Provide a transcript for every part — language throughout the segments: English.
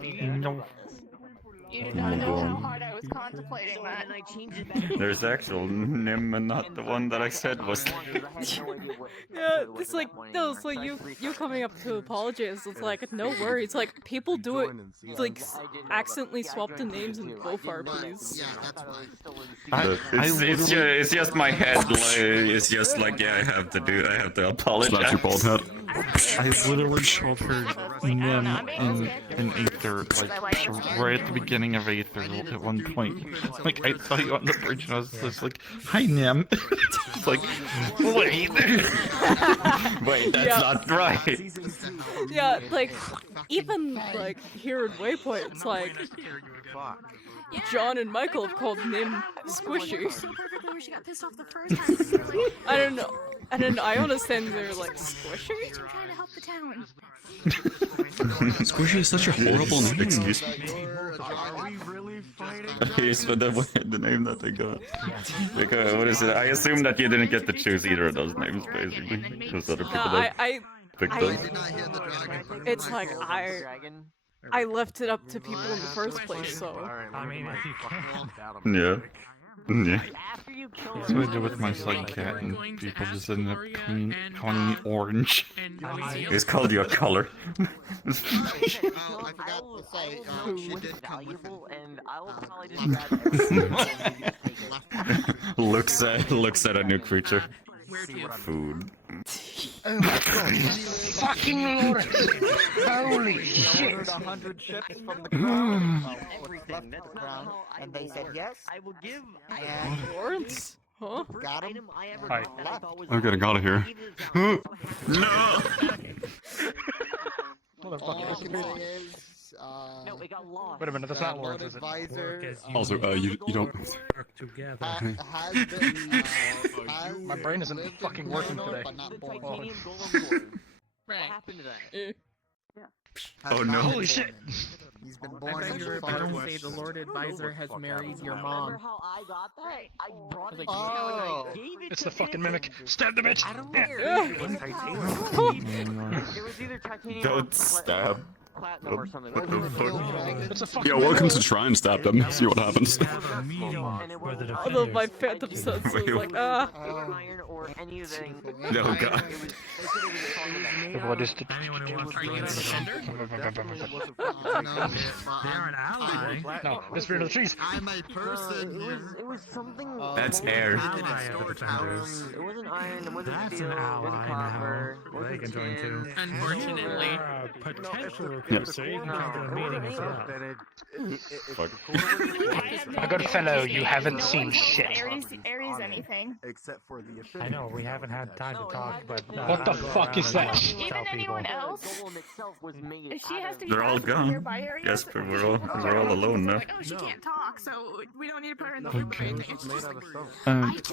No. You do not know how hard I was contemplating that. There's actual Nim and not the one that I said was. Yeah, it's like, no, it's like you coming up to apologize, it's like, no worries, like, people do it, like, accidentally swap the names in both RPs. Yeah, that's fine. It's just my head, it's just like, yeah, I have to apologize. That's your bald head. I literally called her Nim in Aether, like, right at the beginning of Aether at one point. Like, I saw you on the bridge and I was just like, hi Nim. It's like, wait. Wait, that's not right. Yeah, like, even, like, here in Waypoint, it's like, John and Michael have called Nim Squishy. I don't know. I don't know, I understand they're like, Squishy? Trying to help the town. Squishy is such a horrible name. Excuse me. Here's the name that they got. Because, what is it? I assume that you didn't get to choose either of those names, basically. Because other people that picked them. It's like, I left it up to people in the first place, so... I mean, if you can. Yeah. Yeah. That's what I did with my side cat, and people just ended up calling me Orange. It's called your color. I forgot to say, she did come with looks at a new creature. Food. Oh my god, fucking Lord! Holy shit! 100 ships from the crown. Everything, that's crown. And they said yes. I will give. Lawrence? Huh? Got him. Hi. I'm getting out of here. No! All I can say is, no, it got lost. Wait a minute, that's not Lawrence, is it? Advisor, Also, you don't... Work together. has been, My brain isn't lived fucking in working war, today. but not born. Titanium golem sword. What Right. happened to that? Oh no. Holy shit! He's been I born bet in you the were about to forest. say the Lord Advisor has married your Remember mom. how I got that? I brought it Like, to you and oh. I gave it It's to the fucking him. mimic! Stab the bitch! I don't Yeah. care. It was titanium. It was either titanium or Don't stab. platinum or something. What the fuck? It's a fucking Yeah, welcome to try and stab them, see what happens. Although my Phantom sense is like, ah. iron or anything. Oh god. What is the... Anyone who wants to join They're an ally. No, the spirit of the trees! I'm a person. It was something. That's air. It wasn't iron. It wasn't steel. It wasn't copper. It wasn't They can join too. tin. Unfortunately. Potential Yeah. so you can come to a meeting as well. Fuck. My good fellow, you haven't seen shit. Aries anything. Except for the I know, we haven't had time to talk, but... What the fuck is that? Even anyone else? Golem itself was made If she has to be They're all passed through gone. nearby areas, Yes, but we're all or alone now. like, oh, she can't talk, so we don't need to put her in the loop or anything. It's just like,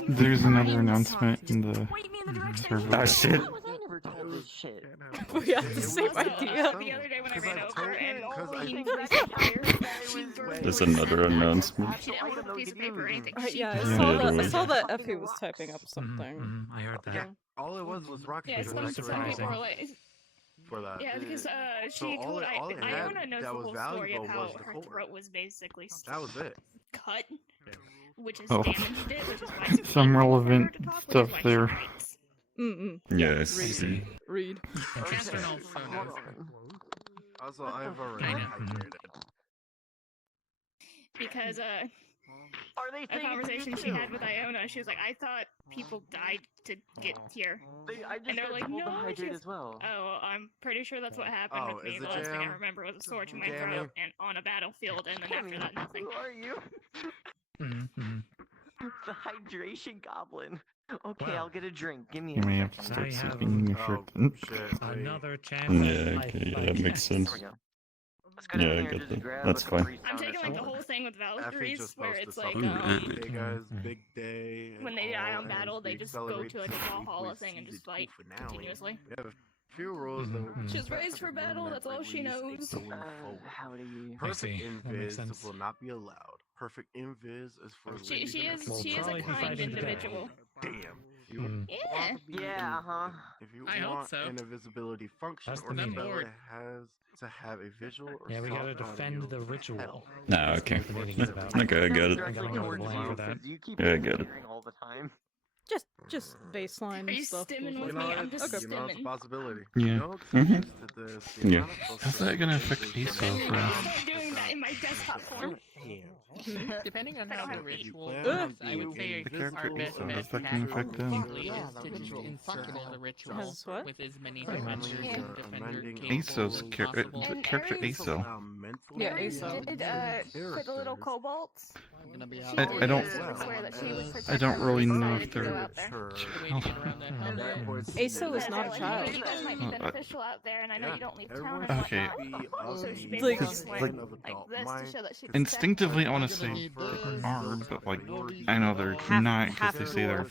There's another announcement in the point me in the direction. server. Ah shit. I was never told this shit. We have the same idea. The other day when I ran over and he There's another announcement. she didn't hold up a piece of paper or anything. Yeah, Yeah, I saw that Effie was typing up something. Mm-hmm, I heard that. all it was rocket Yeah, paper some scissors people were like, for that. yeah, because she all told it Iona had knows the that was whole story valuable of how was the her core. throat was basically That was it. cut, which is Oh. damaged it, which is why it's so Some painful for her relevant to talk, which is stuff why she there. writes. Yes. Read. Interesting. Also, I've already I know. hydrated. Because Are they a conversation she had with Iona, she was like, I thought people died to get here. I just And they're got like, told to no, hydrate she was- as well. Oh, I'm pretty sure that's what happened Oh, with me. is The it last thing I jam? remember was a sword to my Jammy? throat and on a battlefield, and then after that, nothing. Who are you? Mm-hmm. The hydration goblin. Okay, Wow. I'll get a drink. Give me You a may have to second. start I have sleeping if Oh, you're... shit. Another chance. Yeah, okay, yeah, that makes sense. There we go. Let's go Yeah, down I here and get just that. grab That's a Capri fine. I'm Sun or taking like the something. whole thing with Effie Valkyries, just where posted it's like, something. Hey guys, big day. when they die on and battle, they we just go celebrate to like a this week Valhalla with thing and just season fight 2 finale. continuously. We have a few rules that She's raised for battle, that's all she knows. How do you... I see. Perfect That makes sense. invis will not be allowed. perfect invis as far as She is Well, a probably if you kind fight him today. individual. Damn. If you want to be if you I hope want so. an invisibility function That's or the meaning. spell, it has to have a visual or Yeah, we gotta soft defend audio the ritual. Nah, That's okay. what the meeting is about. Okay, I get it. I got a lot of blame for that. Yeah, I get it. all the time. Just baseline Are you stuff. stimming usually. with me? I'm just you know, it's a stimming. possibility. Yeah. You know, it's Mhm. used to this, the Yeah. amount of How's that gonna affect socialization ASO, going bro? on. I'm doing that in my desktop form. Depending on I how don't the have ritual Ugh. works, I would say The character our best ASO, bet how's that gonna affect them? tactically Yeah, is the to just ritual. encircle the ritual Has what? with as many Pretty much. defenders Yeah. and defender Amending cables ASO's as character, possible. the And character Ares- ASO. Yeah, Ares ASO. did for the little kobolds. I don't- Swear that she would protect I don't them really and know decided if to go they're. out there. The way to get around that helmet. ASO is not a Like, child. You guys might be Uh, beneficial out there, and I know you don't leave town and Okay. whatnot. So she Like- basically Cause, went like this to show that she Instinctively, I want to say they are, but like, I know they're not because they say they're.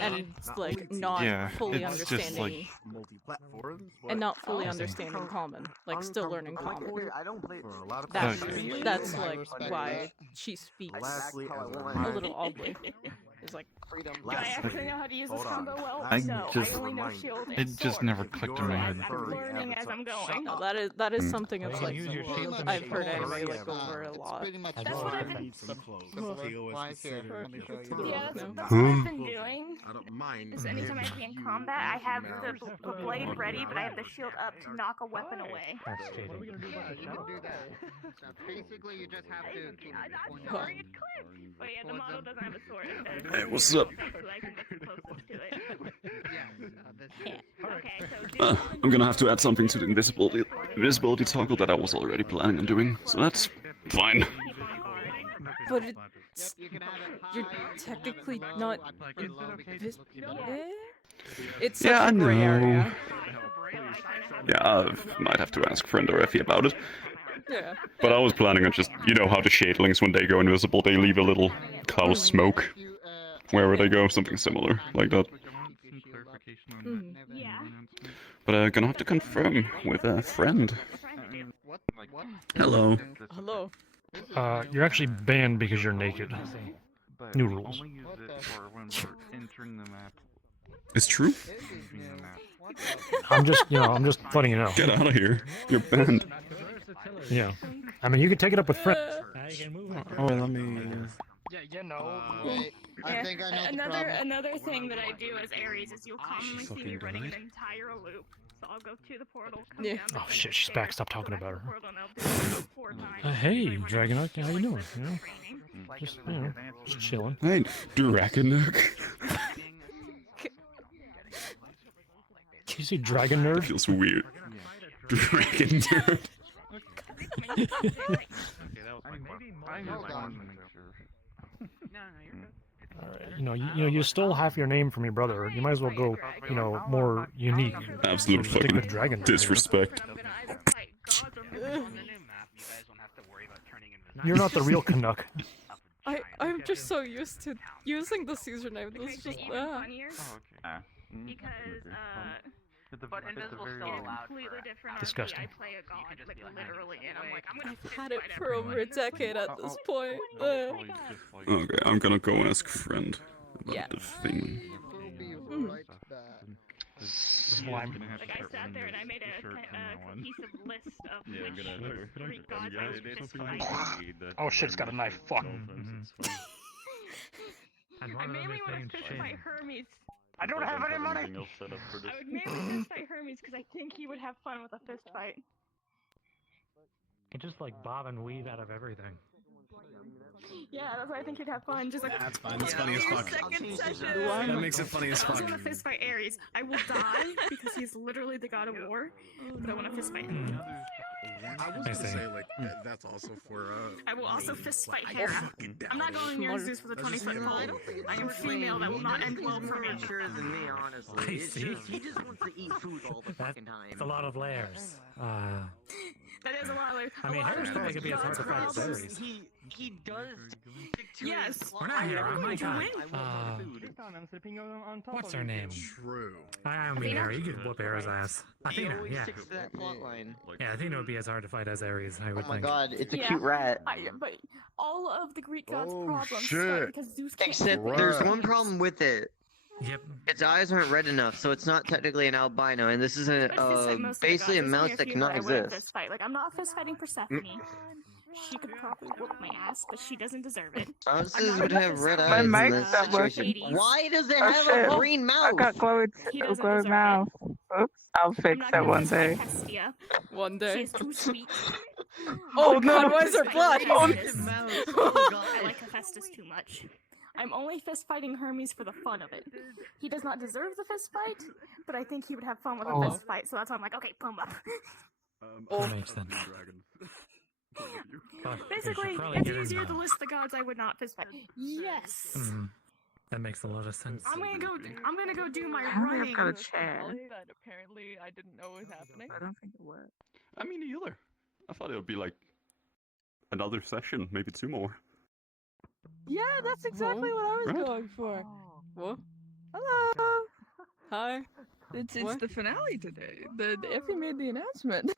And it's like not Yeah, fully it's just understanding multi-platforms, and not fully Oh. understanding common, like still learning common. I don't play for a lot of That's Okay. that's like why she speaks Lastly, as a a reminder- little oddly. It's like Do I Lastly, actually know how to use this hold on. combo well? I No, just- I only know shield and It just sword. never clicked in my head. I'm learning as I'm going. no, that is something Well, that's you like can use your shield to I've make heard clothes. anime like over a lot. Pretty much That's That's what what I I've think. been. Let me show you. Yeah, that's No. what I've been doing. I don't mind. Is anytime I be in combat, I have the blade ready, but I have the shield up to knock a weapon away. That's cheating. Yeah, you can do that. Basically, you just have to keep I'm sorry, it's clip. But yeah, the model doesn't have a sword. Hey, what's up? So I can get the closest to it. Yeah, Okay, so I'm gonna have to add something to the invisibility toggle that I was already planning on doing, so that's fine. keep on guard. But it's you can add a you're high, technically low, not upper, low, vis- because- eh? It's such Yeah, I a gray know. area. Yeah, I might have to ask friend or Effie about it. Yeah. But I was planning on just, you know how the shadlings, when they go invisible, they leave a little cloud of smoke wherever they go, something similar like that. Mhm. Yeah. But gonna have to confirm with a friend. What? What? Hello. Hello. You're actually banned because you're naked. But New we rules. only use it for when we're entering the map. It's true? Leaving the map. I'm just letting you know. Get out of here. You're banned. Yeah. I mean, you can take it up with friends. Oh, let me. Yeah, you know. Wait, I think I know the problem. Another thing that I do as Ares is you'll commonly see me fucking running an died. entire loop. So I'll go to the portal, come Yeah. down the Oh shit, she's stairs, back. Stop go talking back to about the her. portal, and I'll do it like 4 times. Hey, Like, Dragonuk, how you doing? You know, training. just just chilling. Hey, Dragonuk. Did you say dragon nerd? Feels weird. Dragon nerd. Okay, that was my question. I just Hold on. wanted to make sure. Alright, you stole half your name from your brother. You might as well go, more unique. Absolute Stick fucking with dragon nerd. disrespect. I'm gonna either fight gods or monsters. You're not the real Canuck. I'm just so used to using this username. This is Makes it just even funnier Oh, okay. because But invisible still it's allowed completely for different. Disgusting. I play a god, like literally, and I'm like, I'm gonna I've fist had it fight for over a everyone. decade at this point. Probably just like. Okay, I'm gonna go ask friend about Yeah. the thing. Will be Mm. right back. Slime. Like I sat there and I made a cohesive list of which Greek gods I would fist fight. Oh shit, it's got a knife. Fuck. I mainly want to fist fight Hermes. I don't have any money. I would mainly fist fight Hermes because I think he would have fun with a fist fight. You just like bob and weave out of everything. Yeah, that's why I think he'd have fun. Just like That's fine. That's funny as fuck. second session. That makes it funny as I also fuck. want to fist fight Ares. I will die because he's literally the god of war, but I want to fist fight him. I was I gonna see. say like that's also for I will also fist fight Hera. I'm not going near Zeus with a 20-foot pole. I am female. That will not end well for me. Sure than me, honestly. I It's see. just, he just wants to eat food all the fucking time. It's a lot of layers. That is a lot of I mean, Harris probably could be as hard to fight as Ares. He does. Yes. We're not here. I'm my god. I'm slipping on top What's of her it. name? True. I mean, Harry. You could whoop Ares' ass. He Athena, always yeah. sticks to that plot line. Yeah, Athena would be as hard to fight as Ares, I would Oh my think. god, it's a Yeah. cute rat. But all of the Greek gods' Oh, problems shit. start because Zeus can't. Except there's one problem with it. Yep. Its eyes aren't red enough, so it's not technically an albino, and this is a basically a mouse that cannot exist. Fight. Like, I'm not fist fighting Persephone. She could probably whoop my ass, but she doesn't deserve it. Mouses would have red My eyes in mic's this not situation. working. Why does it Oh, have shit. a green I mouth? got glowed He doesn't glowed deserve mouth. Oops, I'll I'm fix not that gonna one fist fight day. Hestia. One She day. is too sweet. Oh no. god, why is there blood? I like Hephaestus too much. I'm only fist fighting Hermes for the fun of it. He does not deserve the fist fight, but I think he would have fun with a fist fight, so that's why I'm like, okay, boom up. That makes sense. Basically, it's easier to list the gods I would not fist fight. Yes. That makes a lot of sense. I'm gonna go do my I don't think running. I've got a chair. That apparently I didn't know was happening. I don't think it worked. I mean, either. I thought it would be like another session, maybe 2 more. Yeah, that's exactly what I was Right. going for. What? Hello. Hi. It's What? the finale today. The Effie made the announcement.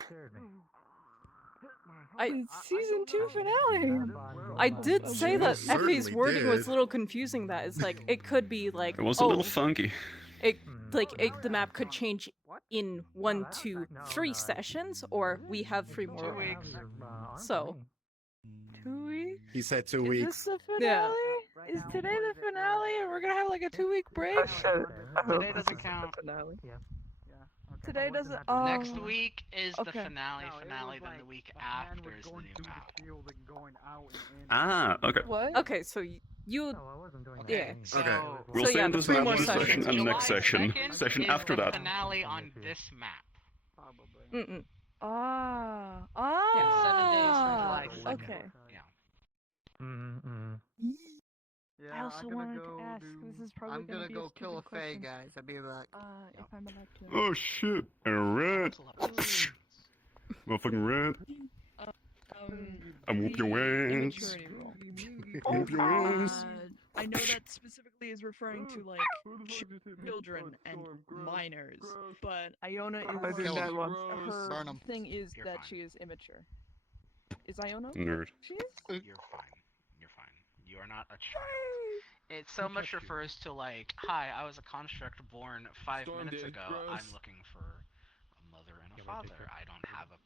It's season 2 finale. I did say that certainly Effie's wording was did. a little confusing. That it's like it could be like It was a little funky. the map could change in 1, 2, 3 sessions, or we have 3 more. 2 weeks. So 2 weeks? He said 2 Is weeks. this the Yeah. finale? Is today the finale and we're gonna have like a 2-week break? Oh shit. I hope Today this doesn't is count. the finale. Today doesn't. Next week is the okay. finale, then the week after is the new map. Ah, okay. What? okay, so you yeah. So, Okay. We'll So say yeah, in the this 3 map more this session sessions. and the July next session. 2nd Session is after the that. finale on this map. Mm-mm. Ah. 7 days from July 2nd. Okay. Yeah. I also wanted to ask. This is probably I'm gonna be go a kill a stupid Fae, question. guys. I'll be back. If I'm allowed to. Oh shit. A rat. Motherfucking rat. I whoop your ass. Immaturity roll. Whoop your ass. I know that specifically is referring to like children and minors, but Iona I is did that once. her Burn 'em. thing is You're that fine. she is immature. Is Iona? Nerd. She is. You're fine. You're fine. You are not a child. It so much refers to like, hi, I was a construct born 5 minutes ago. I'm looking for a mother and a father. I don't have a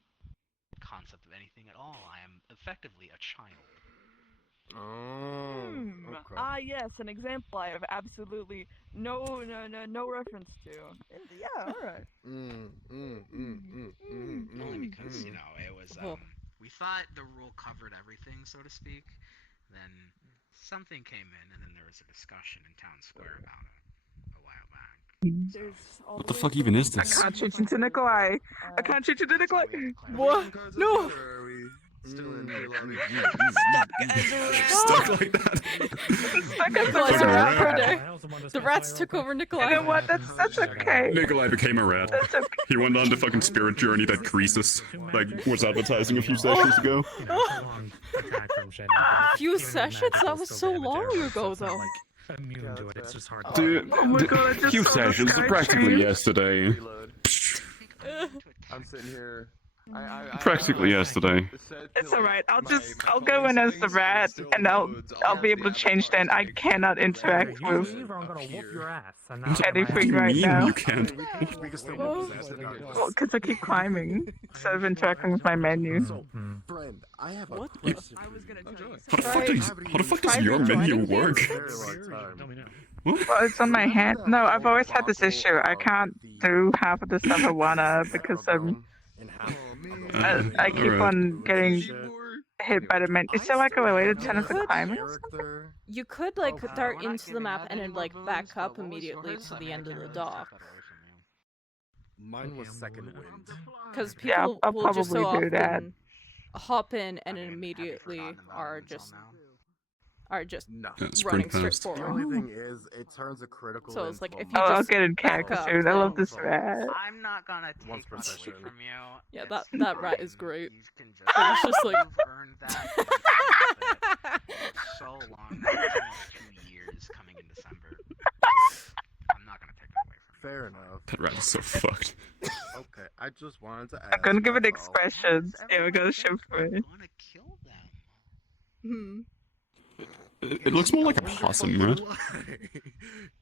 concept of anything at all. I am effectively a child. Oh. Ah, yes, an example I have absolutely no reference to. Yeah, all right. Only because, you know, it was, we thought the rule covered everything, so to speak. Then something came in, and then there was a discussion in Town Square about it a while back. There's all What the fuck even is I this? can't change into Nikolai. I can't change into Nikolai. What? No. Still in here, Stuck like that. Nikolai's a rat for a day. The The rats took over Nikolai. You know what? That's okay. Nikolai became a rat. That's okay. He went on the fucking spirit journey that Croesus, like, was advertising a few sessions ago. Few sessions? That was so long ago, though. Immune to it. It's just hard. Dude, Oh my god, I just few saw the sessions, sky practically tree. yesterday. I'm sitting here. Practically yesterday. It's alright. I'll go in as the rat, and I'll be able to change then. I cannot interact with I'm gonna whoop your ass. anything right now. You can't. Well, because I keep climbing instead of interacting with my menu. Friend, I have What? a question. I was gonna tell you How the fuck does your menu work? Well, it's on my hand. No, I've always had this issue. I can't do half of the stuff I wanna because I keep on getting hit by the menu. Is there like a way to turn off the climbing? You could like dart into the map and then like back up immediately to the end of the dock. Mine was second wind. Because people Yeah, I'll will just so probably do that. often hop in and then immediately are just are just That's running pretty straight fast. The forward. only thing is, it turns a critical. So it's like if you Oh, I'll just get in back character up, soon. I love then- this rat. I'm not gonna take Once per that away session. from you. Yeah, It's that rat fine. is great. You can just, But it's just like you've earned that. You've earned it so long. Now. It's almost 2 years coming in December. I'm not gonna take that away from you. Fair enough. That rat is so fucked. Okay, I just wanted to ask. I'm gonna give it that's all. expressions. Yeah, we're gonna show for it. I'm gonna kill them. It looks more like a possum, right?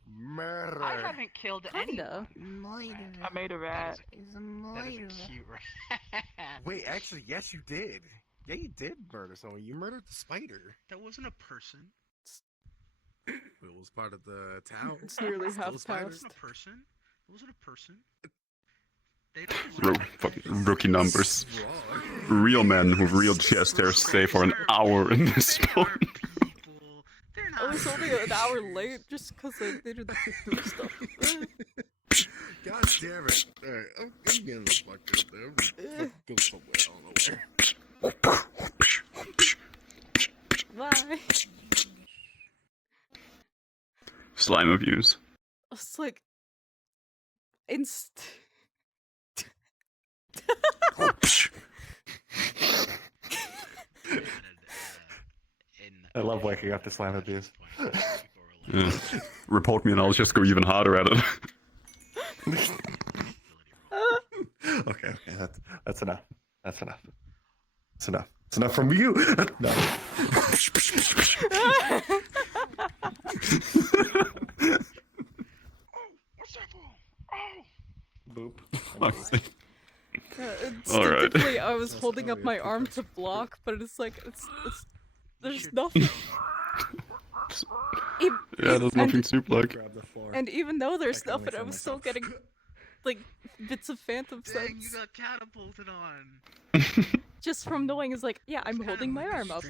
Murder. I haven't killed Kinda. anyone. I made a rat. That is a cute rat. Wait, actually, yes, you did. Yeah, you did murder someone. You murdered the spider. That wasn't a person. It was part of the town. It's nearly Still a half spider. past. A person? It wasn't a person. They don't Fucking rookie numbers. Wrong. Real men with real chest hairs stay for an hour in this spawn. I was only an hour late just because I needed to do stuff. God damn it. Alright, I'm getting the fuck out there. I'm go somewhere. I don't know where. Bye. Slime abuse. It's like I love waking up to slime abuse. Yeah. Report me and I'll just go even harder at it. Okay, that's enough. That's enough. That's enough. It's enough from you. No. Boop. Instinctively, I was holding up my arm to block, but it's like there's nothing. Yeah, there's nothing to block. And even though there's nothing, I was still getting like bits of phantom Dang, you sense got catapulted on. just from knowing is like, yeah, I'm holding my arm up.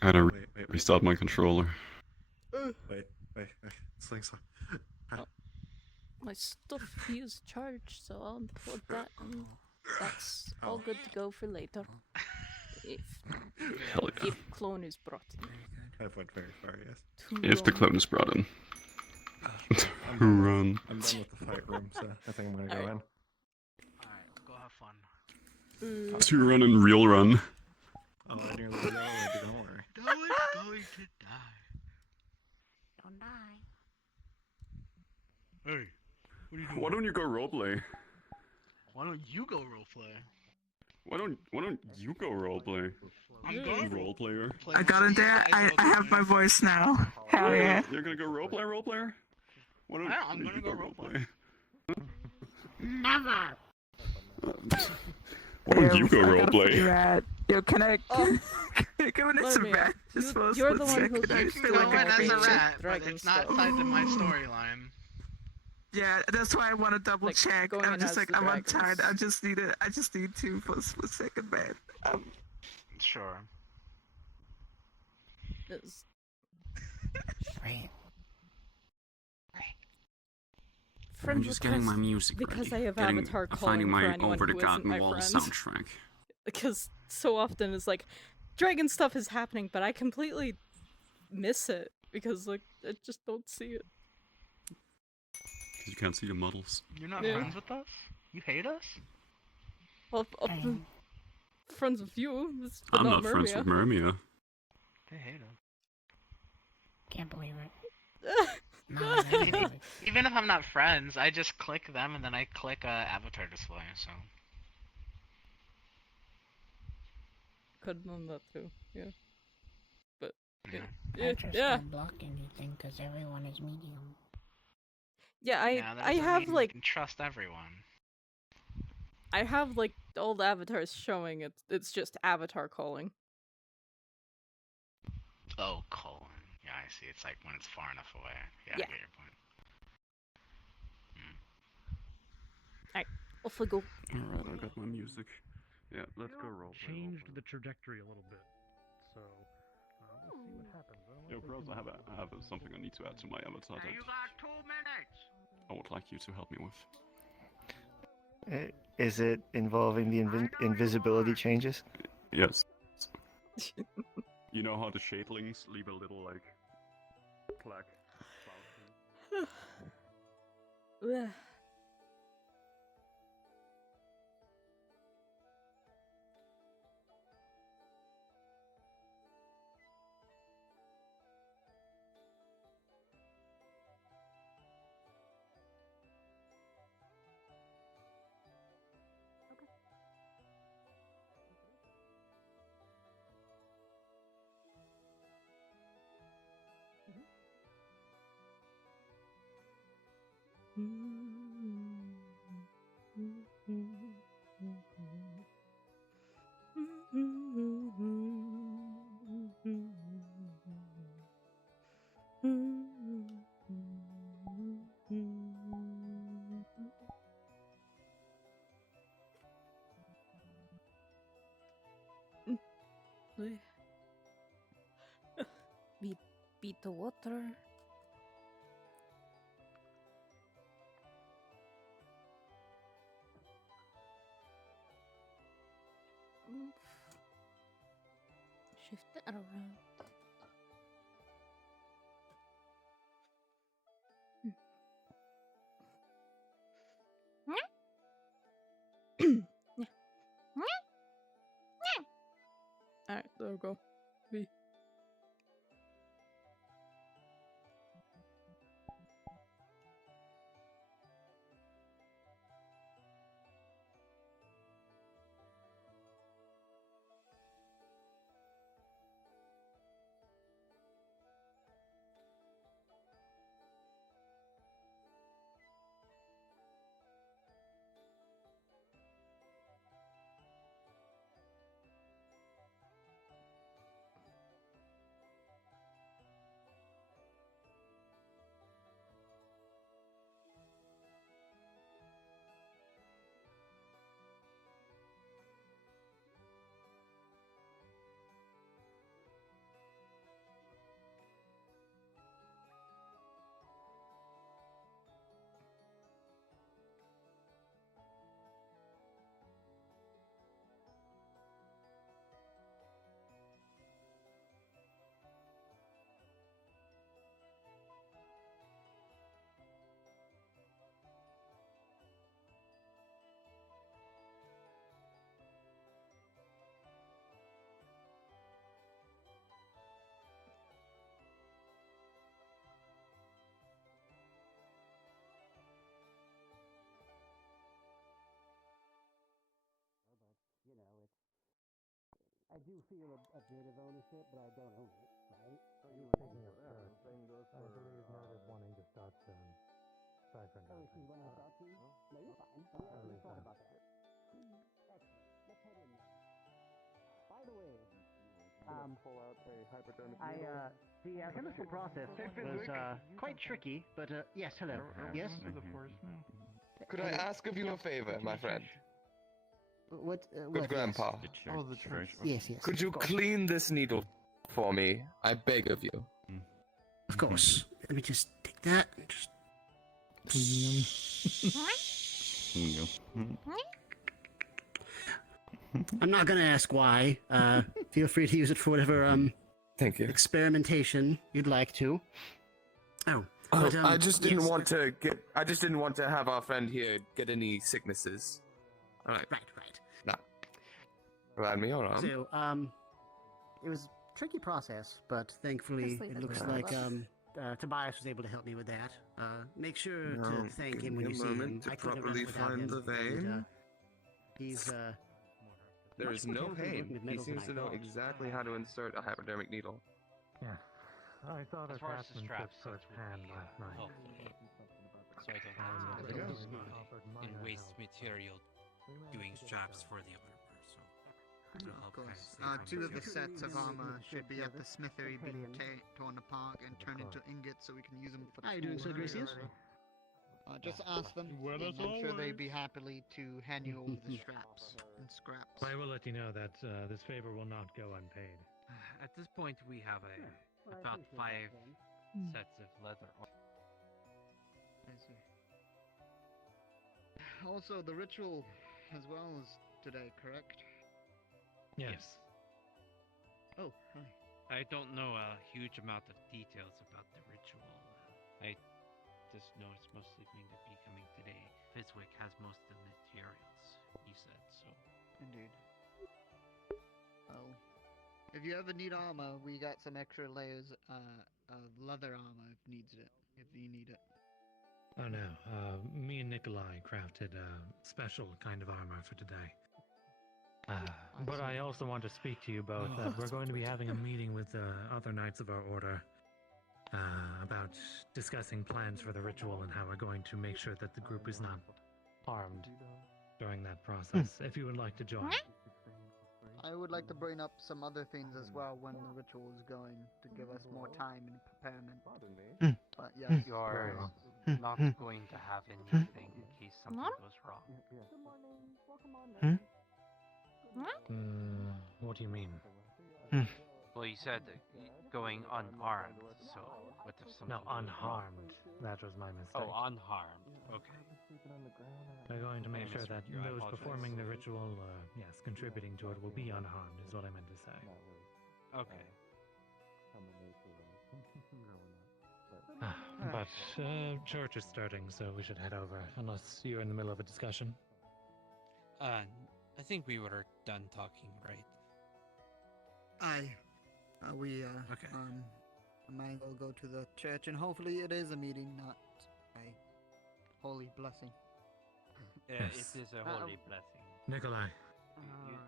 I had to restart my controller. Wait. Slingshot. My stuff is charged, so I'll unplug that, and that's all good to go for later. Hell yeah. If clone is brought in. I've went very far, yes. If the clone is brought in. Run. I'm done with the fight room, so I think I'm gonna go in. Alright, go have fun. To run and real run. Oh, I nearly died, don't worry. No one's going to die. Don't die. Hey, what are you doing? Why don't you go roleplay? Why don't you go roleplay? Why don't you go roleplay? I'm going roleplayer. I got in there. I have my voice now. Hell yeah. You're gonna go roleplayer? Why don't Yeah, I'm you gonna go roleplay. Never. Why don't you go I got a free roleplay? rat. Yo, can I go in as a Let me- rat? Just for a you're split the one who second. I keeps feel Go like in a as a creature. rat, but Dragon it's not stuff. tied to my storyline. Yeah, that's why I want to double Like, check. going I'm in just as like, the I'm dragons. tired. I just need to for a split second, man. Sure. It's- I'm Friends just getting my request music because ready. I have Avatar calling finding for my anyone Over the who isn't Garden my Wall friend. soundtrack. Because so often it's like dragon stuff is happening, but I completely miss it because like I just don't see it. Because you can't see the models. You're not Yeah. friends with us? You hate us? Well, friends with you, but I'm not not friends with Murmia. They hate us. Can't believe it. Even if I'm not friends, I just click them and then I click avatar display, so. Could have done that too, yeah. But Yeah. I just yeah. can't block anything because everyone is medium. Yeah, Yeah, that I doesn't have mean you like can trust everyone. I have like all the avatars showing it's just avatar calling. Oh, colon. Yeah, I see. It's like when it's far enough away. Yeah, Yeah. I get your point. Off we go. Alright, I got my music. Yeah, let's go roleplay. Changed the trajectory a little bit. So, we'll see what happens. Yo, bros, I have something I need to add to my avatar that You got 2 minutes! I would like you to help me with. Is it involving the invisibility changes? Yes. You know how the shadlings leave a little, like, plaque? Ugh. Beat the water. Shift that around. Alright, there we go. B. You know, it's. I do feel a bit of ownership, but I don't own it, right? Speaking of church, I believe Meredith wanting to start soon. Sorry for Oh, she's wanting to start soon? No, you're fine. Let's talk about that. Excellent. Let's head in there. By the way, pull out a hypodermic the chemical process was quite tricky, but yes, hello. Yes? Could I ask of you a favor, my friend? What? Good grandpa. Oh, the church. Yes, yes. Could you clean this needle for me? I beg of you. Of course. Let me just take that. I'm not gonna ask why. Feel free to use it for whatever thank you. Experimentation you'd like to. Oh, but, I just didn't want to get. I just didn't want to have our friend here get any sicknesses. All right. Right. Now, around me, all right. So, it was a tricky process, but thankfully it looks like Tobias was able to help me with that. Make sure to thank him when you see him. To I couldn't have done properly it without find him. the vein. And, he's There much is more no talented working pain. with He metals than seems I to know thought. exactly how to insert a hypodermic needle. Yeah. I saw the As far as the craftsmanship straps, firsthand last night. So I don't have to use in waste material doing straps for the armor. So of course. Two of the sets of armor should be at the smithery being torn apart and turned into ingots so we can use them for How are you doing, Sir Gracious? Just ask them, and I'm sure they'd be happily to hand you over the straps and scraps. I will let you know that this favor will not go unpaid. At this point, we have about 5 sets of leather. I see. Also, the ritual as well is today, correct? Yes. Oh, hi. I don't know a huge amount of details about the ritual. I just know it's mostly going to be coming today. Fizwick has most of the materials, he said, so. Indeed. Oh. If you ever need armor, we got some extra layers of leather armor if needs it. If you need it. Oh no, me and Nikolai crafted a special kind of armor for today. But I also want to speak to you both. We're going to be having a meeting with the other knights of our order about discussing plans for the ritual and how we're going to make sure that the group is not harmed during that process. If you would like to join. I would like to bring up some other things as well when the ritual is going to give us more time and preparement. But yeah, You're not going to have anything in case something goes wrong. What do you mean? Well, you said going unarmed, so what if something... No, unharmed. That was my mistake. Oh, unharmed. Okay. We're going to make sure that those performing the ritual, yes, contributing to it, will be unharmed, is what I meant to say. Okay. But church is starting, so we should head over, unless you're in the middle of a discussion. I think we were done talking, right? I Okay. I might as well go to the church, and hopefully it is a meeting, not a holy blessing. Yeah, Yes. it is a holy blessing. Nikolai,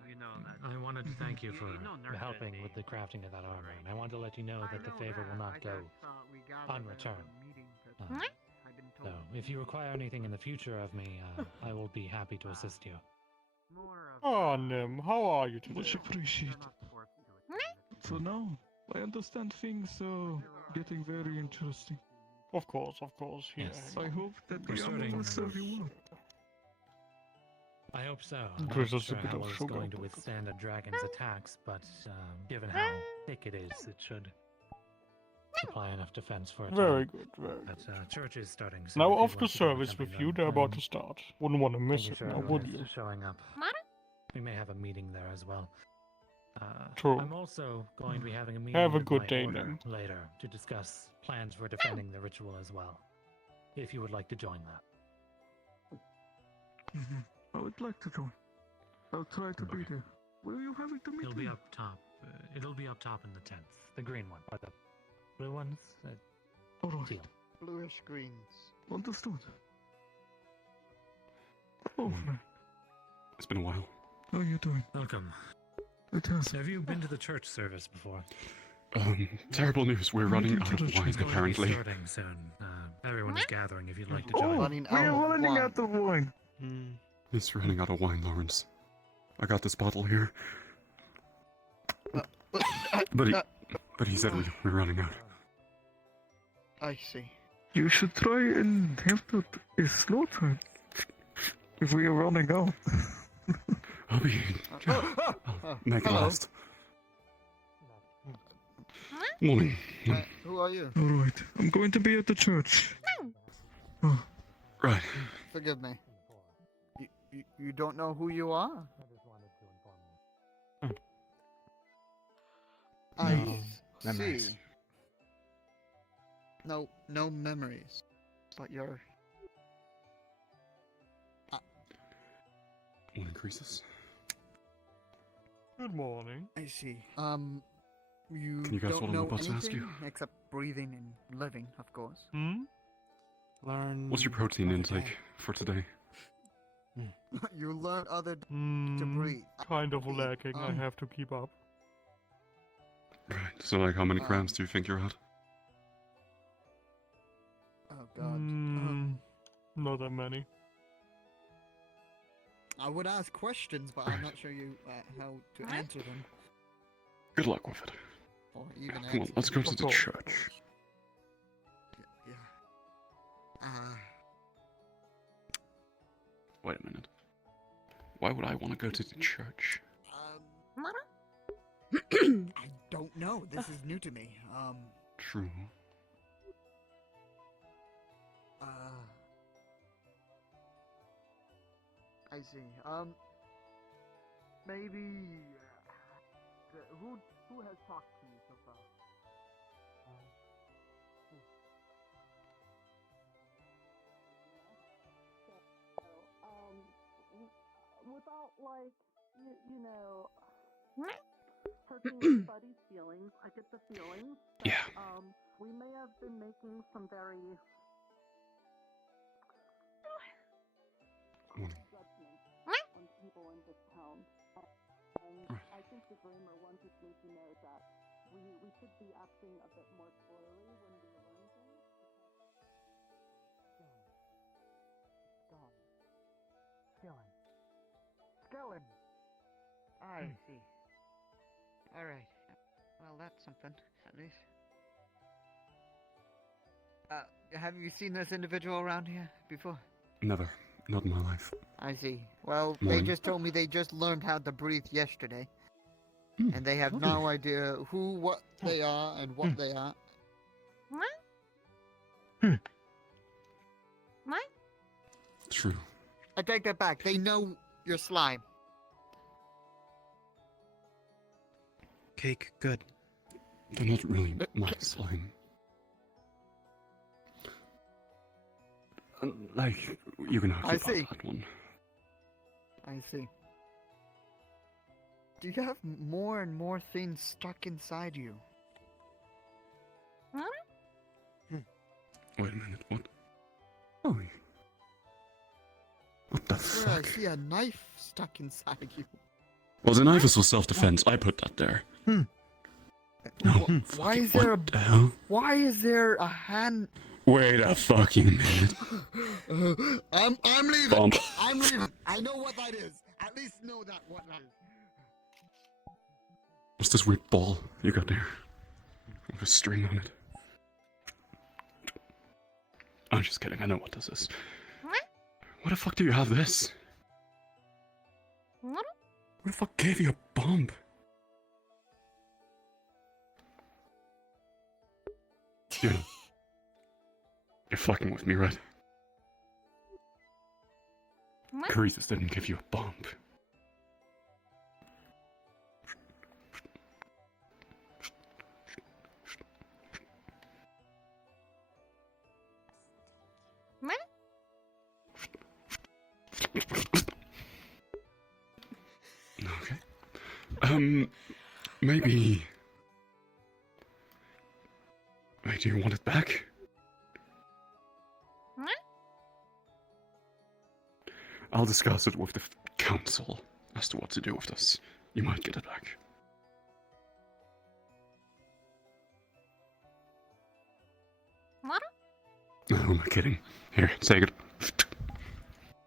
You know that. I wanted to thank you for know Nurse helping Day. with the crafting of that armor, and I want to let you know that the favor will not go unreturned. So, if you require anything in the future of me, I will be happy to assist you. Oh, Nim, how are you today? Much appreciated. So now, I understand things are getting very interesting. Of course, yeah. Yes. I hope that We're the armor starting- will serve you well. I hope so. I'm There's not also sure a bit how of it's sugar. going to withstand a dragon's attacks, but given how thick it is, it should supply enough defense for a Very time. good, very good. But church is starting. So Now if you'd off to like to join the service company, with you, then, they're about to start. Wouldn't want to miss thank you it for now, everyone would you? who's showing up. We may have a meeting there as well. True. I'm also going to be having a meeting Have a with good my day, order then. later to discuss plans for defending the ritual as well. If you would like to join that. I would like to join. I'll try to be there. Where are you having the meeting? It'll be up top. It'll be up top in the tents. The green one, or the blue ones. Alright. Teal. Bluish greens. Understood. Oh, man. It's been a while. How are you doing? Welcome. It has. Have you been to the church service before? Terrible news. We're running out of wine, It's going to be apparently. starting soon. Everyone is gathering if you'd like to Oh, join. we are running out of wine. He's running out of wine, Lawrence. I got this bottle here. But he said we're running out. I see. You should try and have that a slow time. If we are running out. I'll be... Make it hello. last. Morning. Who are you? Alright, I'm going to be at the church. Oh. Right. Forgive me. You don't know who you are? I see. memories. No memories. But you're... One increases. Good morning. I see. Can you guys don't hold on, know I'm about to ask anything you? except breathing and living, of course. Learn. What's your protein intake for today? You learn other to breathe. Kind of lacking. I have to keep up. Right. So, like, how many grams do you think you're at? Oh God. Not that many. I would ask questions, but I'm not sure how to answer them. Good luck with it. Or even Come on, let's go to the church. Yeah. Wait a minute. Why would I want to go to the church? I don't know. This is new to me. True. I see. Maybe who has talked to you so far? Without, like, you know, hurting anybody's feelings, I get the feeling that, we may have been making some very judgments on people in this town. And I think the Dreamer wanted me to know that we should be acting a bit more slowly when we learn things. Skellen. I see. Alright. Well, that's something, at least. Have you seen this individual around here before? Never. Not in my life. I see. Well, they Morning. just told me they just learned how to breathe yesterday. And they have lovely. no idea what they are and what they are. What? True. I take that back. They know you're slime. Cake, good. They're not really my slime. Like, you can argue I about see. that one. I see. Do you have more and more things stuck inside you? Wait a minute, what? Oh. What the Swear I fuck? see a knife stuck inside you. Well, the knife was for self-defense. I put that there. No. Why is there What the hell? Why is there a hand? Wait a fucking minute. I'm leaving. Bump. I'm leaving. I know what that is. At least know that what that is. What's this weird ball you got there? With a string on it. I'm just kidding. I know what this is. What the fuck do you have this? What? Who the fuck gave you a bomb? You're fucking with me, right? What? Caritas didn't give you a bomb. What? Okay. Maybe... Wait, do you want it back? What? I'll discuss it with the council as to what to do with this. You might get it back. What? No, I'm not kidding. Here, take it.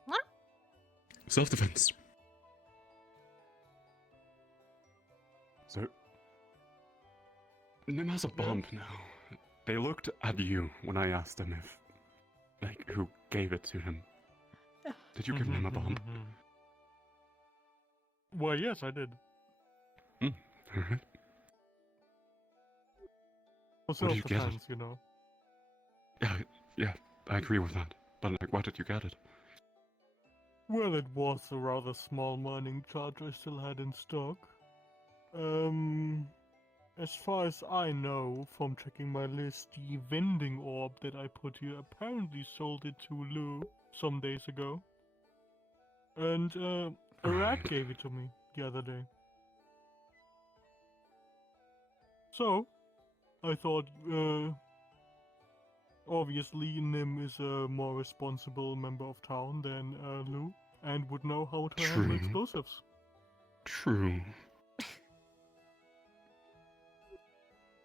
What? Self-defense. So... Nim has a bomb now. They looked at you when I asked them if... Like, who gave it to him. Did you give him a bomb? Well, yes, I did. Alright. For Where did you get it? self-defense, you know. Yeah, I agree with that. But, like, why did you get it? Well, it was a rather small mining charge I still had in stock. As far as I know, from checking my list, the vending orb that I put here apparently sold it to Lou some days ago. And, a rat gave it to me the other day. So, I thought, obviously Nim is a more responsible member of town than, Lou, and would know how to handle True. explosives. True.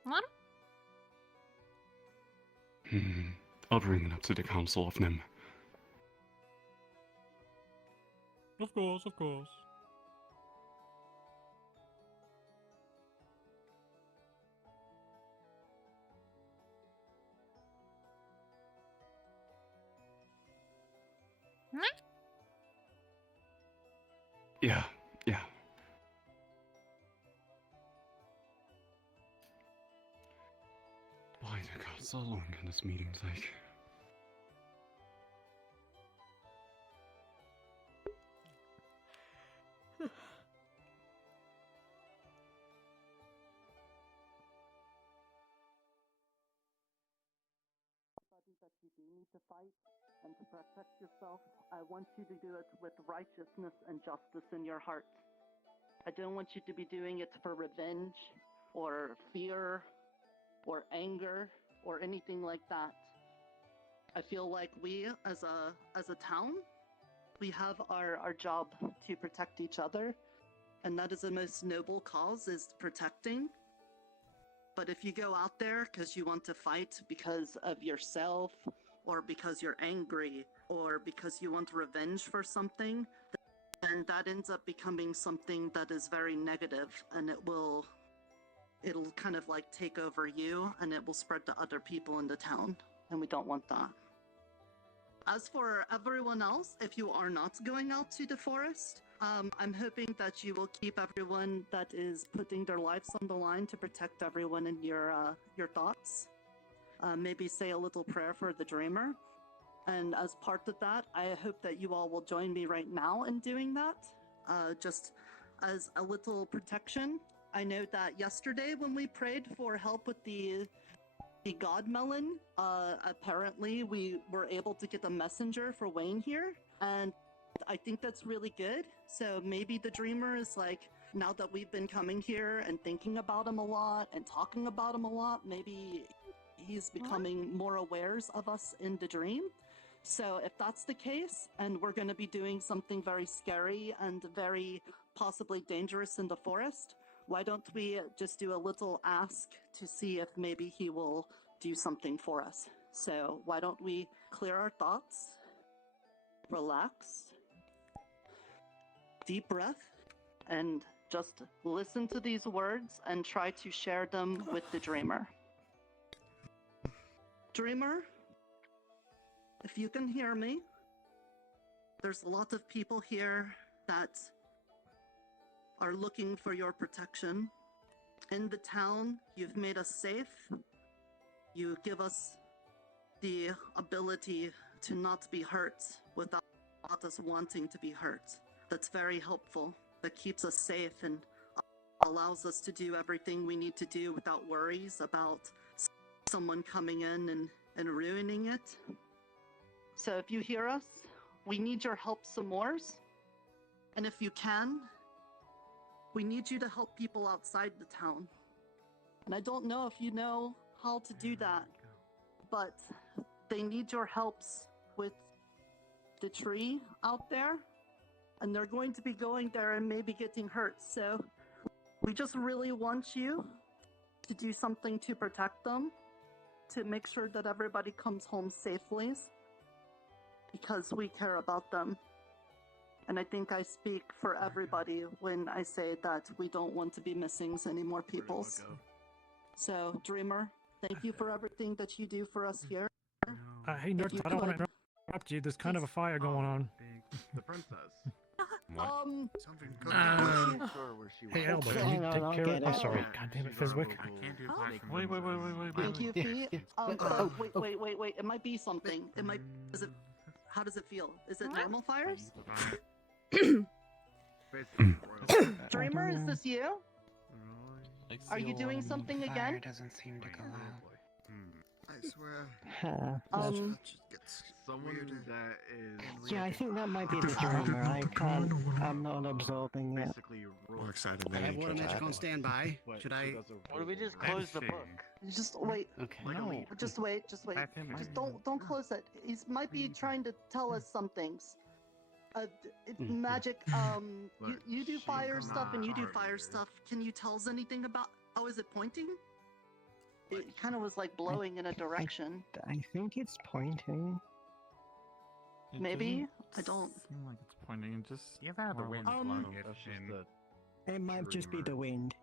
What? I'll bring it up to the council of Nim. Of course, of course. What? Yeah. Why did it got so long in this meeting's like? need to fight and to protect yourself, I want you to do it with righteousness and justice in your heart. I don't want you to be doing it for revenge or fear or anger or anything like that. I feel like we, as a town, we have our job to protect each other, and that is the most noble cause, is protecting. But if you go out there because you want to fight because of yourself, or because you're angry, or because you want revenge for something, then that ends up becoming something that is very negative, and it'll kind of like take over you, and it will spread to other people in the town, and we don't want that. As for everyone else, if you are not going out to the forest, I'm hoping that you will keep everyone that is putting their lives on the line to protect everyone in your thoughts. Maybe say a little prayer for the dreamer. And as part of that, I hope that you all will join me right now in doing that, just as a little protection. I know that yesterday when we prayed for help with the god melon, apparently we were able to get a messenger for Wayne here, and I think that's really good. So maybe the dreamer is like, now that we've been coming here and thinking about him a lot and talking about him a lot, maybe he's becoming more aware of us in the dream. So if that's the case, and we're going to be doing something very scary and very possibly dangerous in the forest, why don't we just do a little ask to see if maybe he will do something for us? So why don't we clear our thoughts, relax, deep breath, and just listen to these words and try to share them with the dreamer. Dreamer, if you can hear me, there's a lot of people here that are looking for your protection. In the town, you've made us safe. You give us the ability to not be hurt without us wanting to be hurt. That's very helpful. That keeps us safe and allows us to do everything we need to do without worries about someone coming in and ruining it. So if you hear us, we need your help some more. And if you can, we need you to help people outside the town. And I don't know if you know how to do that, but they need your helps with the tree out there, and they're going to be going there and maybe getting hurt. So we just really want you to do something to protect them, to make sure that everybody comes home safely, because we care about them. And I think I speak for everybody when I say that we don't want to be missing any more peoples. So, Dreamer, thank you for everything that you do for us here. Hey, Nerd, I don't want to interrupt you. There's kind of a fire going on. The princess. Hey, Elba, can you take care of it? Oh, sorry. God damn it, Fizwick. Wait. Thank you, Fee. Wait. It might be something. It might. How does it feel? Is it normal fires? Dreamer, is this you? Are you doing something again? Doesn't seem to go out. I swear. Someone that is. Yeah, I think that might be the dreamer. I'm not absorbing it. More excited I have water magic on standby. Should I? Or do we just close the book? Just wait. Okay. No. Just wait. Just don't close it. He might be trying to tell us some things. Magic. You do fire stuff and you do fire stuff. Can you tell us anything about? Oh, is it pointing? It kind of was like blowing in a direction. I think it's pointing. Maybe? I don't feel like it's pointing and just. You've had the wind It might just be the wind.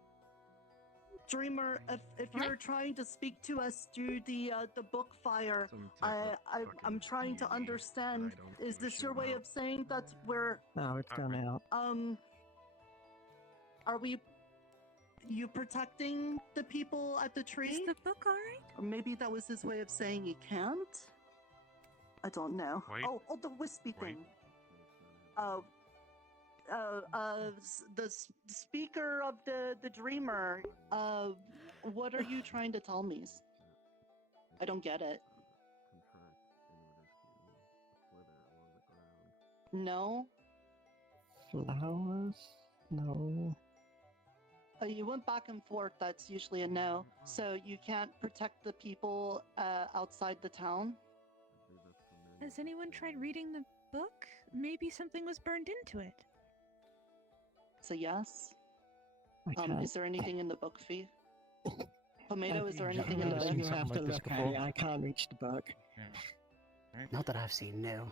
Dreamer, if you're trying to speak to us through the book fire, I'm trying to understand. Is this your way of saying that we're? No, it's gone out. Are you protecting the people at the tree? Is the book alright? Or maybe that was his way of saying he can't? I don't know. Wait. Oh, the wispy thing. The speaker of the dreamer. What are you trying to tell me? I don't get it. No. Flowers? No. You went back and forth. That's usually a no. So you can't protect the people outside the town. Has anyone tried reading the book? Maybe something was burned into it. So yes. I can't. Is there anything in the book, Fee? Tomato, is there anything in the book? You have to look at it. I can't reach the book. Not that I've seen, no.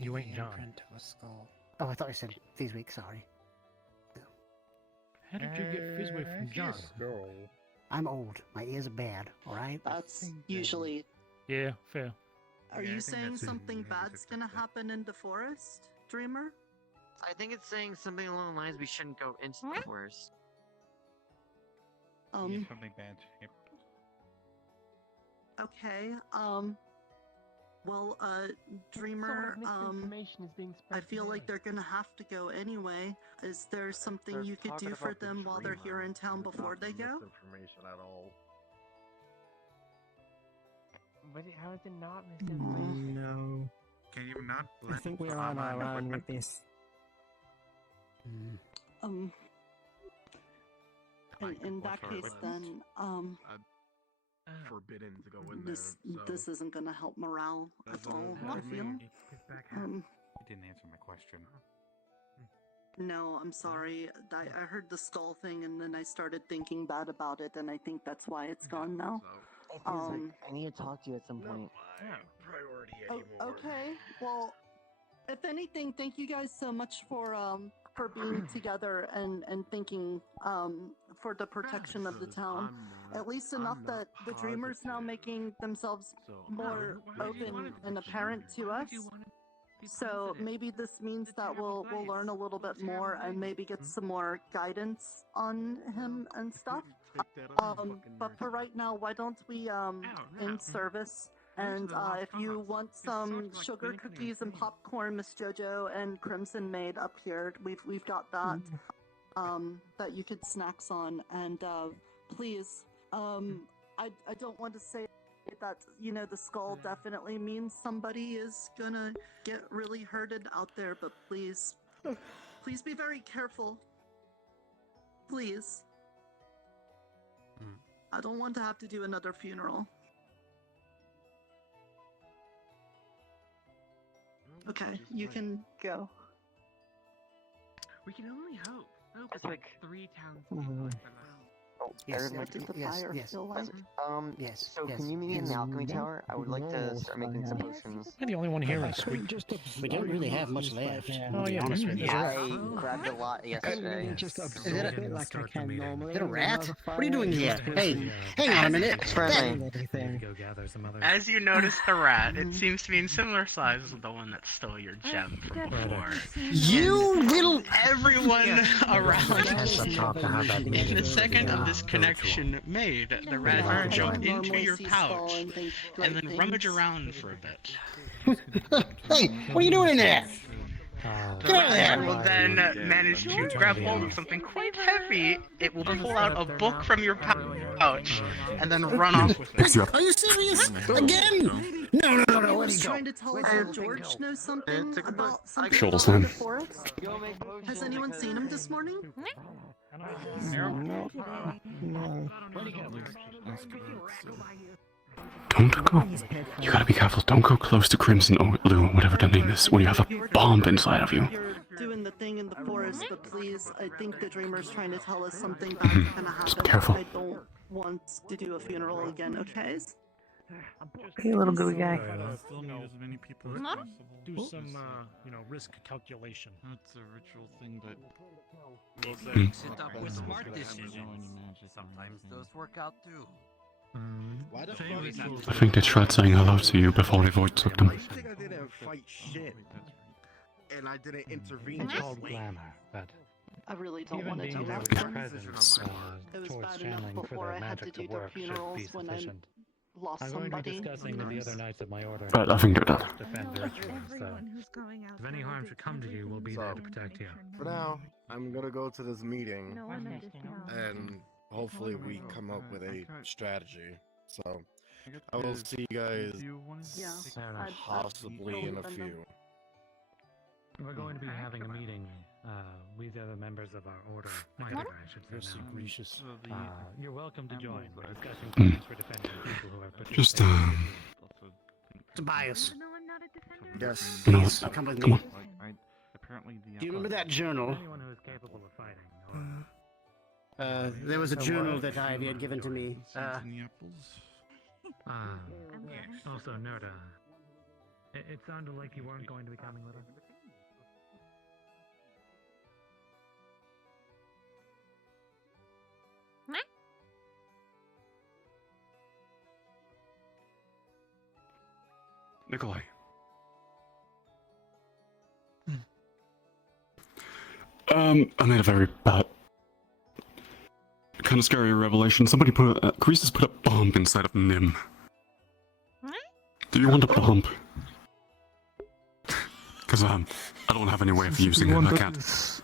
You ain't John. Of a skull. Oh, I thought you said Fizzwick, sorry. How did you get Fizzwick from John? I'm old. My ears are bad, alright? That's usually... Yeah, fair. Are you saying something bad's gonna happen in the forest, Dreamer? I think it's saying something along the lines we shouldn't go into the forest. Something bad. Yep. Okay, well, Dreamer, I feel like they're gonna have to go anyway. Is there something you could do for them while they're here in town before they go? Information at all. But how is it not misinformation? No. Can you not? I think we're on our own with this. In that case, then, forbidden to go in this there. So. this isn't gonna help morale at all, I feel. You didn't answer my question. No, I'm sorry. I heard the skull thing, and then I started thinking bad about it, and I think that's why it's gone now. I need to talk to you at some point. Priority anymore. Okay, well, if anything, thank you guys so much for being together and thinking for the protection of the town. At least enough that the Dreamers now making themselves more open and apparent to us. So maybe this means that we'll learn a little bit more and maybe get some more guidance on him and stuff. But for right now, why don't we end service? And if you want some sugar cookies and popcorn, Miss Jojo and Crimson Maid up here, we've got that that you could snacks on. And please, I don't want to say that, you know, the skull definitely means somebody is gonna get really hurted out there, but please be very careful. Please. I don't want to have to do another funeral. Okay, you can go. We can only hope. It's like 3 towns. Yes, What did the fire feel like? Yes. So can you meet me in the alchemy tower? I would like to start making some potions. I'm the only one here. We don't really have much left. Oh, yeah. I grabbed a lot yesterday. Is it a rat? What are you doing here? Hey, hang on a minute. Friendly. As you notice the rat, it seems to be in similar size as the one that stole your gem from before. You little... Everyone around. In the second of this connection made, the rat will jump into your pouch and then rummage around for a bit. Hey, what are you doing in there? The rat will then manage to grab hold of something quite heavy. It will pull out a book from your pouch and then run off with it. Are you serious? Again? No, where'd he go? Trying to tell us that George knows something about something Shoals, about man. the forest? Has anyone seen him this morning? No. Don't go. You gotta be careful. Don't go close to Crimson or Lou, whatever the name is, when you have a bomb inside of you. You're doing the thing in the forest, but please, I think the Dreamer's trying to tell us something bad's gonna happen. Careful. I don't want to do a funeral again, okay? Hey, little gooey guy. Still need as many people as Do possible. some, risk calculation. It's a ritual thing, but Mix it up with smart decisions. Sometimes those work out too. I think they tried saying hello to you before they void took them. I think I didn't fight shit. And I didn't intervene. It's called glamour, but I really don't even want to being do there that. with your presence It was towards bad enough channeling for before their I had to magic do to the work should funerals be when I sufficient. lost I'm going to be somebody. discussing with the other knights of my order. But I think they're dead. Defend the ritual, so if any harm should come to you, we'll be there to protect you. For now, I'm gonna go to this meeting, and hopefully we come up with a strategy. So, I will see you guys possibly in a few. We're going to be having a meeting with the other members of our order. I should say now. Gracious. You're welcome to join. We're discussing plans for defending people who are Just, Tobias. Yes. No, Please, come with come me. on. Apparently the. Do you remember that journal? Anyone who is capable of fighting. There was a journal that Ivy had given to me. Also, Nerda. It sounded like you weren't going to be coming with us. Nikolai. I made a very bad, kind of scary revelation. Somebody Greases put a bomb inside of Nim. Do you want a bomb? Because I don't have any way of using it. I can't.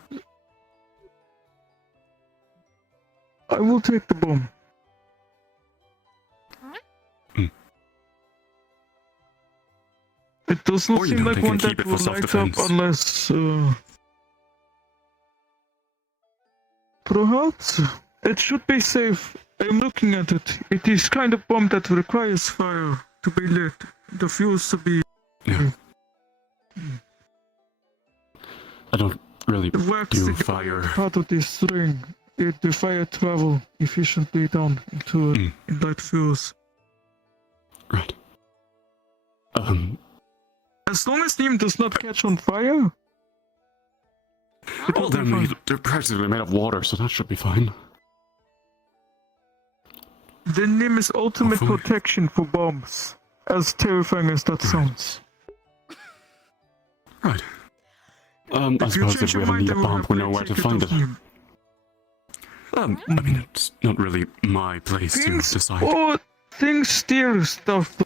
I will take the bomb. It does not seem like one that will light up unless... Perhaps? It should be safe. I'm looking at it. It is kind of bomb that requires fire to be lit. The fuse to be... Yeah. I don't really do fire. Part of this ring. The fire travel efficiently down into in that fuse. Right. As long as Nim does not catch on fire. Well, they're practically made of water, so that should be fine. The Nim is ultimate protection for bombs. As terrifying as that sounds. Right. I suppose if we ever need a bomb, we know where to find it. I mean, it's not really my place to decide. Oh, things steal stuff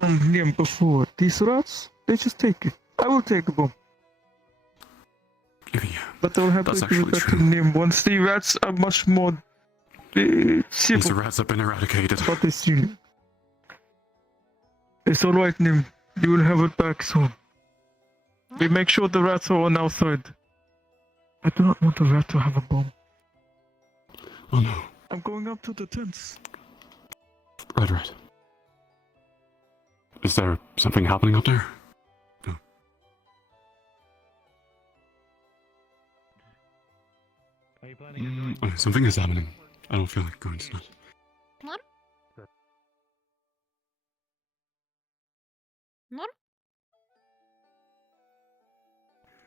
from Nim before. These rats, they just take it. I will take the bomb. Yeah, but I'll have to give it back to Nim once the rats are much more once the rats have been eradicated. But this unit. It's alright, Nim. You will have it back soon. We make sure the rats are on our side. I do not want a rat to have a bomb. Oh no. I'm going up to the tents. Right. Is there something happening up there? Are you planning to Something is happening. I don't feel like going tonight. What?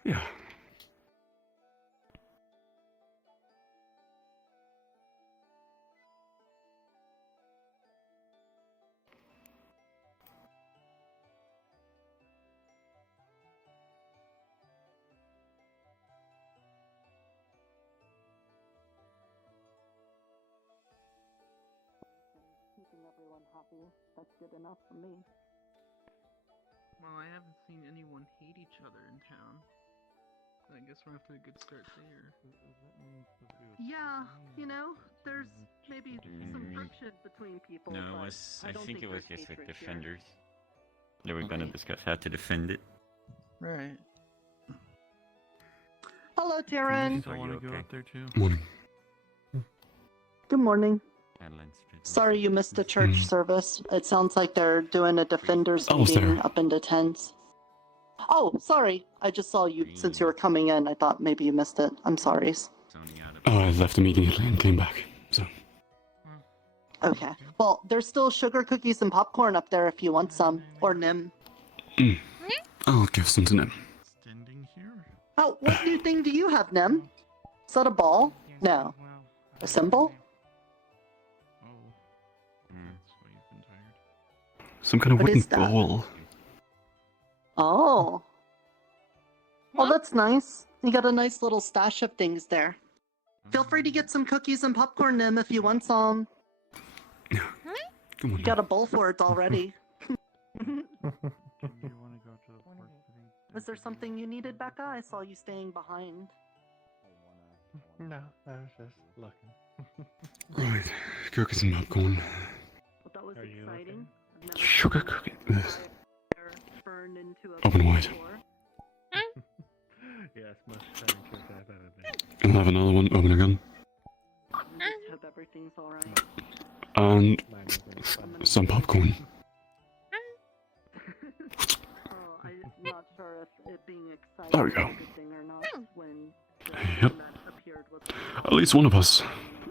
Yeah. Keeping everyone happy, that's good enough for me. Well, I haven't seen anyone hate each other in town. I guess we're off to a good start there. Yeah, you know, there's maybe some friction between people. No, but I don't think it was there's just with hatred here. defenders. They were gonna discuss how to defend it. Right. Hello, Tworon. I want to go out there too. Morning. Good morning. Sorry you missed the church service. It sounds like they're doing a defenders meeting up in the tents. Oh, sorry. I just saw you since you were coming in. I thought maybe you missed it. I'm sorry. Oh, I left immediately and came back, so... Okay. Well, there's still sugar cookies and popcorn up there if you want some. Or Nim. I'll give some to Nim. Oh, what new thing do you have, Nim? Is that a ball? No. A symbol? Some kind of What wooden is that? bowl. Oh. Well, that's nice. You got a nice little stash of things there. Feel free to get some cookies and popcorn, Nim, if you want some. Come on. You got a bowl for it already. Was there something you needed, Becca? I saw you staying behind. No, I was just looking. Right, cookies and popcorn. Well, that was exciting. Sugar cookie. Burned into a Open wide. Yes, most exciting trip I've ever been. I'll have another one open again. I just hope everything's alright. And some popcorn. Oh, I'm not sure if it being exciting There we is go. a good thing or not when the Yep. thing that appeared was At least one of us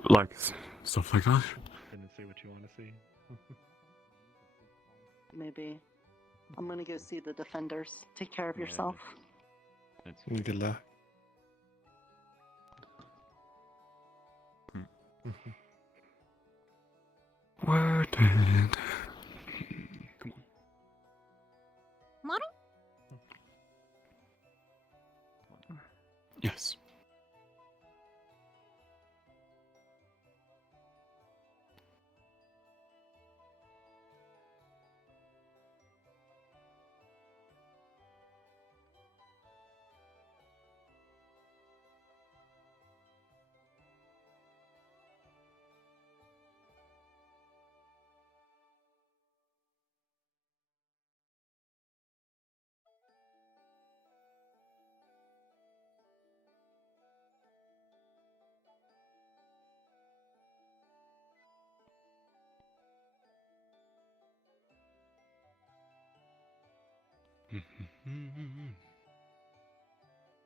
likes stuff like that. Didn't see what you want to see. maybe. I'm gonna go see the defenders. Take care of yourself. Good luck. Where did... Come on. Model? Yes.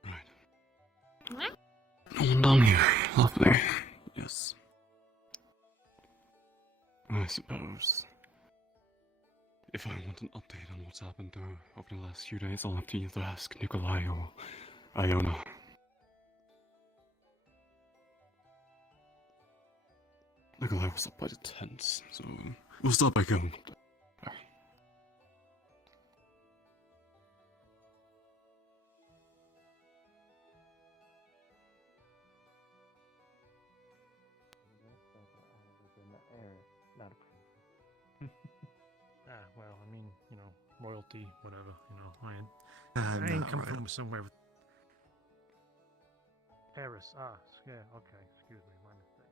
Right. No one down here. Lovely. Yes. I suppose if I want an update on what's happened over the last few days, I'll have to either ask Nikolai or Iona. Nikolai was up by the tents, so we'll start by going up there. Well, I mean, you know, royalty, whatever, you know, I I'm ain't not come royal. from somewhere with... Paris, yeah, okay, excuse me, my mistake.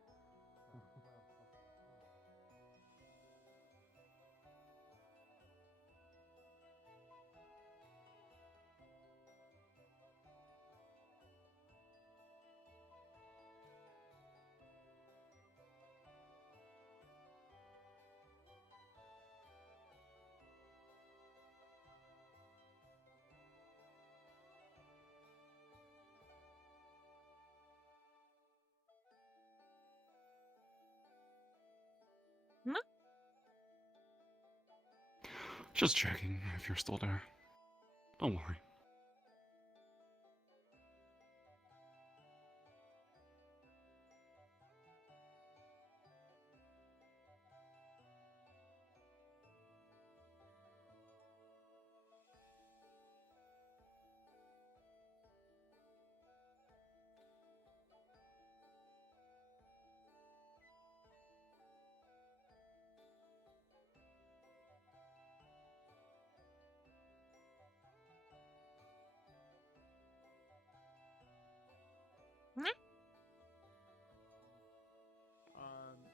Just checking if you're still there. Don't worry.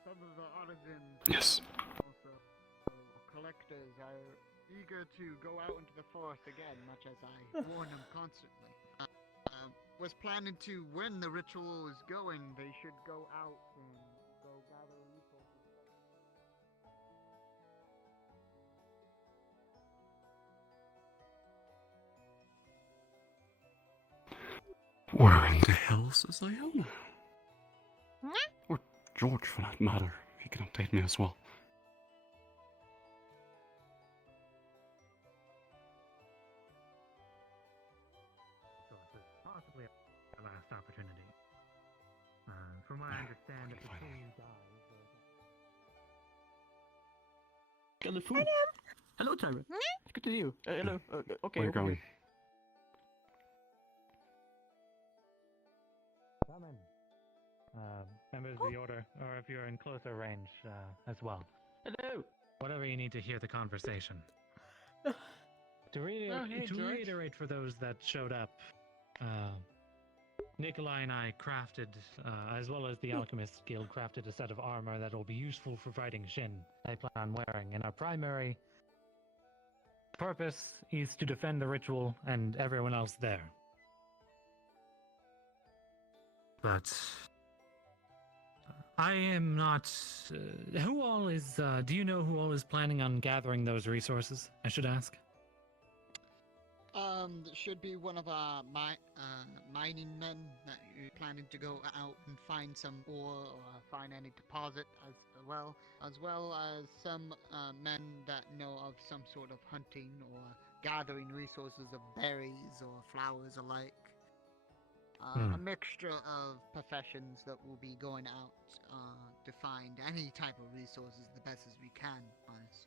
Some of the artisans Yes. also collectors are eager to go out into the forest again, much as I warn them constantly. Was planning to, when the ritual is going, they should go out and go gather resources. Where in the hell is Iona? Or George, for that matter. He can update me as well. So this is possibly a last opportunity. From what I understand, if the king dies... Hello, hello, Tyra. Good to see you. Hello. Okay. Where are you going? Come in. Members of the Order, or if you're in closer range as well. Hello. Whatever you need to hear the conversation. To reiterate for those that showed up, Nikolai and I crafted, as well as the Alchemist Guild, crafted a set of armor that will be useful for fighting Shin. I plan on wearing, and our primary purpose is to defend the ritual and everyone else there. but I am not. Who all is? Do you know who all is planning on gathering those resources? I should ask. Should be one of our mining men that you're planning to go out and find some ore or find any deposit as well as some men that know of some sort of hunting or gathering resources of berries or flowers alike. A mixture of professions that will be going out to find any type of resources the best as we can, honest.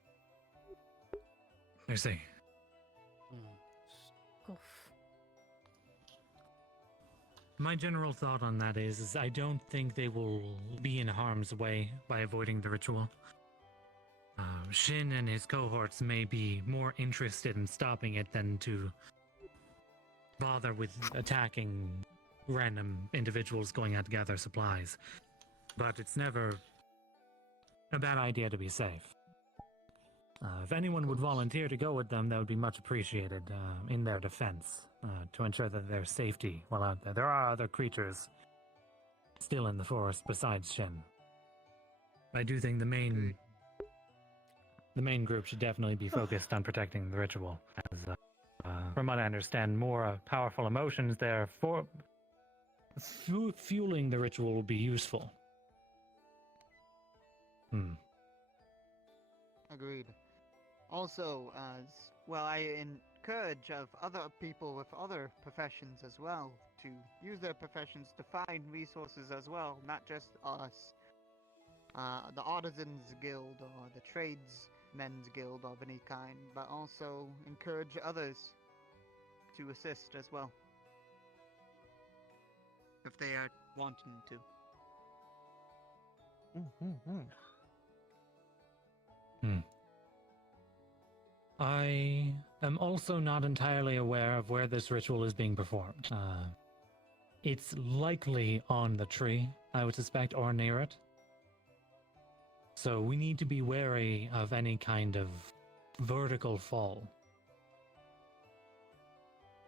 I see. My general thought on that is I don't think they will be in harm's way by avoiding the ritual. Shin and his cohorts may be more interested in stopping it than to bother with attacking random individuals going out to gather supplies. But it's never a bad idea to be safe. If anyone would volunteer to go with them, that would be much appreciated in their defense, to ensure that their safety while out there. There are other creatures still in the forest besides Shin. I do think the main group should definitely be focused on protecting the ritual, as from what I understand, more powerful emotions there for fueling the ritual will be useful. Agreed. Also, as well, I encourage of other people with other professions as well to use their professions to find resources as well, not just us. The Artisans Guild or the Tradesmen's Guild of any kind, but also encourage others to assist as well, if they are wanting to. I am also not entirely aware of where this ritual is being performed. It's likely on the tree, I would suspect, or near it. So we need to be wary of any kind of vertical fall.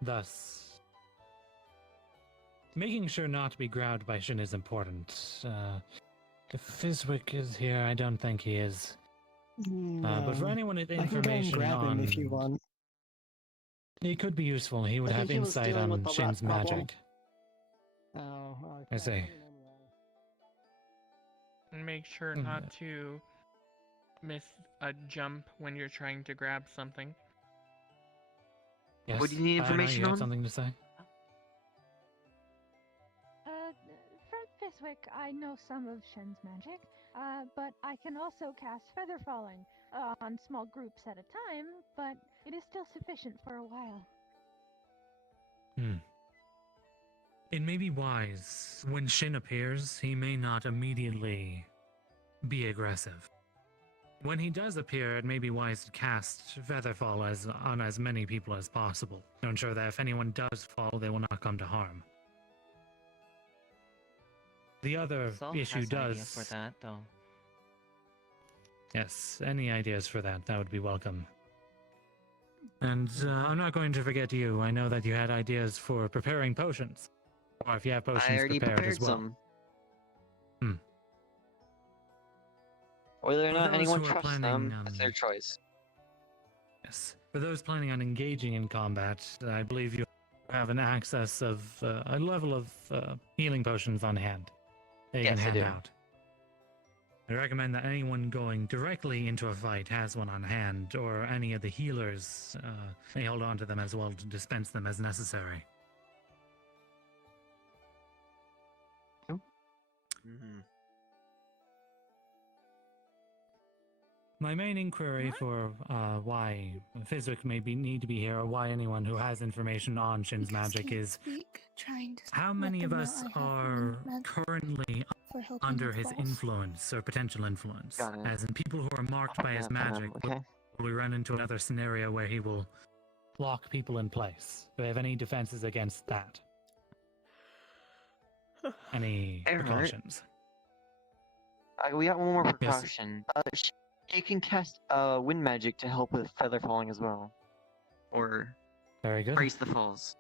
Thus, making sure not to be grabbed by Shin is important. If Fizwick is here, I don't think he is. But for anyone with information on, if you want. It could be useful. He would I have think he was insight dealing on with the Shin's rat problem. magic. Oh, I see. And make sure not to miss a jump when you're trying to grab something. Yes. What do you need information you had on? something to say? From Fizwick, I know some of Shen's magic, but I can also cast Feather Falling on small groups at a time, but it is still sufficient for a while. It may be wise, when Shin appears, he may not immediately be aggressive. When he does appear, it may be wise to cast Featherfall on as many people as possible, to ensure that if anyone does fall, they will not come to harm. The other issue does... for that, though. Yes, any ideas for that, that would be welcome. And I'm not going to forget you. I know that you had ideas for preparing potions. Or if you have potions I already prepared as prepared well. some. Whether or For not those anyone who are trusts planning them, on- that's their choice. Yes. For those planning on engaging in combat, I believe you have an access of a level of healing potions on hand that you Yes, can I hand do. out. I recommend that anyone going directly into a fight has one on hand, or any of the healers may hold on to them as well to dispense them as necessary. My main inquiry for why Fizwick may need to be here, or why anyone who has information on Shin's magic is how many of us are currently under his influence or potential influence? Got it. As in people who are marked by his magic, okay. will we run into another scenario where he will lock people in place? Do we have any defenses against that? Any Alright. precautions? We got one more Yes. precaution. You can cast wind magic to help with feather falling as well, or Very good. brace the falls.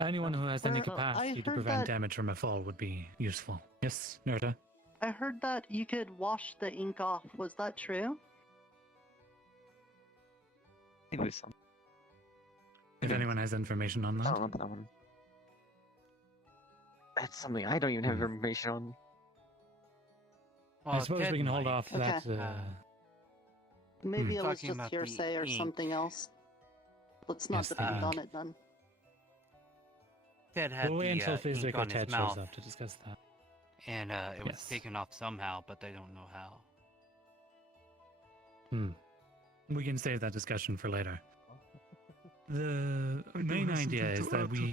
Anyone who has any Well, I capacity to heard prevent that- damage from a fall would be useful. Yes, Nerda? I heard that you could wash the ink off. Was that true? If anyone has information on I that. don't know that one. That's something I don't even have information on. I suppose we can hold off that. Maybe it was Talking just about the hearsay or ink. something else. Let's not Yes, depend on it then. Ted had We'll wait the until ink Physic or on his Ted mouth, shows up to discuss that. and it was Yes. taken off somehow, but they don't know how. We can save that discussion for later. The main idea is that we.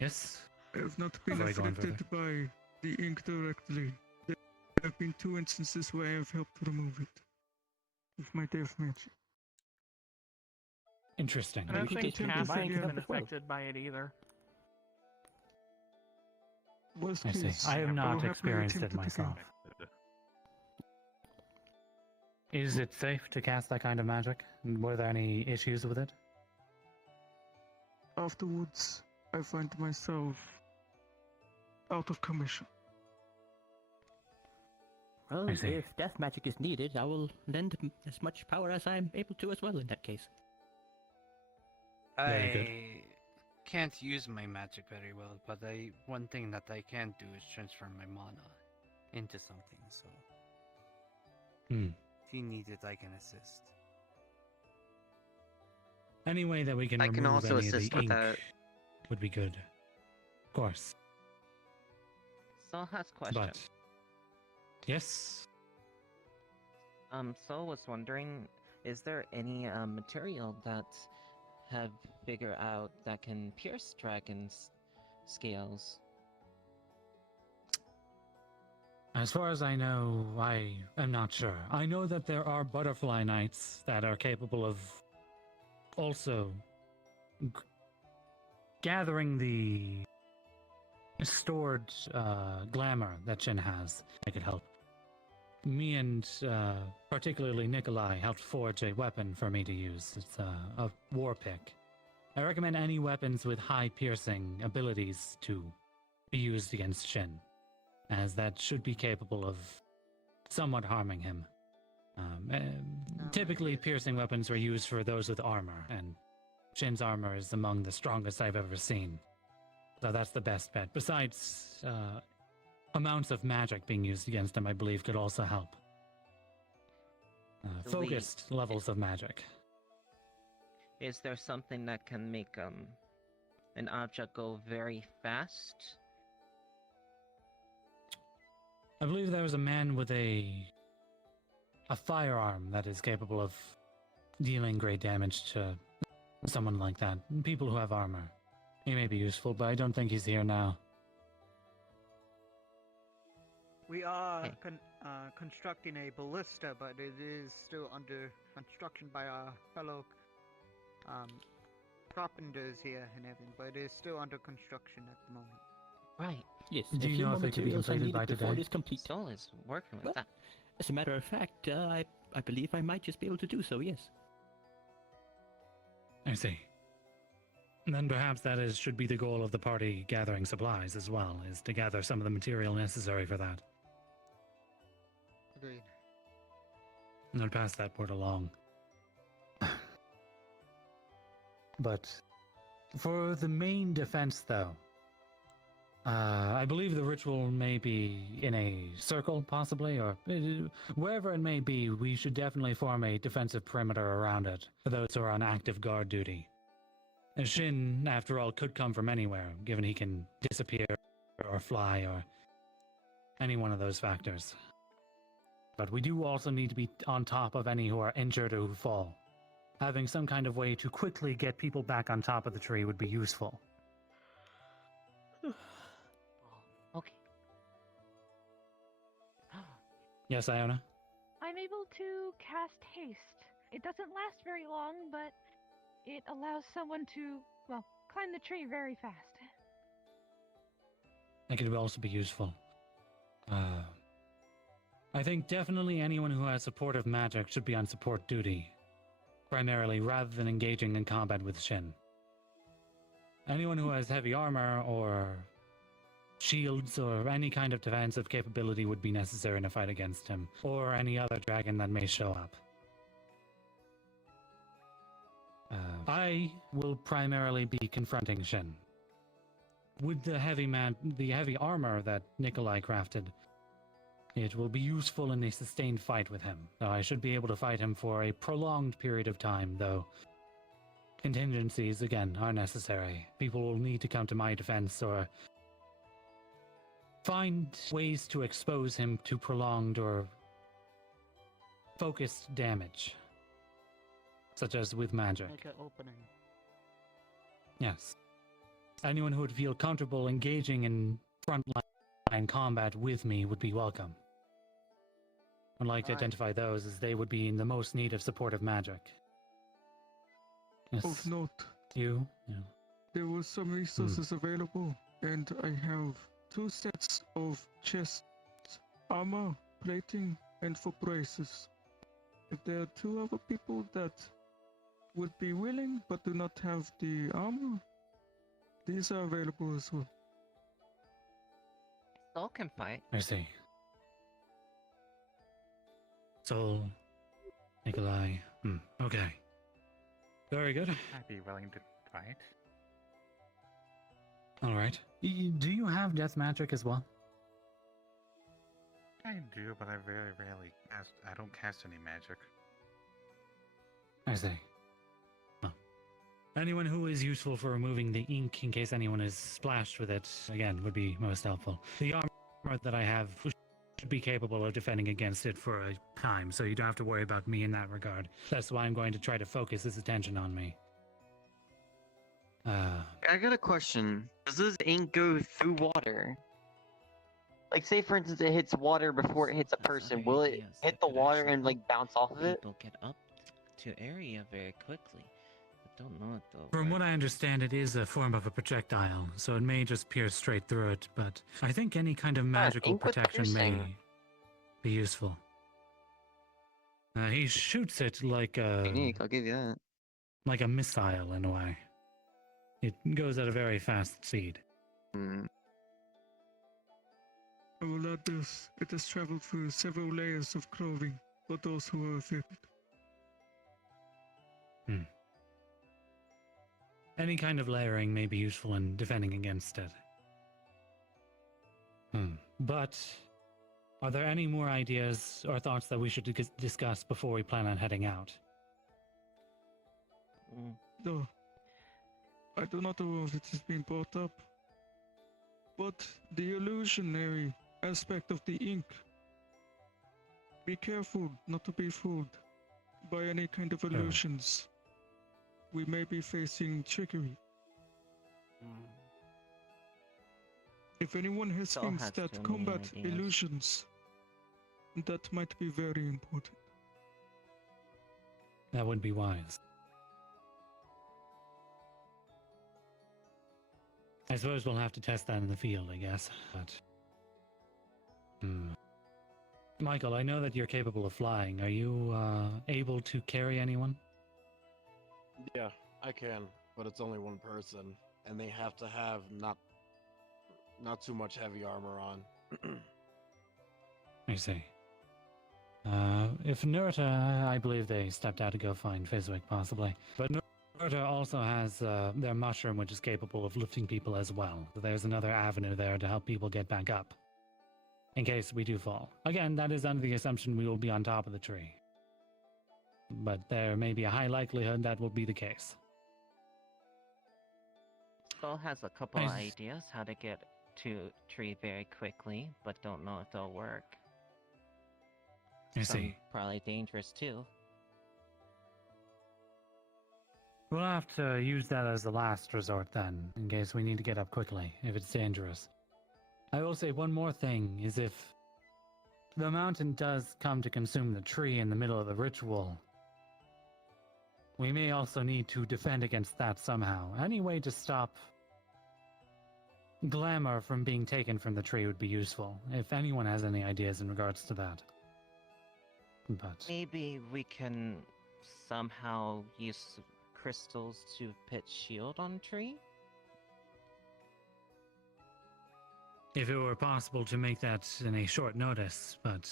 Yes? I have not been Sorry, go on affected by the ink directly. There have been 2 instances where I have helped remove it with my death magic. Interesting. I don't think Cass has again. been affected by it either. Worst I see. case, I have will not happily experienced it attempt myself. again. Is it safe to cast that kind of magic? Were there any issues with it? Afterwards, I find myself out of commission. Well, I see. if death magic is needed, I will lend as much power as I'm able to as well in that case. Very good. I can't use my magic very well, but one thing that I can do is transfer my mana into something, so if you need it, I can assist. Any way that we can I remove can also any of assist the with ink that. would be good. Of course. Sol has question. But yes. Sol was wondering, is there any material that have figured out that can pierce dragons' scales? As far as I know, I am not sure. I know that there are butterfly knights that are capable of also gathering the stored glamour that Shin has. I could help. Me and particularly Nikolai helped forge a weapon for me to use. It's a war pick. I recommend any weapons with high piercing abilities to be used against Shin, as that should be capable of somewhat harming him. Typically, piercing weapons are used for those with armor, and Shin's armor is among the strongest I've ever seen. So that's the best bet. Besides, amounts of magic being used against him, I believe, could also help. Focused levels of magic. Is there something that can make an object go very fast? I believe there was a man with a firearm that is capable of dealing great damage to someone like that. People who have armor. He may be useful, but I don't think he's here now. We are constructing a ballista, but it is still under construction by our fellow carpenters here and everything, but it is still under construction at the moment. Right. Yes. Do a you few know more if it could be materials are completed needed by before today? it is complete. Sol is working with Well, that. As a matter of fact, I believe I might just be able to do so, yes. I see. And then perhaps that should be the goal of the party gathering supplies as well, is to gather some of the material necessary for that. Agreed. And I'll pass that word along. But for the main defense, though, I believe the ritual may be in a circle, possibly, or wherever it may be. We should definitely form a defensive perimeter around it for those who are on active guard duty. And Shin, after all, could come from anywhere, given he can disappear or fly or any one of those factors. But we do also need to be on top of any who are injured or who fall. Having some kind of way to quickly get people back on top of the tree would be useful. Okay. Yes, Iona? I'm able to cast haste. It doesn't last very long, but it allows someone to, well, climb the tree very fast. That could also be useful. I think definitely anyone who has supportive magic should be on support duty, primarily, rather than engaging in combat with Shin. anyone who has heavy armor or shields or any kind of defensive capability would be necessary in a fight against him, or any other dragon that may show up. I will primarily be confronting Shin. With the heavy armor that Nikolai crafted, it will be useful in a sustained fight with him. Now, I should be able to fight him for a prolonged period of time, though contingencies, again, are necessary. People will need to come to my defense or find ways to expose him to prolonged or focused damage, such as with magic. Make an opening. Yes. Anyone who would feel comfortable engaging in frontline combat with me would be welcome. I'd like to identify those as they would be in the most need of supportive magic. Yes. Of note, You? Yeah. there were some resources available, and I have 2 sets of chest armor, plating, and for braces. If there are 2 other people that would be willing but do not have the armor, these are available as well. Soul can fight. I see. Soul, Nikolai. Okay. Very good. I'd be willing to fight. Alright. Do you have death magic as well? I do, but I very rarely cast. I don't cast any magic. I see. Oh. Anyone who is useful for removing the ink in case anyone is splashed with it, again, would be most helpful. The armor that I have should be capable of defending against it for a time, so you don't have to worry about me in that regard. That's why I'm going to try to focus his attention on me. I got a question. Does this ink go through water? Like, say for instance, it hits water before it hits a person. Will it hit the water and like bounce off of it? People get up to area very quickly. I don't know if they'll From what I understand, it is a form of a projectile, so it may just pierce straight through it, but I think any kind of magical ink with protection may piercing. be useful. He shoots it like a... Unique, I'll give you that. Like a missile, in a way. It goes at a very fast speed. I will add this. It has traveled through several layers of clothing for those who are affected. Any kind of layering may be useful in defending against it. But, are there any more ideas or thoughts that we should discuss before we plan on heading out? No. I do not know if it has been brought up. But the illusionary aspect of the ink. Be careful not to be fooled by any kind of illusions. We may be facing trickery. If anyone has Soul things has that too many combat ideas. illusions, that might be very important. That would be wise. I suppose we'll have to test that in the field, I guess, but... Michael, I know that you're capable of flying. Are you, able to carry anyone? Yeah, I can, but it's only one person, and they have to have not too much heavy armor on. I see. If Nurta, I believe they stepped out to go find Fizwick, possibly. But Nurta also has their mushroom, which is capable of lifting people as well. So there's another avenue there to help people get back up. In case we do fall. Again, that is under the assumption we will be on top of the tree. But there may be a high likelihood that will be the case. Soul has a couple of ideas how to get to tree very quickly, but don't know if they'll work. I Some see. Probably dangerous too. We'll have to use that as the last resort then, in case we need to get up quickly, if it's dangerous. I will say one more thing, is if the mountain does come to consume the tree in the middle of the ritual, we may also need to defend against that somehow. Any way to stop glamour from being taken from the tree would be useful, if anyone has any ideas in regards to that. But Maybe we can somehow use crystals to put shield on tree? if it were possible to make that in a short notice, but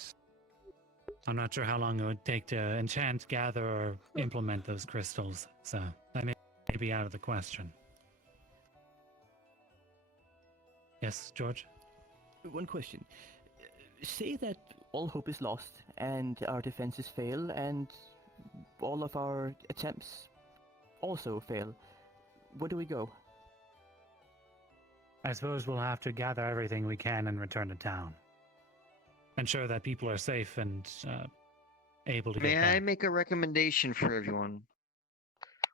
I'm not sure how long it would take to enchant, gather, or implement those crystals, so that may be out of the question. Yes, George? One question. Say that all hope is lost, and our defenses fail, and all of our attempts also fail. Where do we go? I suppose we'll have to gather everything we can and return to town. Ensure that people are safe and able to get May back. I make a recommendation for everyone?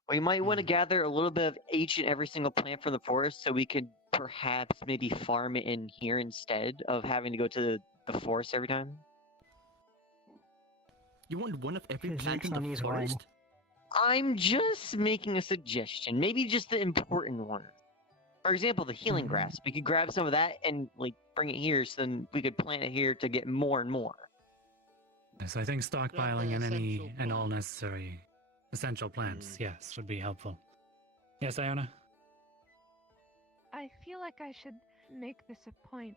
We might want to gather a little bit of each and every single plant from the forest so we could perhaps maybe farm it in here instead of having to go to the forest every time. You want one of every plant in the Physics forest? I'm just making a suggestion. Maybe just the important ones. For example, the healing grass. We could grab some of that and like bring it here, so then we could plant it here to get more and more. Yes, I think stockpiling in any and all necessary essential plants, yes, would be helpful. Yes, Iona? I feel like I should make this a point.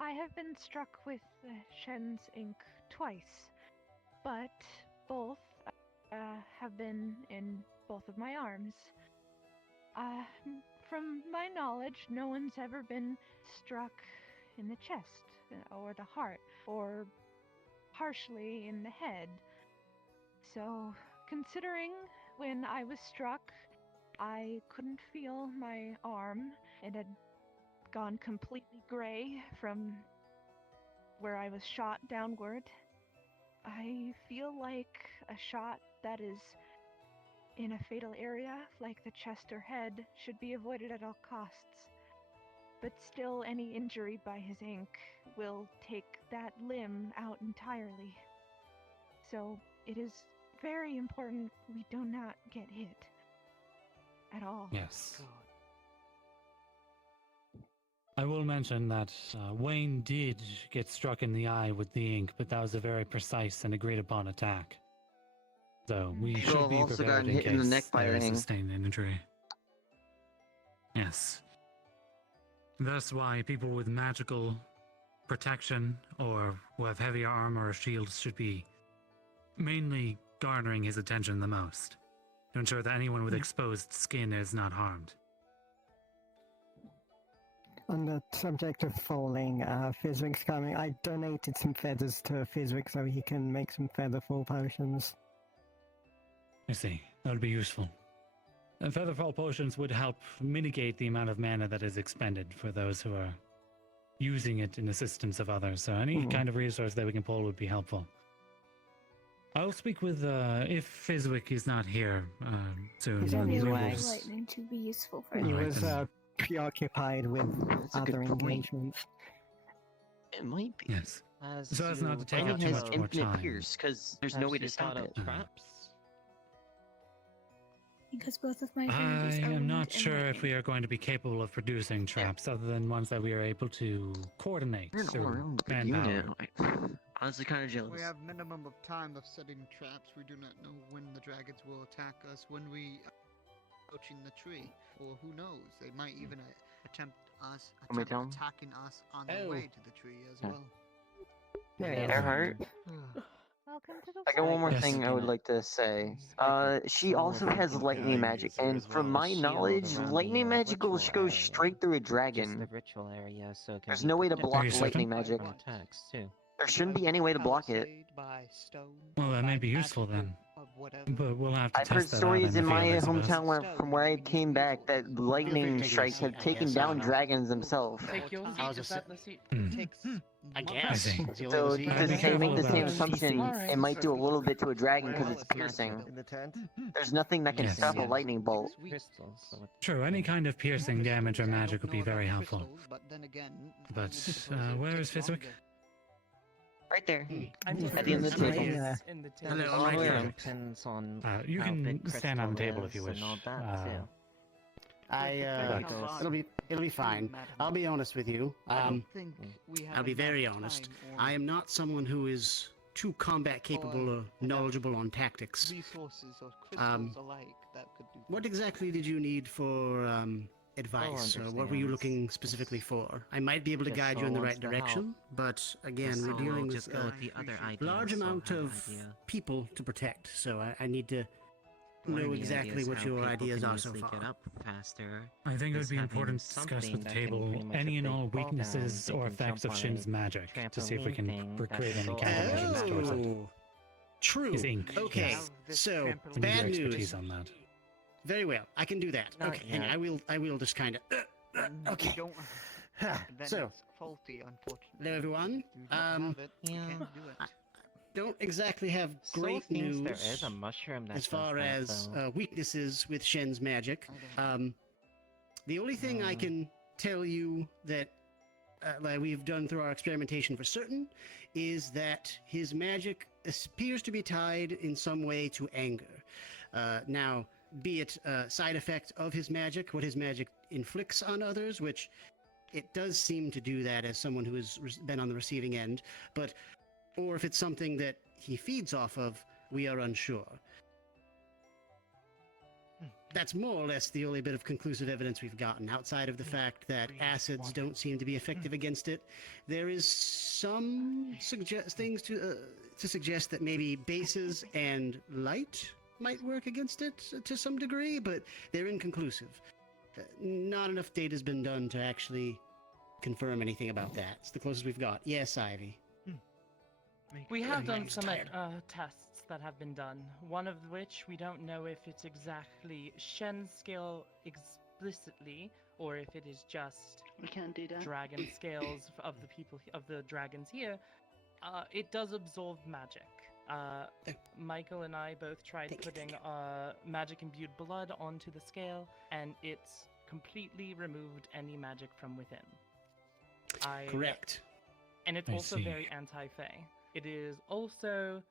I have been struck with Shen's ink twice, but both have been in both of my arms. From my knowledge, no one's ever been struck in the chest, or the heart, or harshly in the head. So, considering when I was struck, I couldn't feel my arm. It had gone completely gray from where I was shot downward. I feel like a shot that is in a fatal area, like the chest or head, should be avoided at all costs. But still, any injury by his ink will take that limb out entirely. So, it is very important we do not get hit. At all. Yes. I will mention that Wayne did get struck in the eye with the ink, but that was a very precise and agreed upon attack. So we People should have be also prepared gotten in hit in the case neck by there the is ink. sustained injury. Yes. That's why people with magical protection or who have heavier armor or shields should be mainly garnering his attention the most, to ensure that anyone with exposed skin is not harmed. On the subject of falling, Fizwick's coming. I donated some feathers to Fizwick so he can make some feather fall potions. I see. That would be useful. And featherfall potions would help mitigate the amount of mana that is expended for those who are using it in assistance of others. So any kind of resource that we can pull would be helpful. I'll speak with, if Fizwick is not here soon. He's on his we will way. just- Lightning to be useful for He him. was preoccupied with a good other point. engagements. It might be. Yes. So as not to take Lightning up too has much more infinite time. pierce, because there's no way to stop it. Because both of my I abilities are am wind not and sure if lightning. we are going to be capable of producing traps other than ones that we are able to coordinate We're an through all-around good manpower. unit. Honestly, kind of jealous. We have minimum of time of setting traps. We do not know when the dragons will attack us, when we are approaching the tree, or who knows, they might even attempt attacking us on the way to the tree as well. Earhart? Welcome to the I got one more Yes. thing I would like to say. She also has lightning magic, and from my knowledge, lightning magic will go straight through a dragon. The ritual area, so it can There's be no way to protected block you certain? lightning magic. from attacks too. There shouldn't be any way to block it. Well, that may be useful then. But we'll have to I've test heard that stories out in the my field, I suppose. hometown from where I came back that lightning strikes have taken down dragons themselves. Take your seat. Is that the seat? I I guess. see. So Be to careful say, make the about same it. assumption, Alright. it might do a little bit to a dragon because it's piercing. There's nothing that can Yes. stop a lightning bolt. Crystals. So True, any kind of piercing damage or magic would be very helpful. But then again, But where is Fizwick? Right there. I'm At the end of the table. in the Hello, table. I'm right here. Depends on You how can big stand on the crystal table if you is wish. and all that, too. It'll be fine. I'll be honest with you. think I'll be very honest. I am not someone who is too combat capable or knowledgeable on tactics. resources or Um, crystals alike that could do. What exactly did you need for advice, or what were you looking specifically for? I might be able to guide you in the right direction, but again, we're dealing with a large amount of people to protect, so I need to know exactly what your ideas are so far. I think it would be important to discuss with the table any and all weaknesses or effects of Shin's magic to see if we can recreate any countermeasures towards it. True. His ink. Okay, yes. so I need bad your news. expertise on that. Very well, I can do that. Okay, hang on, I will just kind of. Okay. So, faulty, unfortunately. hello everyone. I don't exactly have So great seems news there is a mushroom that as far does that, as though. weaknesses with Shen's magic. The only thing I can tell you that like we've done through our experimentation for certain is that his magic appears to be tied in some way to anger. Now, be it a side effect of his magic, what his magic inflicts on others, which it does seem to do that as someone who has been on the receiving end, but or if it's something that he feeds off of, we are unsure. That's more or less the only bit of conclusive evidence we've gotten, outside of the fact that acids don't seem to be effective against it. There is some things to suggest that maybe bases and light might work against it to some degree, but they're inconclusive. Not enough data's been done to actually confirm anything about that. It's the closest we've got. Yes, Ivy. We have I'm done just some tired. tests that have been done, one of which we don't know if it's exactly Shen's scale explicitly, or if it is just We can't do that. dragon scales of the dragons here. It does absorb magic. Michael and I both tried putting magic imbued blood onto the scale, and it's completely removed any magic from within. Correct. And it's I also see. very anti-Fae. It is also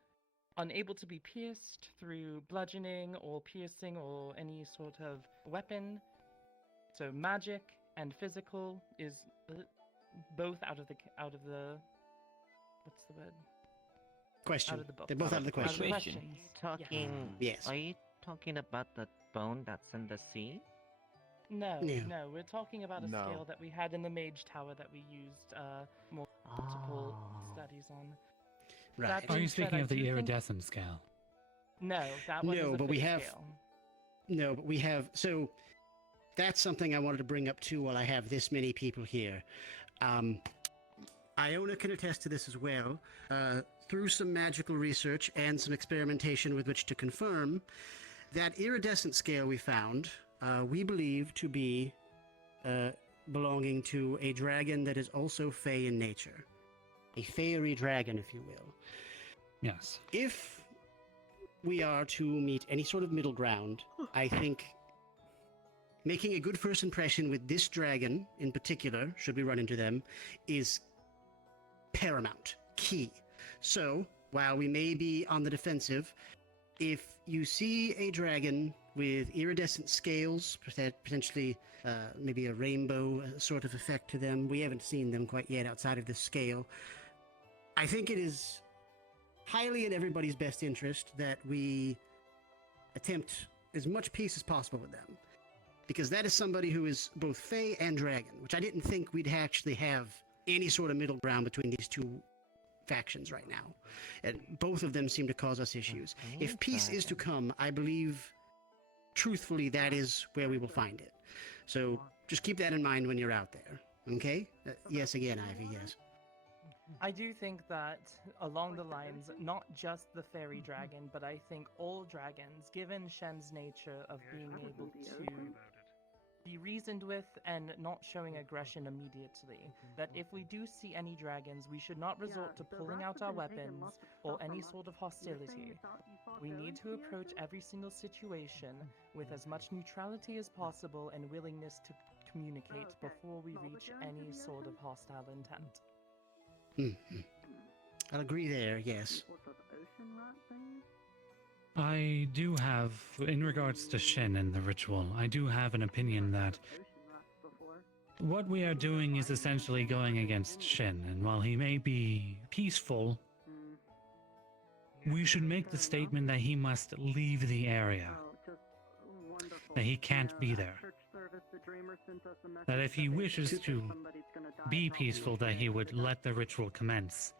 unable to be pierced through bludgeoning or piercing or any sort of weapon. So magic and physical is both out of the what's the word? Question. Out of the book. They're both out of the question. Talking. Yes. Are you talking about the bone that's in the sea? No, No. no, we're talking about a No. scale that we had in the mage tower that we used multiple studies on. Right. That Are you being said, speaking I of the do think- iridescent scale? No, that one is No, a but we Fae have. scale. No, but we have. So that's something I wanted to bring up too while I have this many people here. Iona can attest to this as well. Through some magical research and some experimentation with which to confirm, that iridescent scale we found, we believe to be belonging to a dragon that is also Fae in nature. A fairy dragon, if you will. Yes. If we are to meet any sort of middle ground, I think making a good first impression with this dragon in particular, should we run into them, is paramount, key. So, while we may be on the defensive, if you see a dragon with iridescent scales, potentially maybe a rainbow sort of effect to them, we haven't seen them quite yet outside of this scale, I think it is highly in everybody's best interest that we attempt as much peace as possible with them. Because that is somebody who is both Fae and Dragon, which I didn't think we'd actually have any sort of middle ground between these two factions right now. And both of them seem to cause us issues. If peace is to come, I believe, truthfully, that is where we will find it. So just keep that in mind when you're out there. Okay? Yes, again, Ivy, yes. I do think that along the lines, not just the fairy dragon, but I think all dragons, given Shen's nature of being able to be reasoned with and not showing aggression immediately, that if we do see any dragons, we should not resort to pulling out our weapons or any sort of hostility. We need to approach every single situation with as much neutrality as possible and willingness to communicate before we reach any sort of hostile intent. I'll agree there, yes. I do have, in regards to Shen and the ritual, I do have an opinion that what we are doing is essentially going against Shen, and while he may be peaceful, we should make the statement that he must leave the area, that he can't be there. that if he wishes to be peaceful, that he would let the ritual commence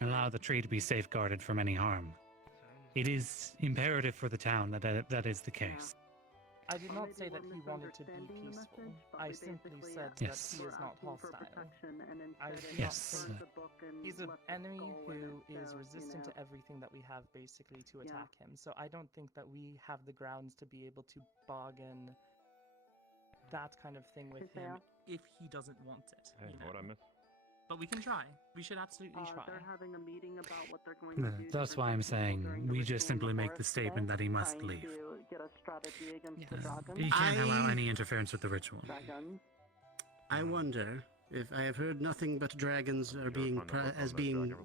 and allow the tree to be safeguarded from any harm. It is imperative for the town that is the case. I did not say that he wanted to be peaceful. I simply said Yes. that he is not hostile. I do Yes. not think he's an enemy who is resistant to everything that we have basically to attack him. So I don't think that we have the grounds to be able to bargain that kind of thing with him if he doesn't want it. Hey, you know? what I miss? But we can try. We should absolutely try. They're having a meeting about what they're going to do. That's why I'm saying we just simply make the statement that he must leave. To get a strategy against the dragons. He can't allow any interference with the ritual. I wonder if I have heard nothing but dragons are being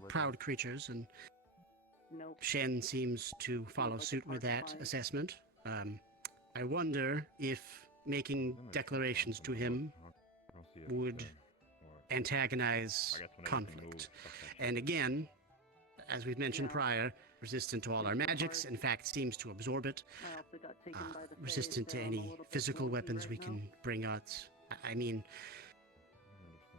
proud creatures, and Shen seems to follow suit with that assessment. I wonder if making declarations to him would antagonize conflict. And again, as we've mentioned prior, resistant to all our magics, in fact seems to absorb it, resistant to any physical weapons we can bring out. I mean,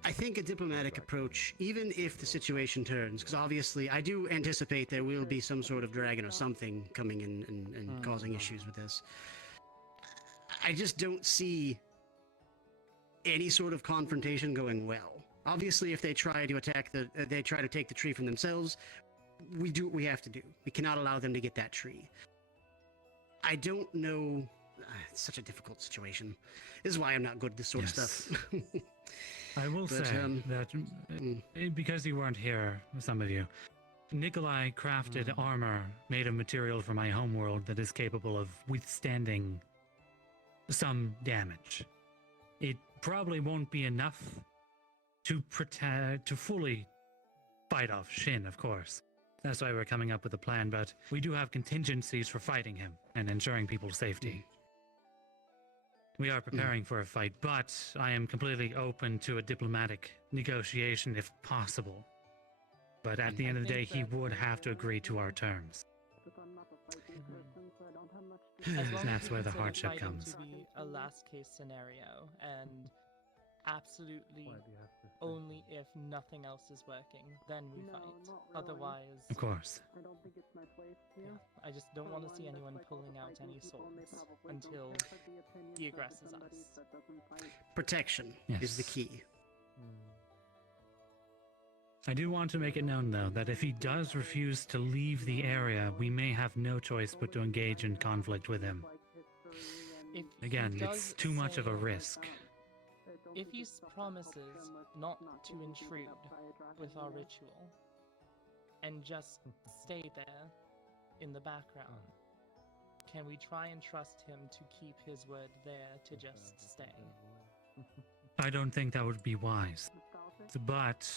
I think a diplomatic approach, even if the situation turns, because obviously I do anticipate there will be some sort of dragon or something coming in and causing issues with this. I just don't see any sort of confrontation going well. Obviously, if they try to attack they try to take the tree from themselves, we do what we have to do. We cannot allow them to get that tree. I don't know. It's such a difficult situation. This is why I'm not good at this sort of stuff. I will say that because you weren't here, some of you, Nikolai crafted armor made of material from my homeworld that is capable of withstanding some damage. It probably won't be enough to fully fight off Shin, of course. That's why we're coming up with a plan, but we do have contingencies for fighting him and ensuring people's safety. We are preparing for a fight, but I am completely open to a diplomatic negotiation if possible. But at the end of the day, he would have to agree to our terms. As long That's as where we the consider hardship fighting comes. to be a last case scenario, and absolutely only if nothing else is working, then we fight. Otherwise, Of course. I don't think it's my place to. I just don't want to see anyone pulling out any swords until he aggresses us. Protection is the key. I do want to make it known, though, that if he does refuse to leave the area, we may have no choice but to engage in conflict with him. Again, it's too much of a risk. If he promises not to intrude with our ritual and just stay there in the background, can we try and trust him to keep his word there to just stay? I don't think that would be wise. But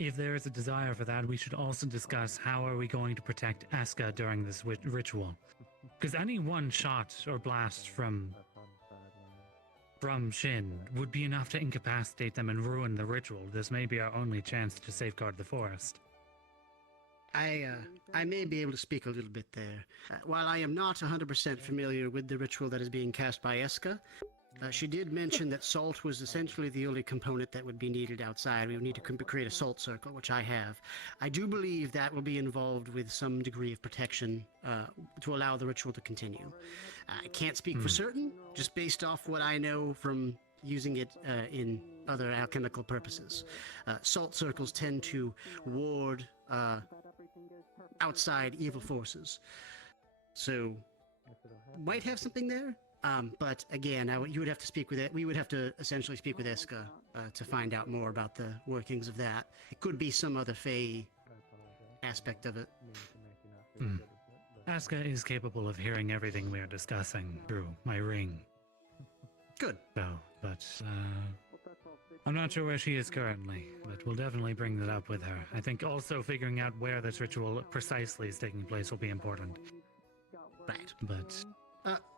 if there is a desire for that, we should also discuss how are we going to protect Eska during this ritual. Because any one shot or blast from Shin would be enough to incapacitate them and ruin the ritual. This may be our only chance to safeguard the forest. I may be able to speak a little bit there. While I am not 100% familiar with the ritual that is being cast by Eska, she did mention that salt was essentially the only component that would be needed outside. We would need to create a salt circle, which I have. I do believe that will be involved with some degree of protection to allow the ritual to continue. I can't speak for certain, just based off what I know from using it in other alchemical purposes. Salt circles tend to ward outside evil forces. So, might have something there. But again, you would have to speak with it. We would have to essentially speak with Eska to find out more about the workings of that. It could be some other Fae aspect of it. Eska is capable of hearing everything we are discussing through my ring. Good. So, but I'm not sure where she is currently, but we'll definitely bring that up with her. I think also figuring out where this ritual precisely is taking place will be important. Right. But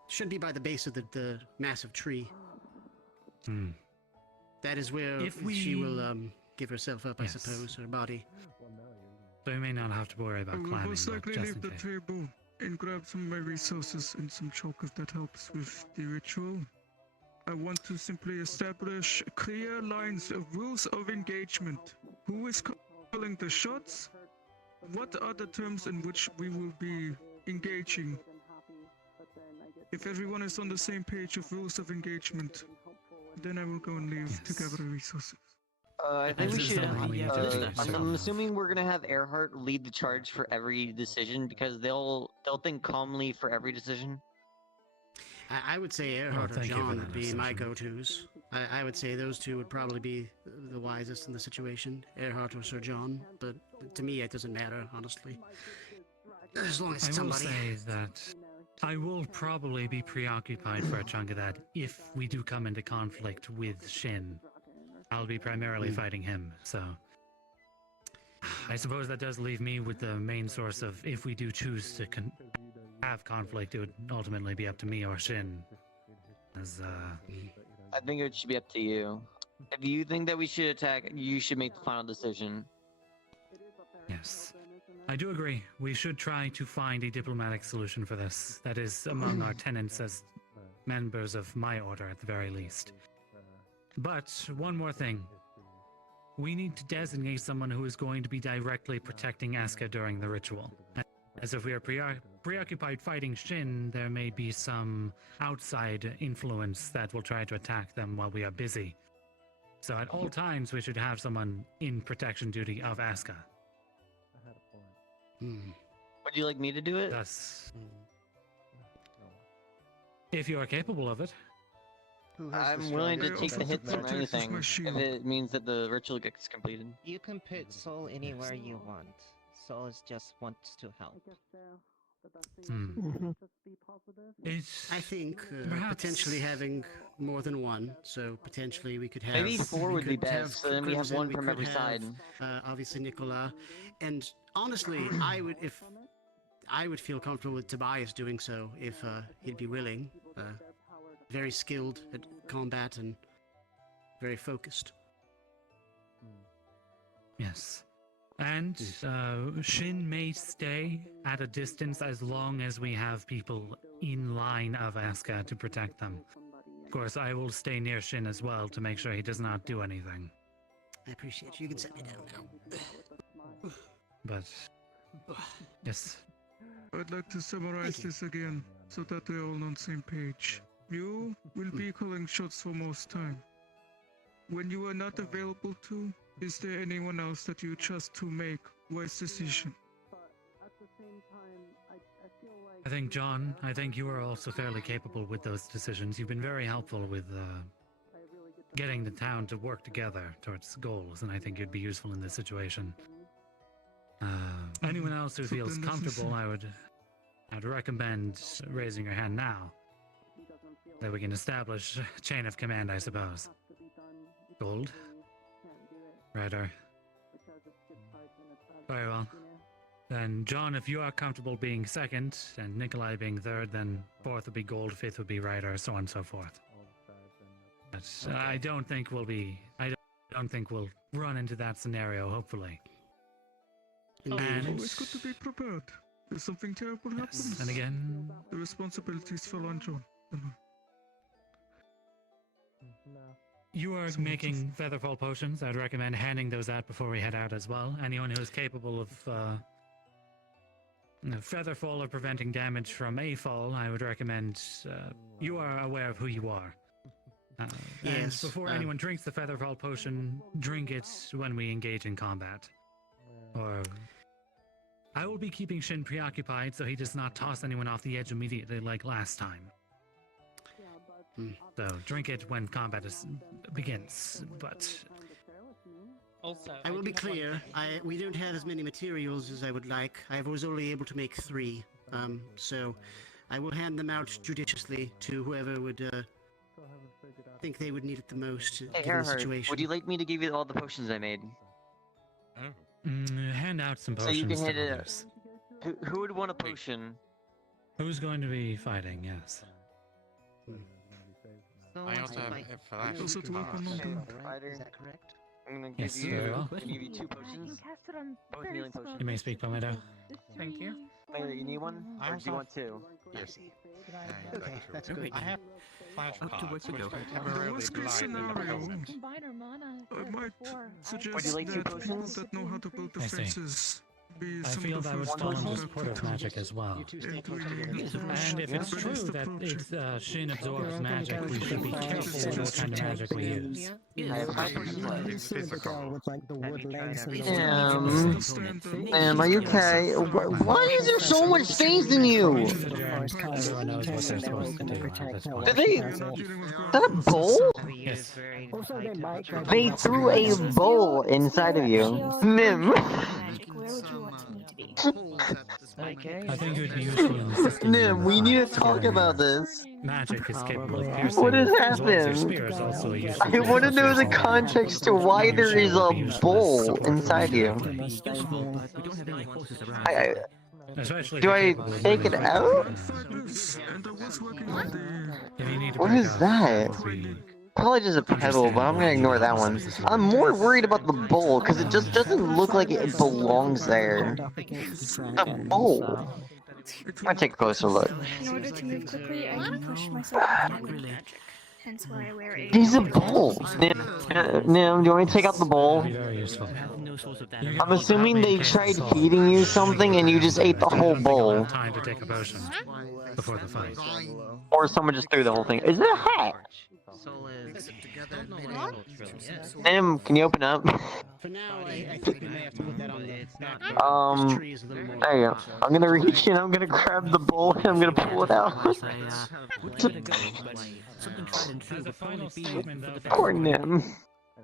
should be by the base of the massive tree. That is where she will give herself up, I suppose, her body. So we may not have to worry about I will climbing, most but likely just leave in the case. table and grab some of my resources and some chalk if that helps with the ritual. I want to simply establish clear lines of rules of engagement. Who is calling the shots? What are the terms in which we will be engaging? If everyone is on the same page of rules of engagement, then I will go and leave to gather resources. I think we This is should. something we need to do, so- I'm assuming we're gonna have Earhart lead the charge for every decision because they'll think calmly for every decision. I would say Earhart or thank you for John that would be my assumption. go-tos. I would say those two would probably be the wisest in the situation, Earhart or Sir John. But to me, it doesn't matter, honestly. As long as I will somebody. say that I will probably be preoccupied for a chunk of that if we do come into conflict with Shin. I'll be primarily fighting him, so I suppose that does leave me with the main source of if we do choose to have conflict, it would ultimately be up to me or Shin. As I think it should be up to you. If you think that we should attack, you should make the final decision. yes, I do agree. We should try to find a diplomatic solution for this. That is among our tenets as members of my order, at the very least. But one more thing. We need to designate someone who is going to be directly protecting Asuka during the ritual. As if we are preoccupied fighting Shin, there may be some outside influence that will try to attack them while we are busy. So at all times, we should have someone in protection duty of Asuka. Would you like me to do it? Thus, if you are capable of it. I'm willing to take the hits or anything if it means that the ritual gets completed. You can put Soul anywhere you want. Soul is just wants to help. I think perhaps- potentially having more than one, so potentially we could have. Maybe 4 we would be could have best, so then we have Crimson, one we from could every have, side. Obviously Nicola, and honestly, I would feel comfortable with Tobias doing so if he'd be willing. Very skilled at combat and very focused. Yes. And Shin may stay at a distance as long as we have people in line of Asuka to protect them. Of course, I will stay near Shin as well to make sure he does not do anything. I appreciate you. You can set me down now. But, yes. I'd like to summarize this again, so that we're all on the same page. You will be calling shots for most time. When you are not available to, is there anyone else that you trust to make wise decision? I think, John, you are also fairly capable with those decisions. You've been very helpful with getting the town to work together towards goals, and I think you'd be useful in this situation. Anyone else who So feels then this is- comfortable, I'd recommend raising your hand now. That we can establish a chain of command, I suppose. Gold. Ryder. Very well. Then, John, if you are comfortable being second, and Nikolai being third, then fourth would be Gold, fifth would be Ryder, so on and so forth. But I don't think we'll run into that scenario, hopefully. It's good to be prepared. If something terrible happens, and again, the responsibilities fall on John. You are making Featherfall potions. I'd recommend handing those out before we head out as well. Anyone who is capable of Featherfall or preventing damage from a fall, I would recommend you are aware of who you are. Yes, And before anyone drinks the Featherfall potion, drink it when we engage in combat. Or I will be keeping Shin preoccupied so he does not toss anyone off the edge immediately like last time. So drink it when combat begins, but Also, I will do be have one clear. thing. We don't have as many materials as I would like. I was only able to make 3, so I will hand them out judiciously to whoever would think they would need it the most, Hey, given the Earhart, situation. would you like me to give you all the potions I made? hand out some So potions you can to hand it others. Who would want a potion? Who's going to be fighting? Yes. So I also have might a flash. Also to work on cast London. Shadow, right? Is that correct? I'm gonna Yes, give you, very well. I'm gonna give you 2 I can potions. cast it on Both very healing small potions. You may speak, Palmetto. Thank you. Wait, you need one? I Or do also you have- want 2? Yes. Okay, that's good. I have flashcards, which are The temporarily worst case blind the scenario, opponent. Combine our mana I might suggest Would you like two that people potions? that know how to build I see. defenses be I some feel of the that would first fall ones under that supportive become magic as well. and And if it's true that it's Shin absorbs magic, we should be careful with what kind of magic we use. I have 5 potions left. With like the wood legs and Are you okay? Why is there so much space in you? Everyone knows what they're supposed to do at this point. Did they? Is that a bowl? Yes. They threw a bowl inside of you. Nim. Where would you want me to be? I think it would be useful in assisting Nim, we need to talk about this. Magic is capable of piercing. What has as well as your happened? spear is also a useful I want to know the defense. context to why there is a bowl inside you. Do I take it out? What is that? Probably just a pebble, but I'm gonna ignore that one. I'm more worried about the bowl, because it just doesn't look like it belongs there. The bowl. I'm gonna take a closer look. In order to move quickly, I can push myself with magic. Hence why I wear a. He's a bowl! Nim, do you want me to take out the bowl? Very useful. I'm assuming they tried feeding you something and you just ate the whole bowl. Time to take a potion before the fight. Or someone just threw the whole thing. Is it a hat? Nim, can you open up? For now, I think we may have to put that on the back. There you go. I'm gonna reach in, I'm gonna grab the bowl, and I'm gonna pull it out. Poor Nim.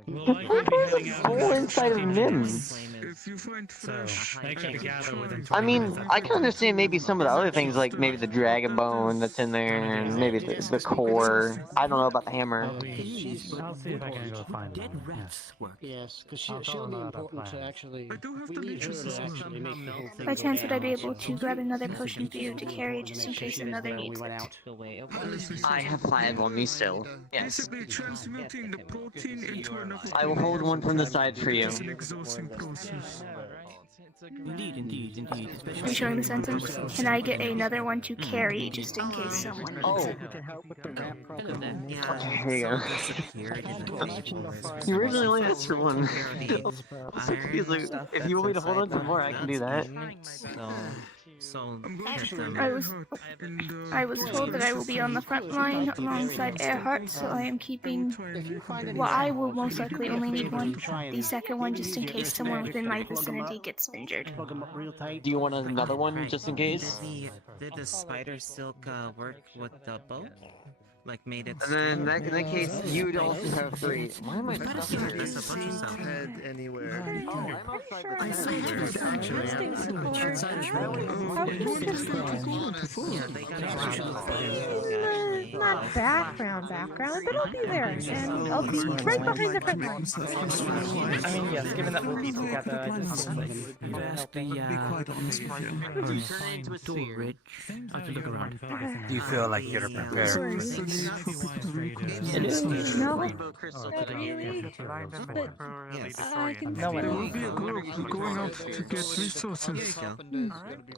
Bowl inside of Nim. I mean, I can understand maybe some of the other things, like maybe the dragon bone that's in there, and maybe the core. I don't know about the hammer. I'll see if I can go find one. Yes, because she'll be important to actually. We need her to actually make the whole thing. By chance, would I be able to grab another potion for you to carry just in case another needs it? I have 5 on me still. Yes. Basically transmuting the protein into another. I will hold one from the side for you. It's an exhausting process. Indeed. Are you showing the sentence? Can I get another one to carry just in case someone needs Oh. it? Here you go. You originally only asked for one. He's like, if you want me to hold on to more, I can do that. I was told that I will be on the front line alongside Earhart, so I am keeping. Well, I will most likely only need one. The second one just in case someone within my vicinity gets injured. Do you want another one just in case? Did the spider silk work with the bow? Like made it. And then in that case, you'd also have 3. Why am I stuck here? That's a bunch of stuff. Head anywhere. Oh, I'm outside the Not background, but I'll be there, and I'll be right behind the front line. I mean, yes, given that we'll be together, I just feel like Do you feel like you're prepared for this? No, not really. But I can There will be a group going out to get resources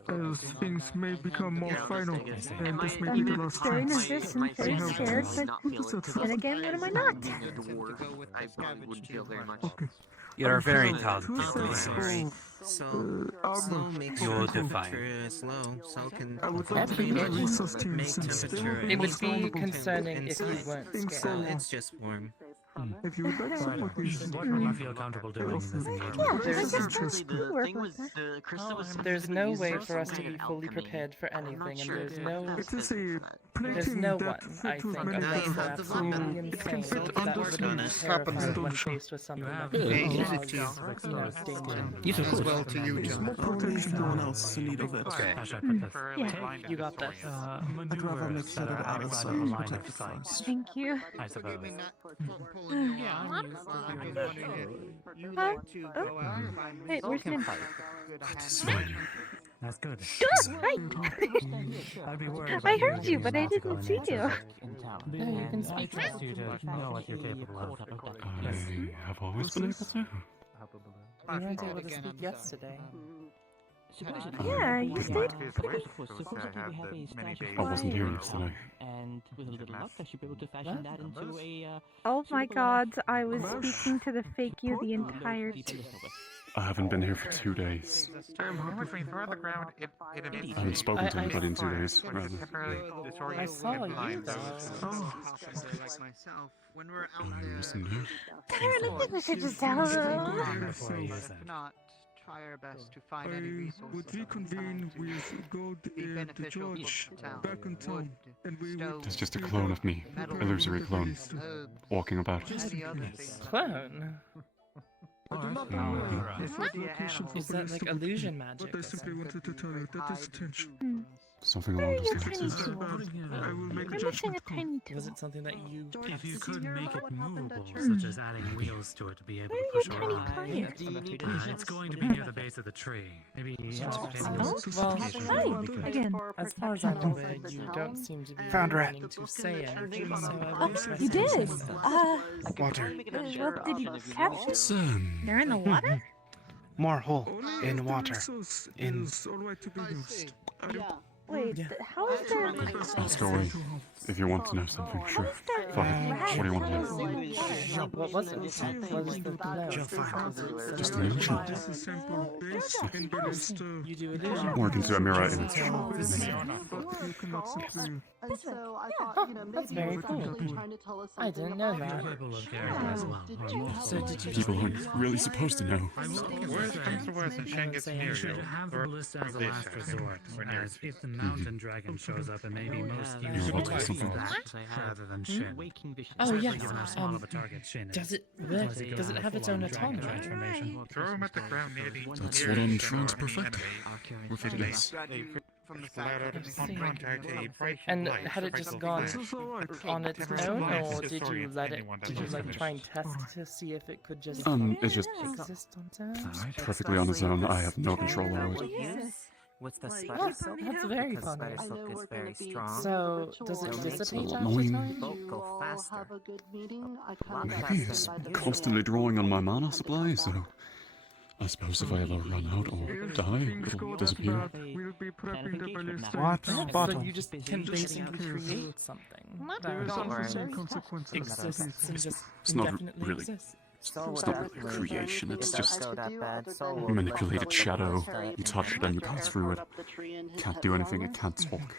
as things may become more final, and this may be the last very chance. nervous and very scared, but then again, what am I not? Okay. You're very talented. You will define. I would like to be in a resource team since they will it would most be vulnerable. concerning if you weren't scared. It's just warm. If you would like support these, What would you feel comfortable doing in this engagement? There's no way for us to be fully prepared for anything, and there's no it is a there's plating no that one, I fits with think, many unless they're methods, so absolutely it can insane fit that under would the be terrifying when faced with something that could cause, danger. Use it as well to you, John. more protection to anyone else in need of it. Okay. You got this. I'd rather make sure that others are protected. Thank you. I suppose. Wait, where's Nim? That's good. Good, right. I'd be worried I about heard you, being but I able to didn't go see in you. And I trust you to know what you're capable of. Yes. I have always been able to. You weren't able to speak yesterday. Yeah, you stayed. I wasn't here yesterday. And with a little luck, I should be able to fashion that into a. Oh my god, I was speaking to the fake you the entire time. I haven't been here for 2 days. I haven't spoken to anybody in 2 days, rather. I saw you though. Like myself, when we're out there, Listen here. Karen, I think we should just tell them. if not, try our best to find any resources. Would reconvene with Gold and George back in town, and we would. There's just a clone of me, illusory clone, walking about. Clone? I do not know if location for Is that like illusion magic? But I simply wanted to tell you that is attention. Something along those Tiny lines. tool. I will make a I'm missing a judgment call. tiny tool. Was it something that you... If you could make it movable, such as adding wheels to it to be able to push Where are your around. tiny pliers? It's going to be near the base of the tree. Maybe Well, Again. as far as I'm aware, you don't seem to be Found rat. wanting to say anything, so I Oh, will you did. Water. What did you capture? Sam. They're in the water? More hole. In water. In. It's alright to be used. Wait, how is there? Let's go away. If you want to know something, sure. Fine. What do you want to know? What was it? What was the glow? Just an illusion. This is sample base and the rest, You do illusion. Work into a mirror image. you cannot simply. And so I thought, you know, maybe That's you very were cool. actually trying to tell us I something didn't know about that. your Capable of church. caring as well. Did you have So did you People aren't really supposed to know. Worst comes to worst and Shen gets You should have the ballista as a last resort, as if the mountain dragon shows up and maybe most You're useful about to say something. rather than Shin. Oh Especially yes. given how small of a target Shin Does is. it work? Does it have its own autonomy? Transformation. Throw him at the ground near the That's what on Tron's perfect. With it is. From the Let out a pump contact a bright And light had it just gone on its own, or did you let it? Did you like try and test to see if it could just It just exist on its own? perfectly on its own. I have no control over it. With the Like, spider That's, silk, that's very because funny. spider silk is very strong. So, does it It'll make dissipate the after annoying. time? boat go all faster. have a good meeting. I Lot kind of Maybe it's constantly drawing on my mana supply, so I suppose if I ever run out or die, it'll disappear. We'll be prepping the ballista. What? So Bottle. you just can basically create something There is that unforeseen consequences. exists and just It's not indefinitely really. exists. It's not really creation. It's just go that bad. So manipulated shadow. You touch it and you pass through it. Can't do anything. It can't talk.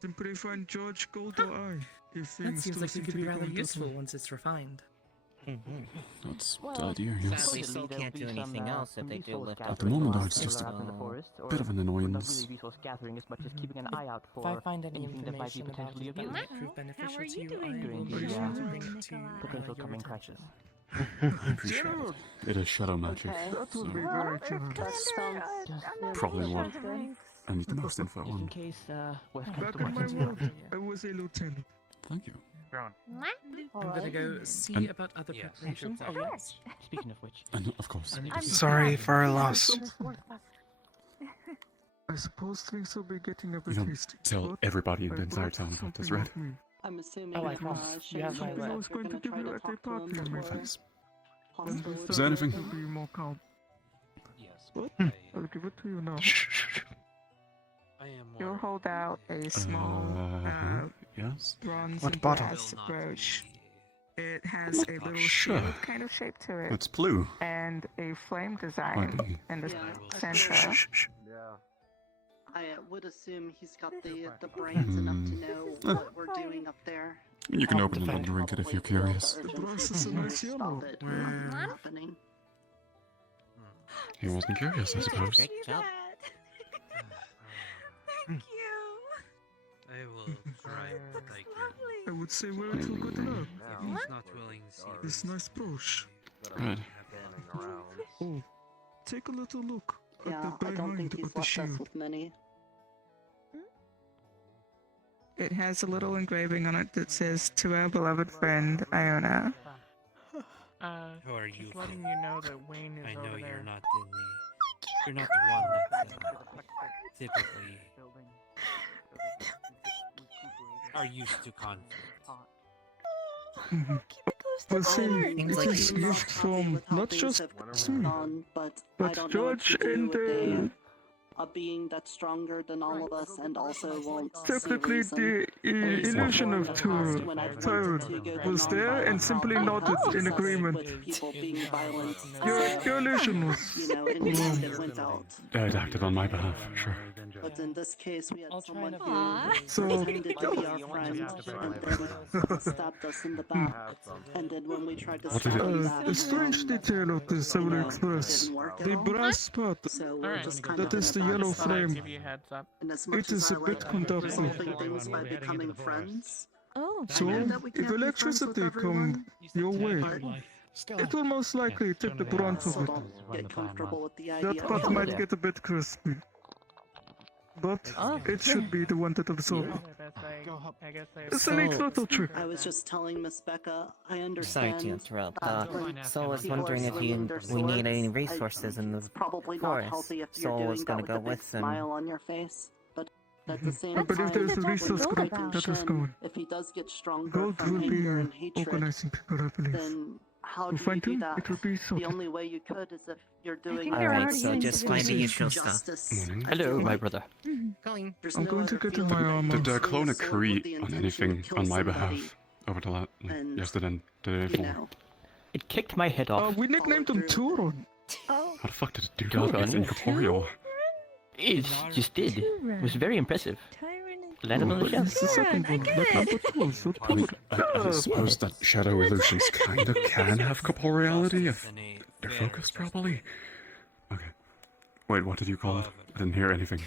Simply find George, Gold, or I. If That things seems don't like seem it to could be be rather going useful well. once it's refined. That's the idea, yes. Sadly, Soul can't do anything else if they do lift up. At the moment, the it's just a monster. bit of an annoyance. gathering as much as keeping an eye out If I for find any anything that might be information about potentially it of that use. might prove beneficial to you, I During will the be sure to bring it to potential your coming attention. crisis. I appreciate it. It is shadow magic, That so would be very generous. probably what I need the most info In on. case West Back comes to in my Washington. world, I was a lieutenant. Thank you. I'm gonna go see And- about other preparations. Oh yes. Speaking of which, And of course, Sorry for our loss. I suppose things will be getting a you bit don't hasty. tell but everybody in I the entire brought town about this, something right? with me. I'm assuming Oh, I promise. You Shane have my and Something I word. was Jack are going to gonna give try you to at a talk to him party, before maybe. Thanks. hospital This Is there anything? will be more calm. What? I'll give it to you now. You'll hold out a small Yes? bronze What and bottle? brass brooch. It has a little Sure. shield kind of shape to it. It's blue. And a flame Might design be. in the Yeah. center. I would assume he's got the brains enough to know what we're doing up there. You can open it and drink it if you're curious. The brass is a nice yellow. Stop it from happening. He wasn't curious, I suppose. Great job. Thank you. I will try to thank you. I would say wear it for good luck. If he's not willing to see This nice brooch. Right. Oh, take a little look at Yeah, the I don't behind think he's of the left us shield. with many. It has a little engraving on it that says, "To our beloved friend, Iona." Who are you? Just letting you know that Wayne is I over know there. you're not in the. You're not the one that typically are used to conflict. Well, see, Things it like is this. used from not just me, But I but don't know if George to do and with a being that's stronger than all of us and also won't Technically, the illusion of Tworon was there and simply nodded in agreement. people being violent. Your illusion was wrong. It went out. It acted on my behalf, sure. But in this case, we had someone So- who pretended to be our friend and then stabbed us in the back. And then when we tried to What did stab him it- back, The strange detail of this I will express. The brass part, Alright, that is the yellow just thought I'd frame. give you a heads up. and as much It is as I a like bit conductive. resolving things by becoming friends, Oh. So, I know that we if can't be electricity friends with everyone, come your way, it will most likely take the brunt of so it. don't get comfortable with the That idea. part might get a bit crispy. But it should be the one that absorbs it. I guess I It's a neat little trick. I was just telling Miss Becca, I Sorry understand. to interrupt. when So I was people are wondering if swinging their we need any swords, resources in the it's probably not forest. healthy if So you're I doing was that gonna with go a big with them. smile on your face. But at the same I believe time, there's a when resource you're group fighting that is Shen, going. if he does get stronger Gold from will be anger and hatred, organizing people, I believe. then how To do you find do him, that? it will be The sorted. only way you could is if you're doing Alright, so just find the usual stuff. justice. I Hello, feel my like brother. Going. there's I'm no going to other get in feeling my that armor. you Did swing a Clone sword agree with the on intention to anything kill on my somebody, behalf over the and, yesterday and the day you before? know, It kicked my head off. We nicknamed him Tworon. Oh. How the fuck did it do that? It's Tworon. incorporeal. It just did. It was very impressive. Landed on the It's shelf. the second one, not number 2, so I mean, Tworon. I suppose that shadow illusions kinda can have corporeality if they're focused properly. Okay. Wait, what did you call it? I didn't hear anything.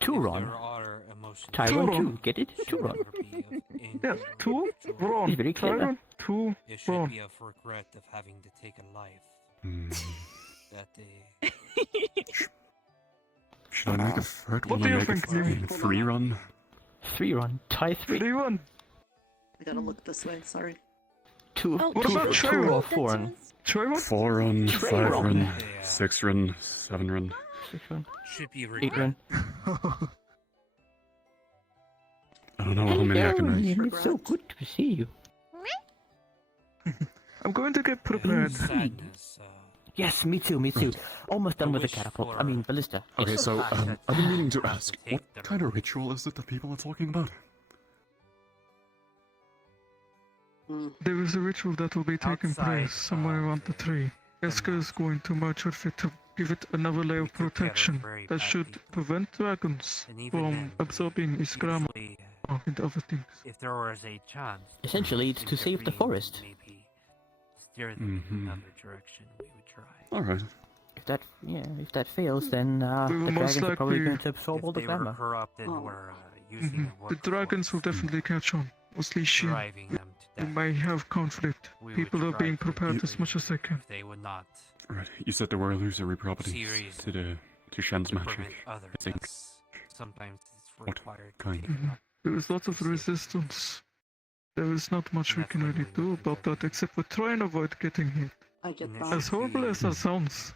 Tworon. Tyrone 2, get it? Tworon. Yeah, Tworon. He's very clever. Tworon. It should be of regret of having to take a life. That they... Should I make a third What one do and you make a think, fucking Jimmy? 3 run? 3 run. Tie 3. 3-1. I gotta look this way, sorry. 2. What two, about two Trevor? or 4 run. Trevor? 4 run, 5 Trevor. run, 6 run, 7 run. 6 run. Should be 8 regret. run. I don't know how many I can make. It's so good to see you. I'm going to get prepared. Sadness, Yes, me too, me too. Almost done with the catapult. I mean, ballista. Okay, Yes. so I've been meaning to ask, what kind of ritual is it that people are talking about? There is a ritual that will be taking Outside, place somewhere around the tree. Eska is going to merge with it to give it another layer of protection that should prevent dragons And even from then, absorbing his grammar usually, and other things. if there was a chance, Essentially, it's to save the forest. maybe steer them in another direction, we would try. Alright. If that fails, then We will the most dragons are probably likely- going to absorb If all the they were glamour. corrupt and were using Mhm. The dragons will definitely catch on. Mostly she. driving them to We death, may have conflict. we would People are try being to prepared as much as they can. if they would not Right, you said there were illusory properties Series to Shen's to magic, prevent others, I think. as sometimes it's What required to kind? take Mhm. There is lots of resistance. There is not much we can really do about that except for try and avoid getting hit. I get And it that. As horrible as that sounds,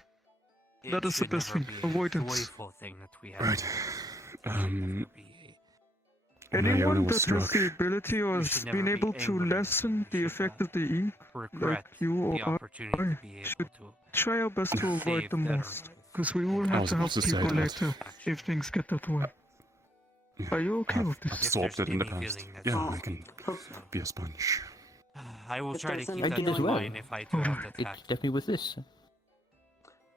It that is the should best never thing. be a Avoidance. joyful thing that we have. Right. When Anyone Iona that was has struck, the ability or We has should never been be able to angry. lessen the effect of the ink, regret like you or the opportunity to be should able to try our best to avoid save the better most. Because we will I have was to help about to say people that. later if things get that way. Are you okay with this? absorbed it in the any past. feeling that's Yeah, wrong. I can be a sponge. I will If try to there's keep any that I did as in well. mind if I do have to It's attack. definitely with this.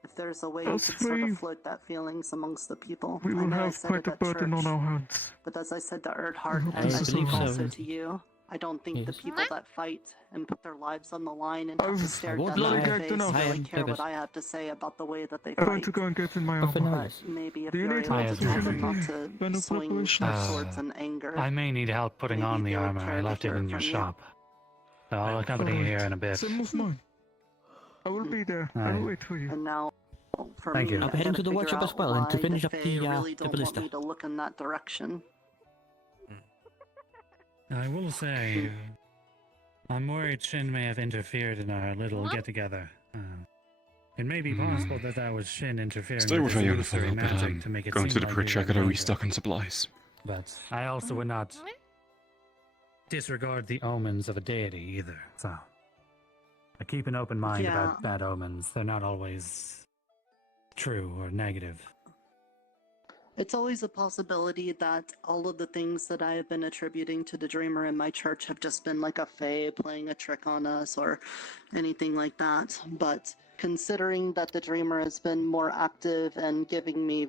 If there's a way you That's could sort free. of float that feelings amongst the people. We I will know I have said quite it a at burden on church, our hands. but as I said to Erdhart, hope and I I think believe so. also to you, I don't think the Yes. people that fight and put their lives on the line and have to I've stare won't death bloody in the gagged face enough. really I am care what nervous. I have to say about the way that they I'm going fight. to go and get in my Half an armor. hour. But maybe if Do you you're need able help to tell them with not any kind to of swing preparation? swords in anger, I may need help putting on maybe the they would armor. care I to left it hear in your from you. shop. So I'll accompany you here in a bit. Same with mine. I will be there. I will Aye. wait for you. And now, for Thank me, you. I I'll be heading gotta to the figure workshop as out well, and to why finish up Fae the, really the don't ballista. want me to look in that direction. I will say, I'm worried Shin may have interfered in our little get-together. It may be possible that that was Shin interfering Stay with with his Iona for a illusory little bit. magic to make it Going seem to the like bridge, we I were gotta in restock on supplies. But I also would not disregard the omens of a deity either. So I keep an open mind Yeah. about bad omens. They're not always true or negative. It's always a possibility that all of the things that I have been attributing to the Dreamer in my church have just been like a Fae playing a trick on us or anything like that. But considering that the Dreamer has been more active and giving me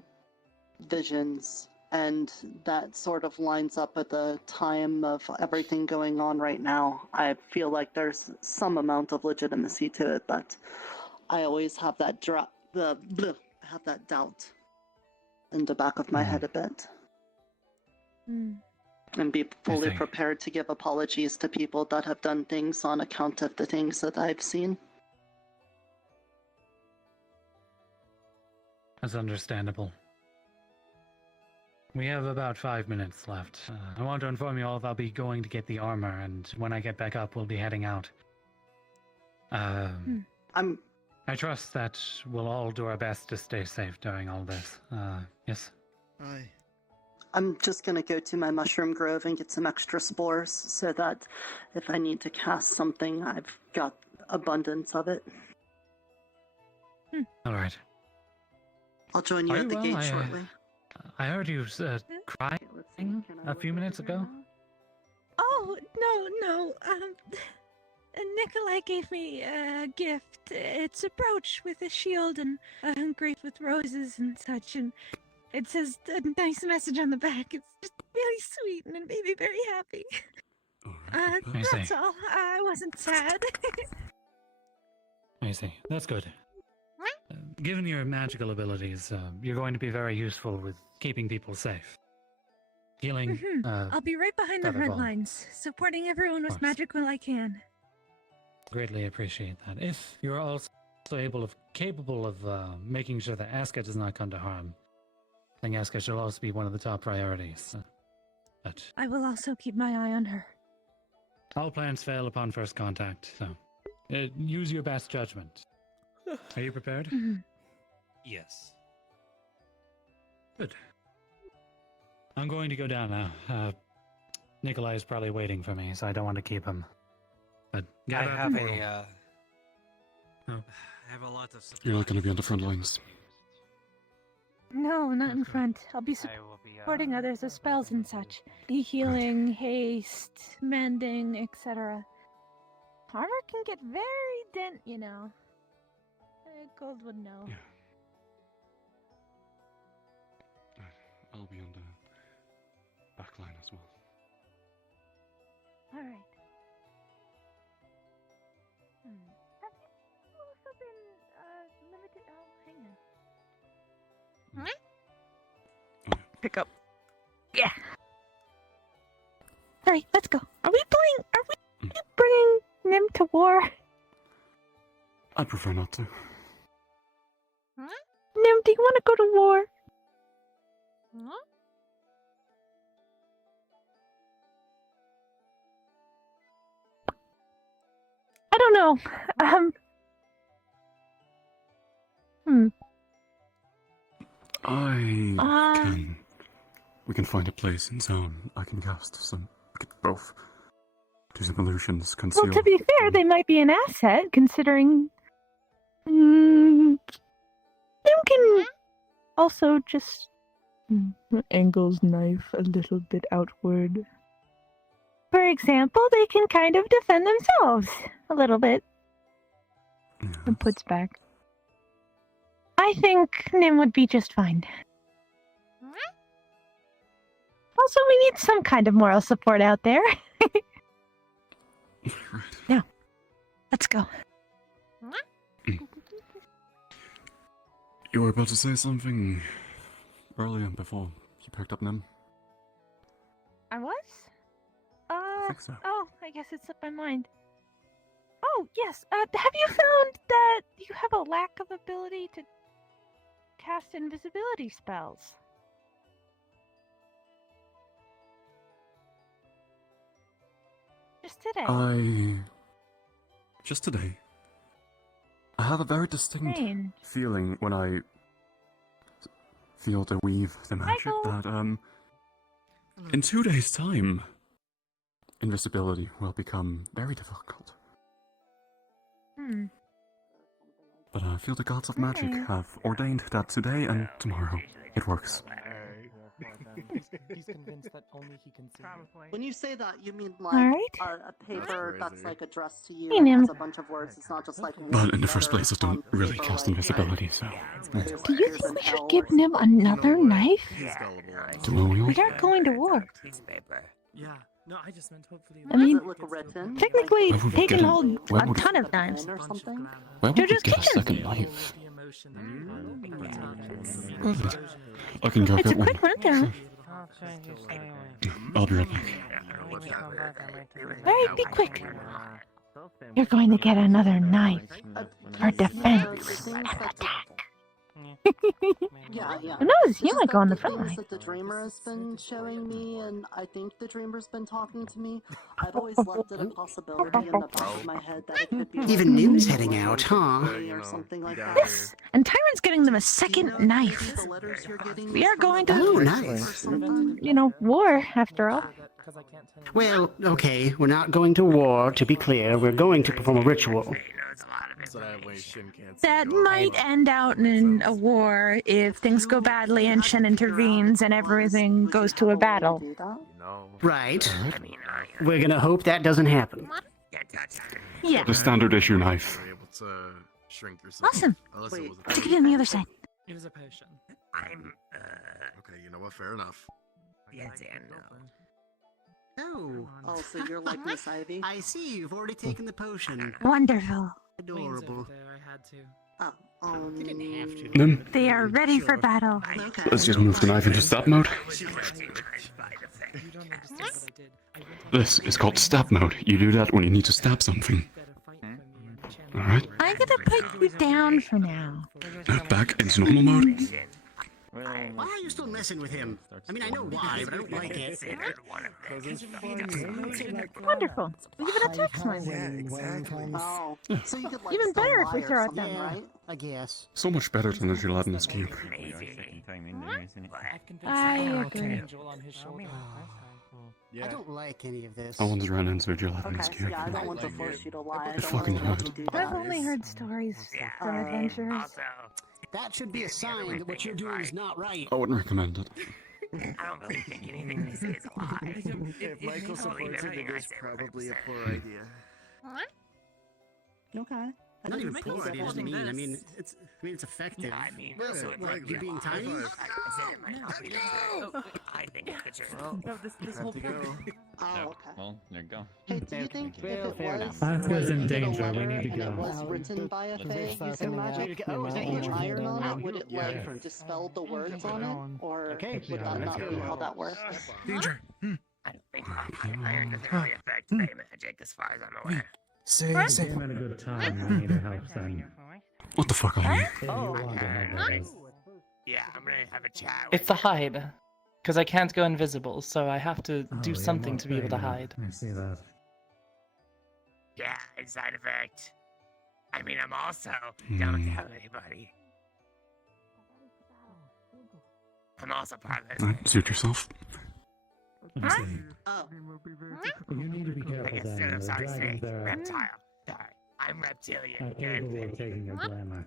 visions, and that sort of lines up at the time of everything going on right now, I feel like there's some amount of legitimacy to it, but I always have that have that doubt in the back of my head a bit. And be fully prepared to give apologies to people that have done things on account of the things that I've seen. That's understandable. We have about 5 minutes left. I want to inform you all I'll be going to get the armor, and when I get back up, we'll be heading out. I trust that we'll all do our best to stay safe during all this. Yes? Aye. I'm just gonna go to my mushroom grove and get some extra spores so that if I need to cast something, I've got abundance of it. Alright. I'll join you at the gate shortly. I heard you crying a few minutes ago. Oh, no. Nikolai gave me a gift. It's a brooch with a shield and engraved with roses and such, and it says a nice message on the back. It's just really sweet and it made me very happy. That's all. I wasn't sad. I see. That's good. Given your magical abilities, you're going to be very useful with keeping people safe. Healing. I'll be right behind the front lines, supporting everyone with magic when I can. Greatly appreciate that. If you're also capable of making sure that Aska does not come to harm, I think Aska should also be one of the top priorities. But I will also keep my eye on her. all plans fail upon first contact, so use your best judgment. Are you prepared? Yes. Good. I'm going to go down now. Nikolai is probably waiting for me, so I don't want to keep him. But I have portal. I have a lot of. You're not going to be on the front lines. No, not in front. I'll be supporting others with spells and such. Healing, haste, mending, etc. Armor can get very dent, you know. Gold would know. Yeah. I'll be on the back line as well. Alright. Have you also been, limited? Oh, hang on. Pick up. Yeah. Alright, let's go. Are we bringing Nim to war? I'd prefer not to. Nim, do you want to go to war? I don't know. We can find a place in zone. I can cast some. We could both do some illusions, conceal. Well, to be fair, they might be an asset, considering. Nim can also just angles knife a little bit outward. For example, they can kind of defend themselves a little bit. And puts back. I think Nim would be just fine. Also, we need some kind of moral support out there. Now, let's go. You were about to say something earlier before you picked up Nim. I was? I think so. Oh, I guess it slipped my mind. Oh, yes. Have you found that you have a lack of ability to cast invisibility spells? Just today. Just today. I have a very distinct Strange. feeling when I feel to weave the magic that, in 2 days' time, invisibility will become very difficult. But I feel the gods of magic have ordained that today and tomorrow it works. He's convinced that only he can see. Probably. When you say that, you mean like Alright. a paper that's like addressed to you Hey, and Nim. has a bunch of words. It's not just like one But in the first letter place, I on don't really paper, cast like, invisibility, so. Do you think we should give Nim another knife? Do we all? We aren't going to war. Yeah. No, I just meant hopefully. I mean, Does it look written? technically, Where would we they get can him? hold Where a would- ton of knives. Or something? Where would They're we just get a kitchen. second knife? Well, I can go it's a get one. quick rundown. I'll be right back. Alright, be quick. You're going to get another knife for defense and attack. Yeah. Who knows? You It's might just go on that the front things line. that the dreamer has been showing me, and I think the dreamer's been talking to me. I've always left it a possibility in the back of my head that it could be like Even a Nim's dream heading out, huh? or something like that. Yes, and Tyron's getting them a second knife. The letters you're getting We are going to, Oh, nice. war after all. Well, okay, we're not going to war, to be clear. We're going to perform a ritual. That might end out in a war if things go badly and Shen intervenes and everything goes to a battle. Right. We're gonna hope that doesn't happen. Yeah. The standard issue knife. Awesome. Stick it in the other side. It was a potion. Okay, you know what? Fair enough. Oh. Oh, so you're like Miss Ivy? I see, you've already taken the potion. Wonderful. Adorable. I had to. Oh, you didn't have to. Nim, They are ready for battle. let's just move the knife into stab mode. This is called stab mode. You do that when you need to stab something. Alright? I'm gonna put you down for now. Back into normal mode. Why are you still messing with him? I mean, I know why, but I don't like it. Wonderful. We give it a text line. Oh, so you could like Even still better if lie we or throw it something, them. right? I guess. So much better than a gelatinous cube. I agree. Angel on his shoulder. I don't like any of this. I once ran into a gelatinous Okay, cube. yeah, I don't want to force you to lie. I It don't fucking really want hurt. you to do I've that. only heard stories from adventurers. That should be a sign that what you're doing is not right. I wouldn't recommend it. I don't really think anything they say is a lie. If Michael supports it, it is probably a poor idea. Okay. I Not didn't even say poor, that. it doesn't mean. I mean, it's effective. Yeah, I mean, Well, so it's like, like you being high tiny? five. I said it might not be the I think it's the truth. No, this Have whole to go. Oh, okay. Well, there you go. Hey, do you think if it was After's in like, a danger, we letter need to and go. it was written by a fae using magic Oh, is that and you? iron on it, would it Yeah. like dispel the words on it, or Okay. would that not be how that works? Danger. I don't think iron doesn't really affect Fae magic as far as I'm aware. I'm having a good time. I need your help, son. What the fuck are you? If you want to help us. Yeah, I'm gonna have a chat with It's the hide. Because I can't go invisible, so I have to Oh, do you're something not to be able to saying that. hide. I see that. Yeah, it's side effect. I mean, I'm also don't tell anybody. I'm also part of this. Alright, suit yourself. I see. Oh, You need to be I careful guess then. I'm The sorry, dragons snake. are Reptile. Sorry. I'm reptilian. You're capable of infant. taking a glamour.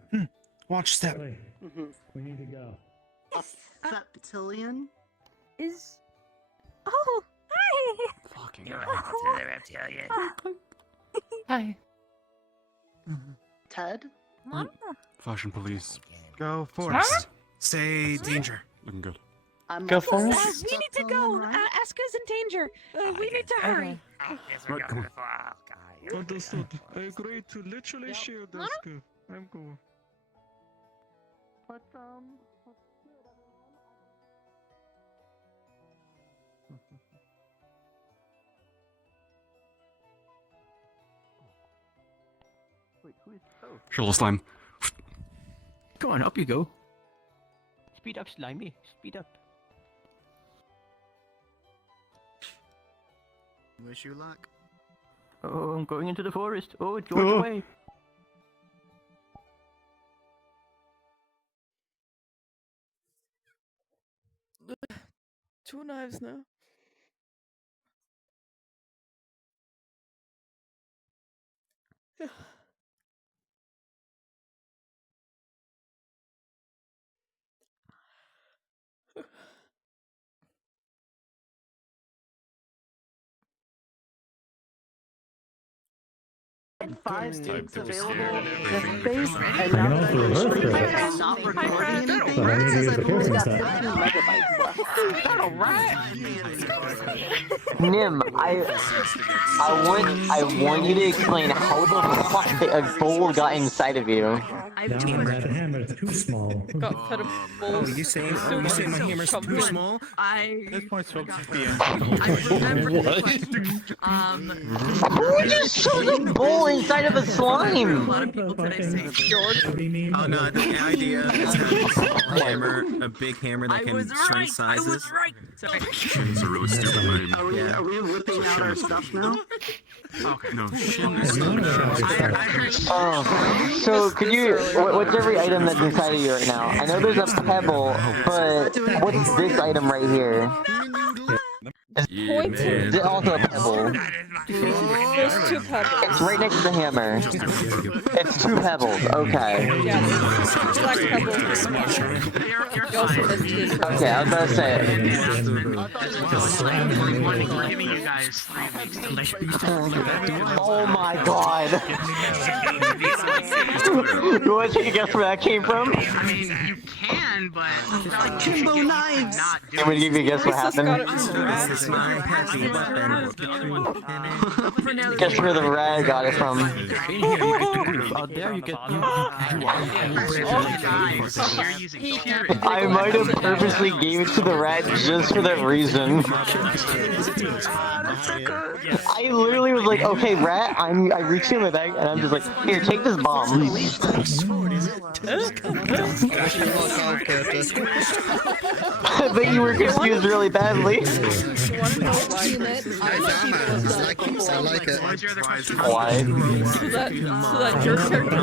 Watch step. Hey, mhm. we need to go. A septillion? Is. Oh, hi! Fucking You want to the reptilian? Hi. Ted? Fashion police. Go Forest. Say danger. Looking good. I'm Go not for a it. We need to septillion, go. right? Aska's in danger. We need to hurry. I guess we're Right, going come before. Oh, God. you're Understood. I good. agree to literally share this. I'm cool. But, Wait, who is? Oh, Shoulder slime. Go on, up you go. Speed up, Slimy. Speed up. Wish you luck. Oh, I'm going into the forest. Oh, George way. Two knives now. 5 students Type that was available scared in and this everything. space, and now that I'm streaming and not recording anything, I've only got 15 megabytes left. Is that alright? Nim, I want you to explain how the fuck a bowl got inside of you. The hammer's too small. Got fed a bowl. Oh, you saying my hammer's too small? This point supposed to be Who just shoved a bowl inside of a slime? Oh no, the idea is having a hammer, a big hammer that can shrink sizes. Shins are really stupid name. Are we whipping out our stuff now? No, Shin is stupid. Oh, so could you, what's every item that's inside of you right now? I know there's a pebble, but what's this item right here? Is it also a pebble? There's 2 pebbles. It's right next to the hammer. It's 2 pebbles, okay. Yeah, there's black pebbles. Okay, I was about to say oh my god. You want to take a guess where that came from? I mean, you can, but it's like Kimbo knives! I'm gonna give you a guess what happened. Guess where the rat got it from. Out there you get I might have purposely gave it to the rat just for that reason. I literally was like, okay, rat, I reached in my bag and I'm just like, here, take this bomb. I bet you were confused really badly. I like it. Why? So that your character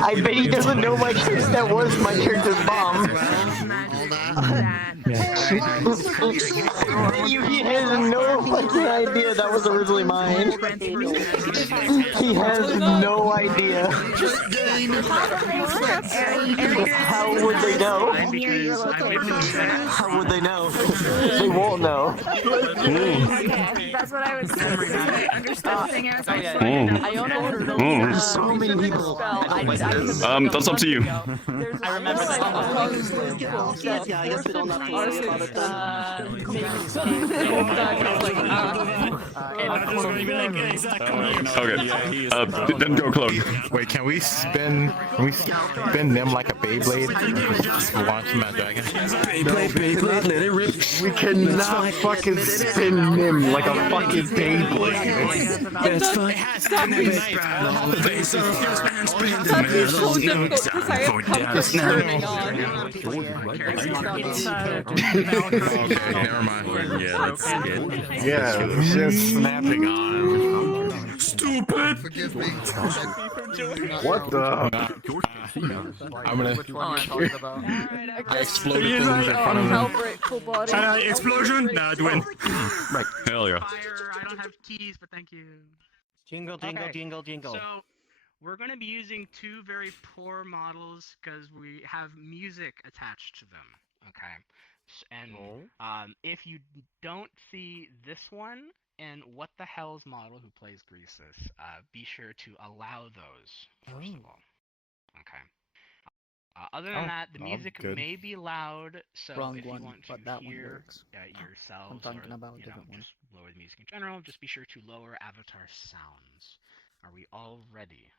I bet he doesn't know my character. That was my character's bomb. He has no fucking idea that was originally mine. He has no idea. How would they know? How would they know? They won't know. Okay, that's what I was saying. I understood the thing I was like, So many people. That's up to you. I remember Yeah, I guess we don't have to worry about it Okay. Then go, Clone. Wait, can we spin them like a Beyblade? Just launch them at dragon. Beyblade, let it rip. We cannot fucking spin them like a fucking Beyblade. That's fine. Stop me. Face off. It's so difficult because I have comfort turning on. Okay, never mind. Yeah, that's good. Yeah, just snapping on him. Stupid! Forgive me. What the? I'm gonna. I exploded things in front of me. Explosion! Nah, Dwayne. Right. Hell yeah. Fire, I don't have keys, but thank you. Jingle, jingle, Okay, jingle, jingle. So, we're going to be using 2 very poor models because we have music attached to them. Okay. And if you don't see this one and What the Hell's model who plays Greasus, be sure to allow those, first of all. Okay. Other than that, the music may be loud, so if you want to hear yourselves or just lower the music in general, just be sure to lower avatar sounds. Are we all ready?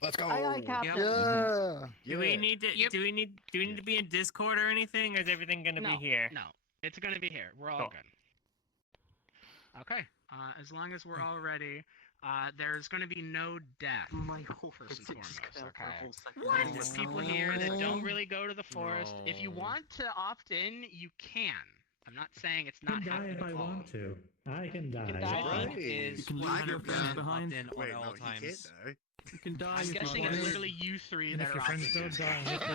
Let's go. Yeah. Do we need to be in Discord or anything, or is everything gonna be here? No, it's gonna be here. We're all good. Okay. As long as we're all ready, there's gonna be no death. First and foremost. Okay. What? There's people here that don't really go to the forest. If you want to opt in, you can. I'm not saying it's not happening at all. I can die. die. Is You can leave your friends behind in at all times. You can die. I'm guessing it's literally you three And that if are your friends opting don't this. die, if they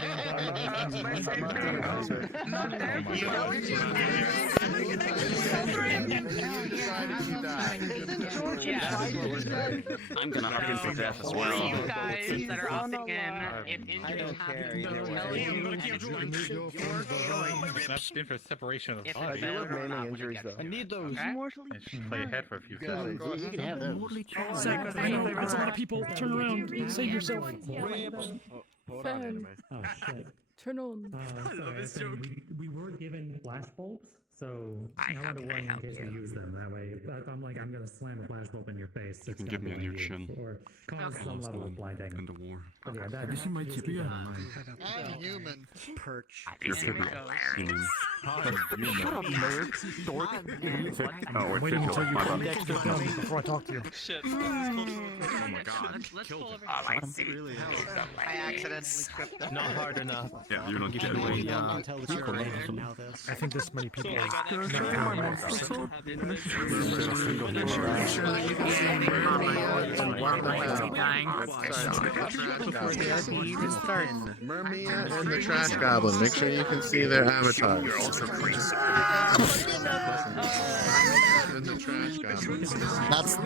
I'm gonna opt in for death as well. You guys that are opting in, if injuries happen, tell you That's in for separation of the If body. it's bad or not, injuries though. I need those. It should play ahead for a few seconds. You can have those. Zach, I know there's a lot of people. Turn around. Save yourself. Hold on, anime. Oh shit. Turn on. We were given flash bulbs, so I want to warn you in case we use them. That way, if I'm like, I'm gonna slam a flash bulb in your face. You can give me a new chin. Or cause some level of blinding. End of war. But yeah, that, Have you seen my tibia? I'm human. Perch. You're kidding. You mean... Shut up, nerd. Dork. Oh, wait, until you my come bad. Dexter down before I talk to you. Shit. Oh my god. Let's pull over. I see. I accidentally tripped them. Not hard enough. Yeah, you're not You dead. can not tell that you're random now this. I think this many people. Mermia and the Trash Goblin. Make sure you can see their avatars.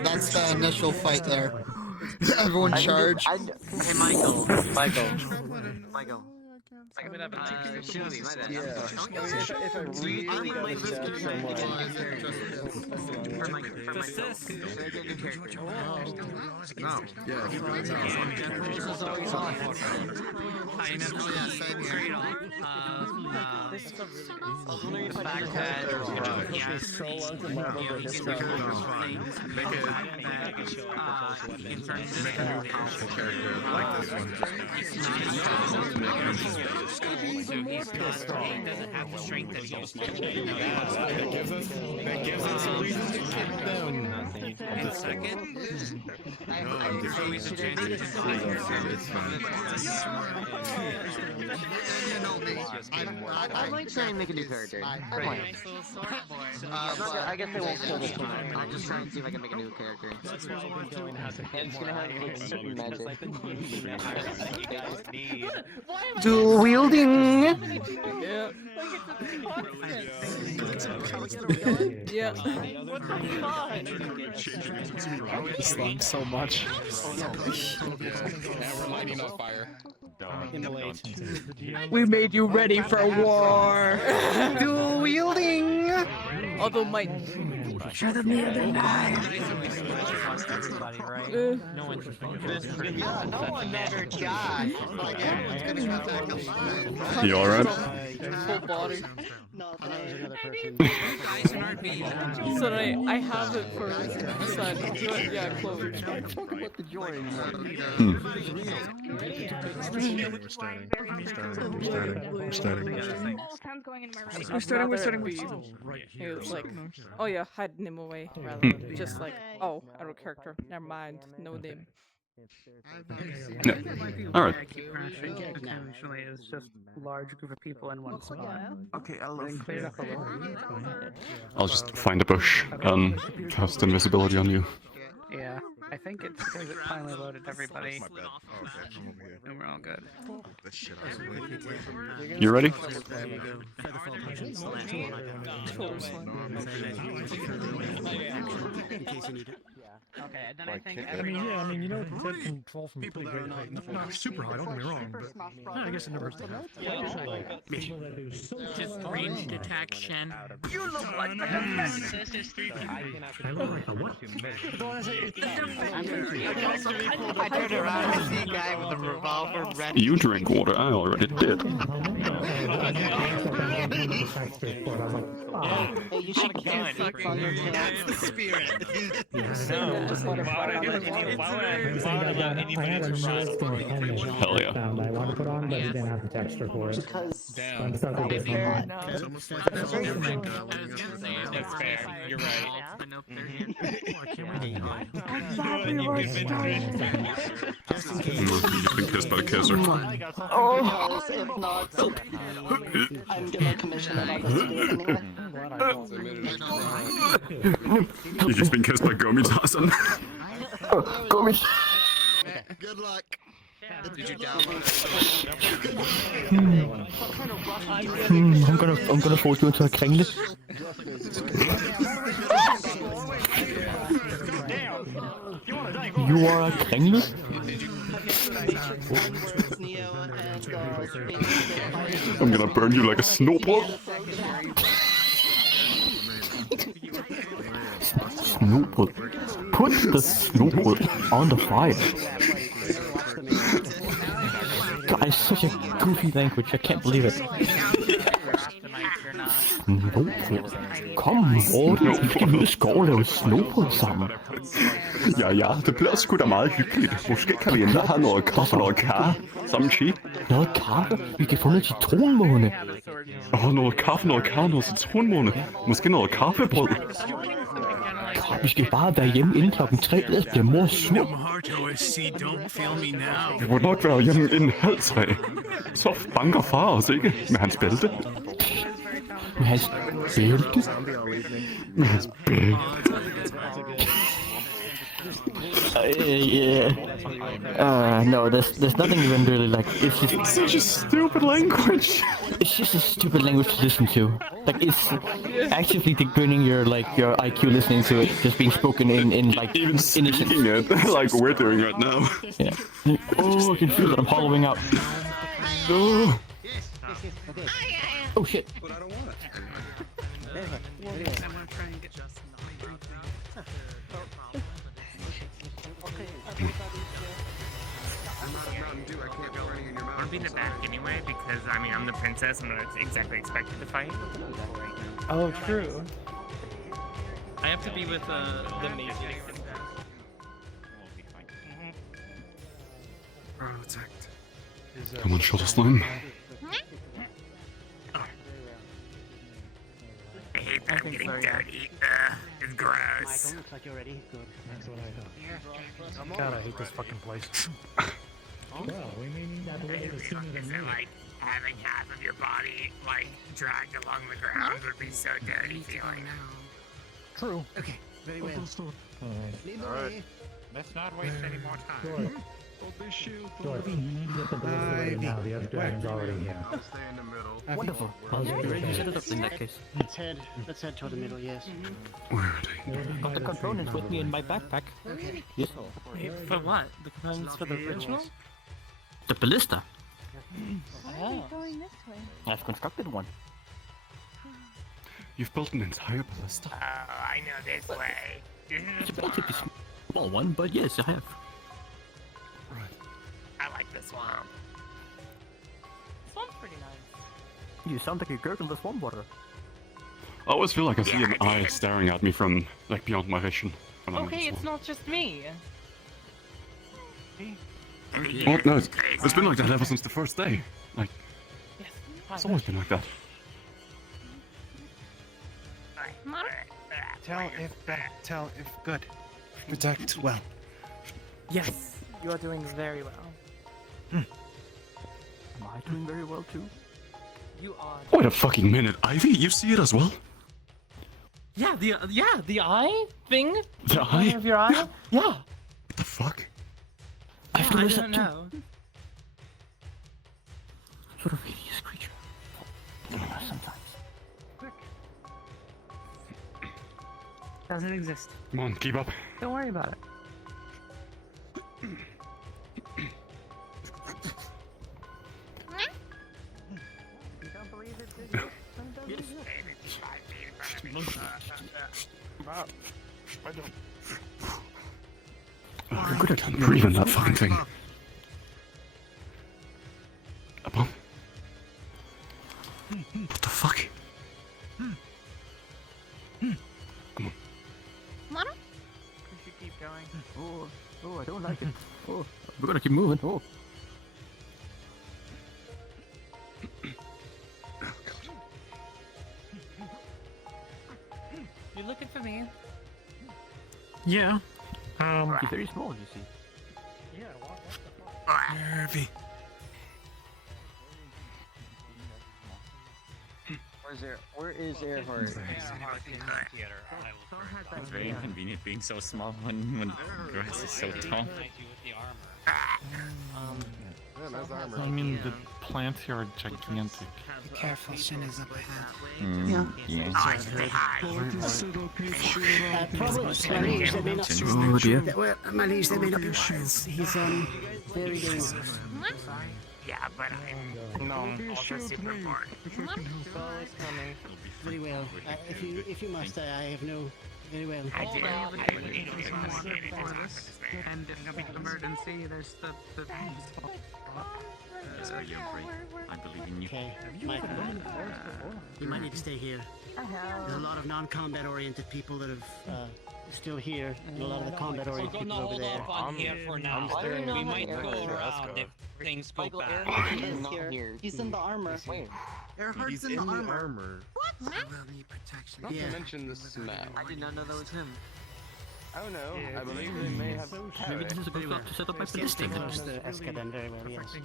That's the initial fight there. Everyone charge. Hey, Michael. Shelby, my bad. If I really No. Yeah. So he's pissed off. He doesn't have the strength that he used to. That gives us a reason to kick them. And second, so we should change it. I might try and make a new character. I might. I guess I won't kill this one. I'll just try and see if I can make a new character. It's gonna have like certain magic. Dual wielding. Yeah. Yeah. Just love him so much. We're lighting on fire. We made you ready for war. Dual wielding. Although my Shut up the other night. No one never died. Like, everyone's gonna come back alive. You alright? full body. No, that was another person. So I have it for Sun. Yeah, Chloe. Talk about the joy. We're starting. He was like, oh yeah, hide him away. Rather than just like, oh, out of character. Never mind, no name. No. Alright. Actually, it's just a large group of people in one spot. Okay, I love Cleared up a lot. I'll just find a bush and cast invisibility on you. Yeah, I think it's because it finally loaded everybody. And we're all good. You ready? Okay, then I think I mean, you know, dead control from pretty great height. Not super high, don't get me wrong, but I guess it never hurts to have. Just ranged attack Shen. You look like the This is 3 people. I look like a what? I turned around and see a guy with a revolver ready. You drink water, I already did. Hey, you should get fucked on your That's the spirit. Hell yeah. I wanted to put on, but he didn't have the texture for it. Damn. So I just Fair enough. It's almost like a That's fair. You're right. You've been kissed by the kisser. Oh, if not, I'm gonna commission an You've just been kissed by Gomi-san. Gomi. Good luck. Did you download I'm gonna fold you into a kringle. You are a kringle? I'm gonna burn you like a snowball. Snowball. Put the snowball on the fire. God, it's such a goofy language. I can't believe it. Snowball. Kom, Morten, vi skal ud og skove og lave snowball sammen. Ja, det bliver sgu da meget hyggeligt. Måske kan vi endda have noget kaffe og noget kage. Sammen chi. Noget kaffe? Vi kan få noget citronmåne. Noget kaffe, noget kage, noget citronmåne. Måske noget kaffebrød. Vi skal bare være hjemme inden klokken 3, ellers bliver mor sur. Vi må nok være hjemme inden 2:30. Så banker far os ikke med hans bælte. Med hans bælte? Med hans bælte. No, there's nothing even really like. It's just such a stupid language. It's just a stupid language to listen to. Like it's actively degrading your IQ listening to it, just being spoken in like even speaking it like we're doing right now. Yeah. Oh, I can feel that I'm hollowing out. No. Oh shit. I'm being the back anyway because I mean I'm the princess. I'm not exactly expected to fight. Oh, true. I have to be with the mages. Protect. Come on, shoulder slam. I hate that I'm getting dirty. It's gross. Looks like you're ready. Good. That's what I thought. God, I hate this fucking place. Well, we may need that a little bit sooner than later. Like having half of your body like dragged along the ground would be so dirty feeling. True. Okay, very well. Lead the way. Let's not waste any more time. George, you need to get the ballista ready now. The other dragon's already here. I'll stay in the middle. Wonderful. You ready to set it up in that case? Let's head toward the middle. Yes. Got the components with me in my backpack. Okay. Yes. For what? The components for the ritual? The ballista. Why are we going this way? I've constructed one. You've built an entire ballista. Oh, I know this way. This It's is a relatively small one, but yes, I have. I like the swamp. Swamp's pretty nice. You sound like a gurgle of swamp water. I always feel like I see an eye staring at me from like beyond my vision. when I'm in Okay, the it's not just me. swamp. Oh no, it's been like that ever since the first day. Like, Yes. it's always been like that. Tell if good. Protect well. Yes, you are doing very well. Am I doing very well too? You are. Wait a fucking minute, Ivy, you see it as well? Yeah, the eye thing. The eye? Of your eye. Yeah. What the fuck? I don't know. Sort of hideous creature. Sometimes. Doesn't exist. Come on, keep up. Don't worry about it. Oh, you're good at breathing that fucking thing. Up on. What the fuck? We should keep going. Oh, I don't like it. Oh, we're gonna keep moving. Oh. You're looking for me. Yeah. He's very small, you see. Nervy. Where is Earhart? It's very inconvenient being so small when the grass is so tall. I mean, the plants here are gigantic. Be careful, Shin is up ahead. Yeah. Probably. My liege, they may not be wise. He's very dangerous. Yeah, but I'm also super bored. Very well. If you must, I have no. Very well. I did. And if there's an emergency, there's the I believe in you. Okay, Michael. You might need to stay here. There's a lot of non-combat oriented people that have still here, and a lot of the combat oriented people over there. I'm here for now. We might go around if things go bad. He's in the armor. Earhart's in the armor. What? I will need protection. Not to mention the smell. I did not know that was him. Oh no, I believe they may have. Maybe this is a good spot to set up my ballistic. Escaden very well, yes.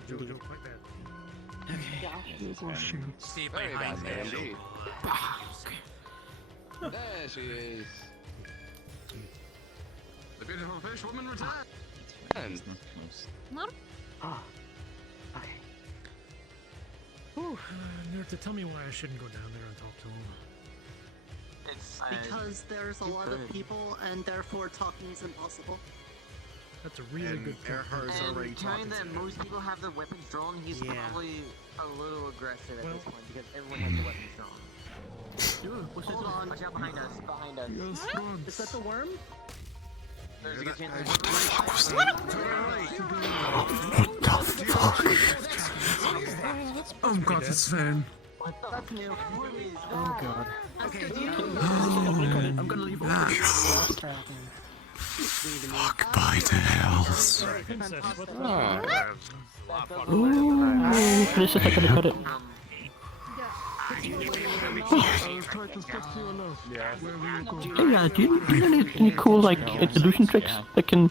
Stay behind there. There she is. The beautiful fish woman returned. Nerta, tell me why I shouldn't go down there and talk to him. It's because there's a lot of people, and therefore talking is impossible. That's a really good point. And trying that most people have their weapons drawn, he's probably a little aggressive at this point because everyone has their weapons drawn. Hold on. Watch out behind us. Behind us. Is that the worm? There's a good chance. What the fuck was that? What the fuck? Oh god, it's Sven. That's new. Oh god. Okay. I'm gonna leave. Fuck by the hells. Ooh, this is not gonna cut it. Hey, do you know any cool, like, illusion tricks that can,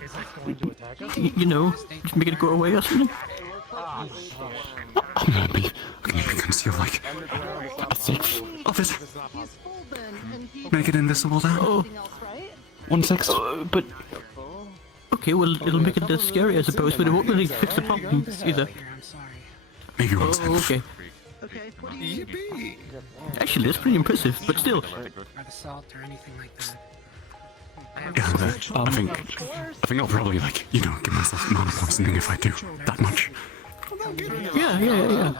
you know, just make it go away or something? I'm gonna be conceal like a sixth of it. Make it invisible then. Oh. 1/6. But okay, well, it'll make it less scary, I suppose, but it won't really fix the problem either. Maybe 1/6. Okay. Yippee! Actually, that's pretty impressive, but still. Or the salt or anything like that. Yeah, I think I'll probably like, you know, give myself mana poisoning if I do that much. Yeah.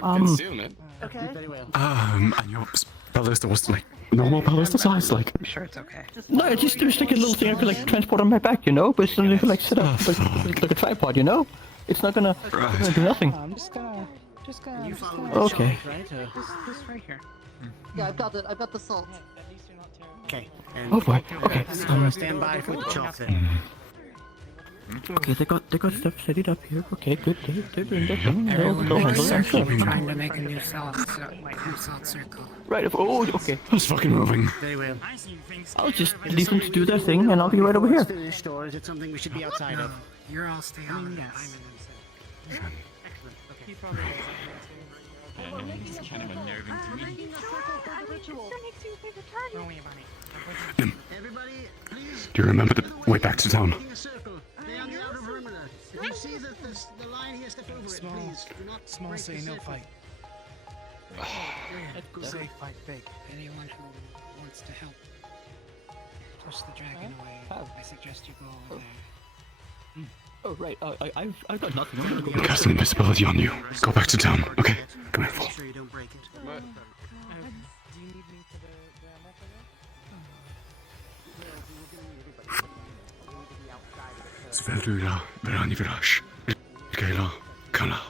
Consume it. Okay. And your ballista was like normal ballista size, like. I'm sure it's okay. No, it's just there's like a little thing I could like transport on my back, you know, but it's something I could like set up like a tripod, you know. It's not gonna do nothing. I'm just gonna. Okay. This right here. Yeah, I've got it. I've got the salt. Okay. Oh boy. Okay. Stand by for the chalk then. Okay, they got stuff set it up here. Okay, good. They're doing their thing. They'll handle it. Trying to make a new salt circle. Right. Oh, okay. I was fucking moving. Very well. I'll just leave them to do their thing, and I'll be right over here. Finished, or is it something we should be outside of? You're all stay on. Yes. Excellent. Okay. He's kind of unnerving to me. Everybody, please. Do you remember the way back to town? Stay on the outer perimeter. If you see that the line here, step over it, please. Do not Small break say the no circle. fight. Say fight big. Anyone who wants to help push the dragon away, I suggest you go over there. Oh right. I've got nothing. I'm gonna go. Cast invisibility on you. Go back to town. Okay. Come here, Make sure you don't break it. Do you need me to the ammo for Svelura, Verani Virash. Kayla, Kana.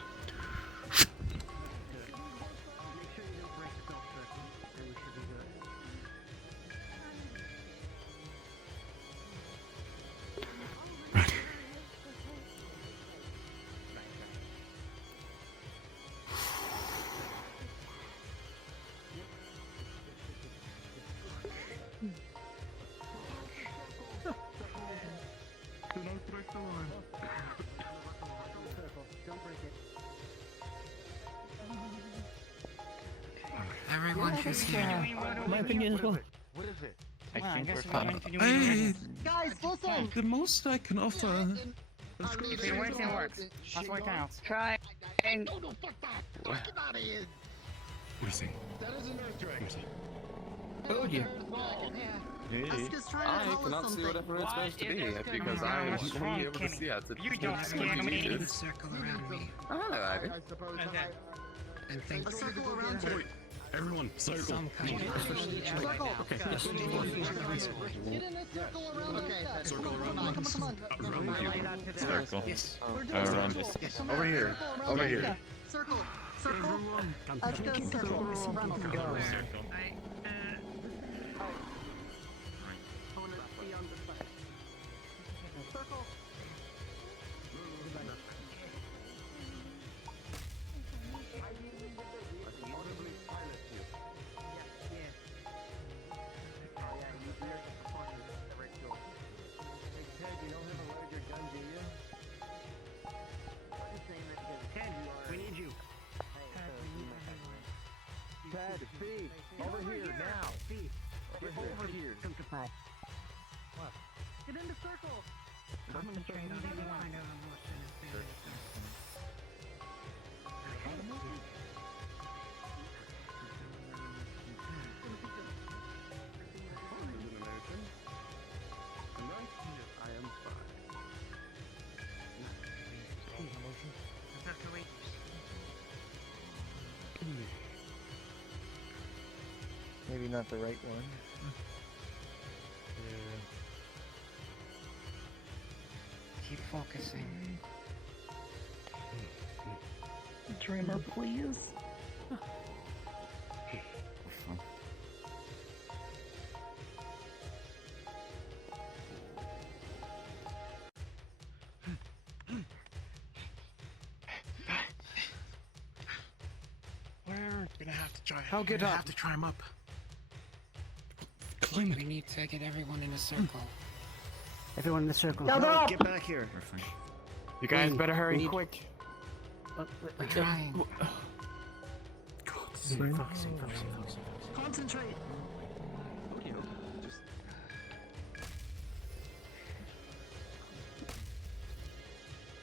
Everyone who's here. My opinion as well. What is it? I think we're fine. fine. Hey, Guys, listen. the most I can offer If it works, it works. That's what counts. Try. What do you think? Told you. I cannot see whatever it's supposed to be because I am only able to see it. You don't scare me. A circle around me. Oh, Ivy. Okay. And think A circle around you. Everyone, circle. some kind of Circle. Okay. Get in a circle around us. Circle around Come on, us. come on. Around you. Circle. Yes. We're doing Around circle. us. Over here. Over here. Circle. Circle. Let's go circle. Around us. Circle. Circle. We need you. Ted, Fee, over here now. Fee, over here. Come to Pat. What? Get in the circle. Concentrate on any kind of emotion and feeling. I am fine. Maybe not the right one. Keep focusing. Dreamer, please. We're gonna have to try. How get we're gonna up? have to try him up. Climb We need to get everyone in a circle. Everyone in the circle. Gather up! Get back here. You guys better hurry need- quick. We're trying. Focusing. Concentrate.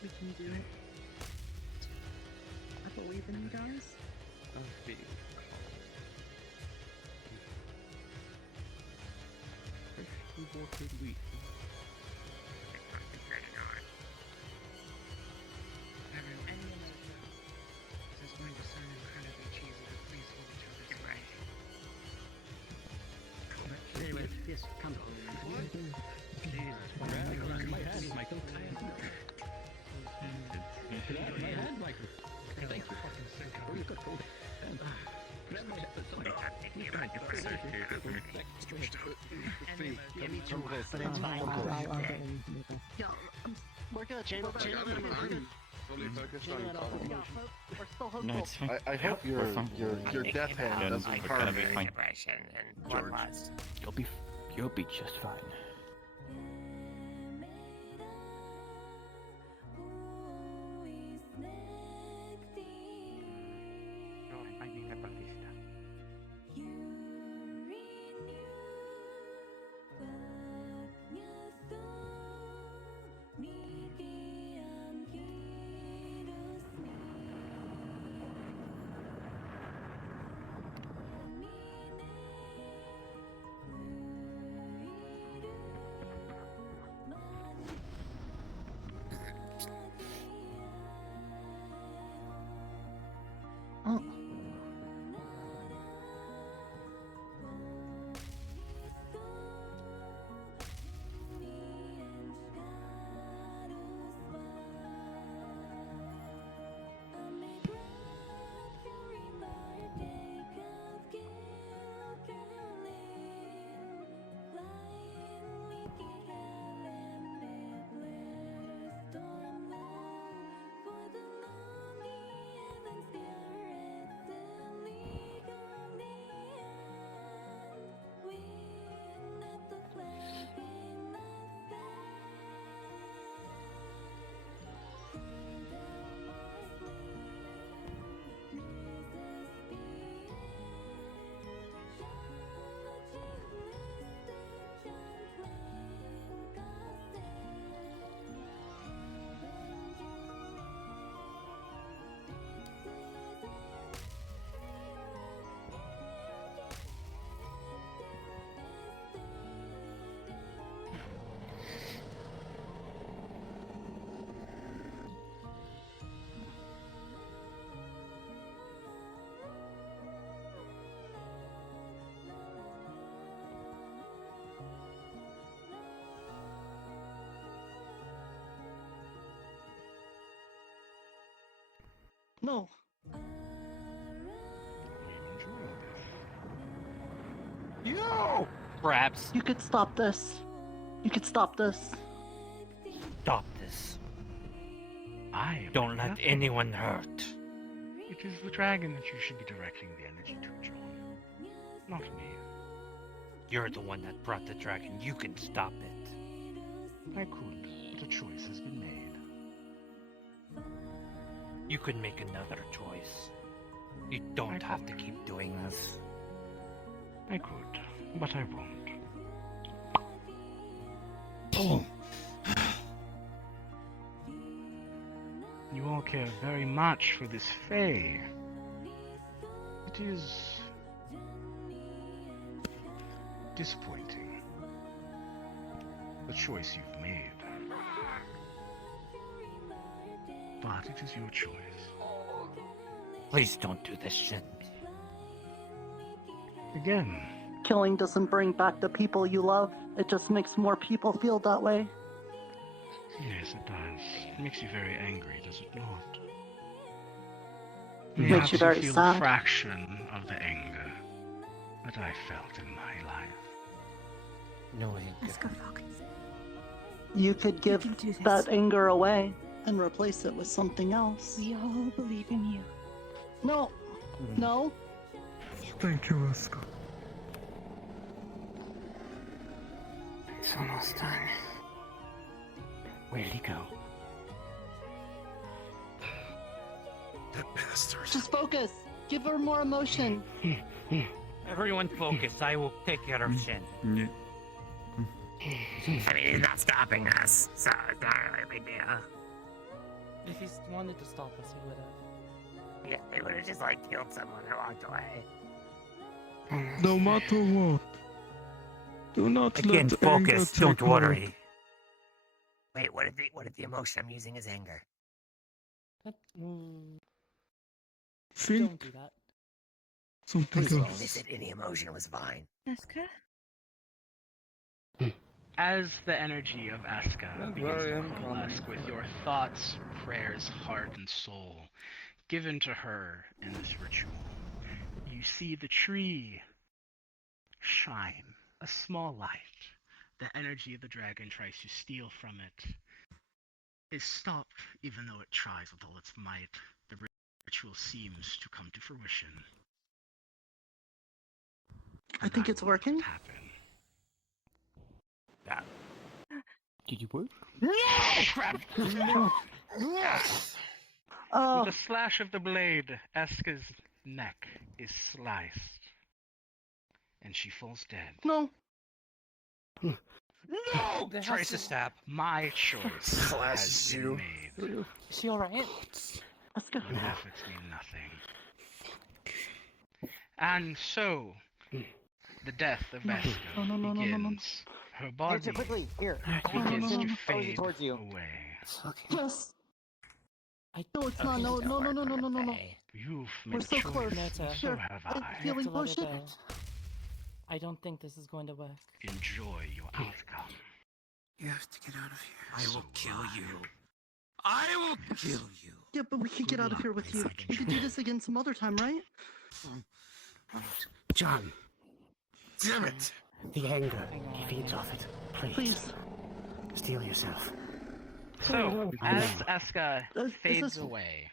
We can do it. I believe in you guys. Everyone. This is going to sound incredibly cheesy, but please hold each other's hand. Anyway, yes, come. Jesus. My hand, Michael. My hand, Michael. Thank you. Oh, you got cold. Yeah, we're good. Chain Fully focused on combat. We're still hopeful. No, it's fine. I hope your death hand doesn't We're harm gonna me. be fine. George. You'll be just fine. No. You! Perhaps. You could stop this. You could stop this. Stop this. I Don't let anyone hurt. It is the dragon that you should be directing the energy to, John. Not me. You're the one that brought the dragon. You can stop it. I could, but a choice has been made. You could make another choice. You don't have to keep doing this. I could, but I won't. Oh. You all care very much for this Fae. It is disappointing. The choice you've made. But it is your choice. Please don't do this shit. Again. Killing doesn't bring back the people you love. It just makes more people feel that way. Yes, it does. It makes you very angry, does it not? Makes Perhaps you very feel sad. a fraction of the anger that I felt in my life. No anger. You could give that anger away and replace it with something else. We all believe in you. No. No. Thank you, Asuka. It's almost done. Where'd he go? That bastard. Just focus. Give her more emotion. Everyone focus. I will take care of Shin. Yeah. I mean, he's not stopping us, so it's not really a big deal. If he wanted to stop us, he would have. Yeah, they would have just like killed someone and walked away. No matter what, do not Again, let anger focus. take Don't hold. worry. Wait, what if the emotion I'm using is anger? Think Don't do that. something They else. said any emotion was fine. Asuka? As the energy of Asuka begins to coalesce with your thoughts, prayers, heart, and soul given to her in this ritual, you see the tree shine a small light. The energy of the dragon tries to steal from it is stopped, even though it tries with all its might. The ritual seems to come to fruition. I think it's working. Did you work? No! Crap! Oh. With a slash of the blade, Eska's neck is sliced, and she falls dead. No. No! That Tries has to to- stab. My choice has been made. Is she alright? Asuka. Your efforts mean nothing. And so, the death of Eska begins. Her body quickly, here. begins to Pose it fade towards you. away. Yes. No, it's not. No. You've We're made a so choice, close. and so Here, have I'm I. feeling potion. I don't think this is going to work. Enjoy your outcome. You have to get out of here. I will kill you. I will kill you. Yeah, but we can get out of here with you. We can do this again some other time, right? John, Damn it. the anger, he feeds off it. Please. Steel yourself. So, as Eska Is fades this- away,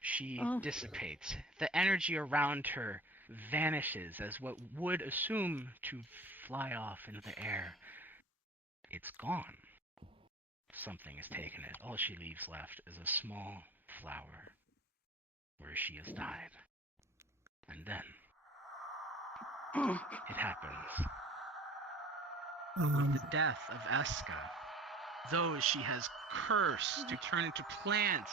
she Oh. dissipates. The energy around her vanishes as what would assume to fly off into the air. It's gone. Something has taken it. All she leaves left is a small flower where she has died. And then it happens. With the death of Eska, those she has cursed to turn into plants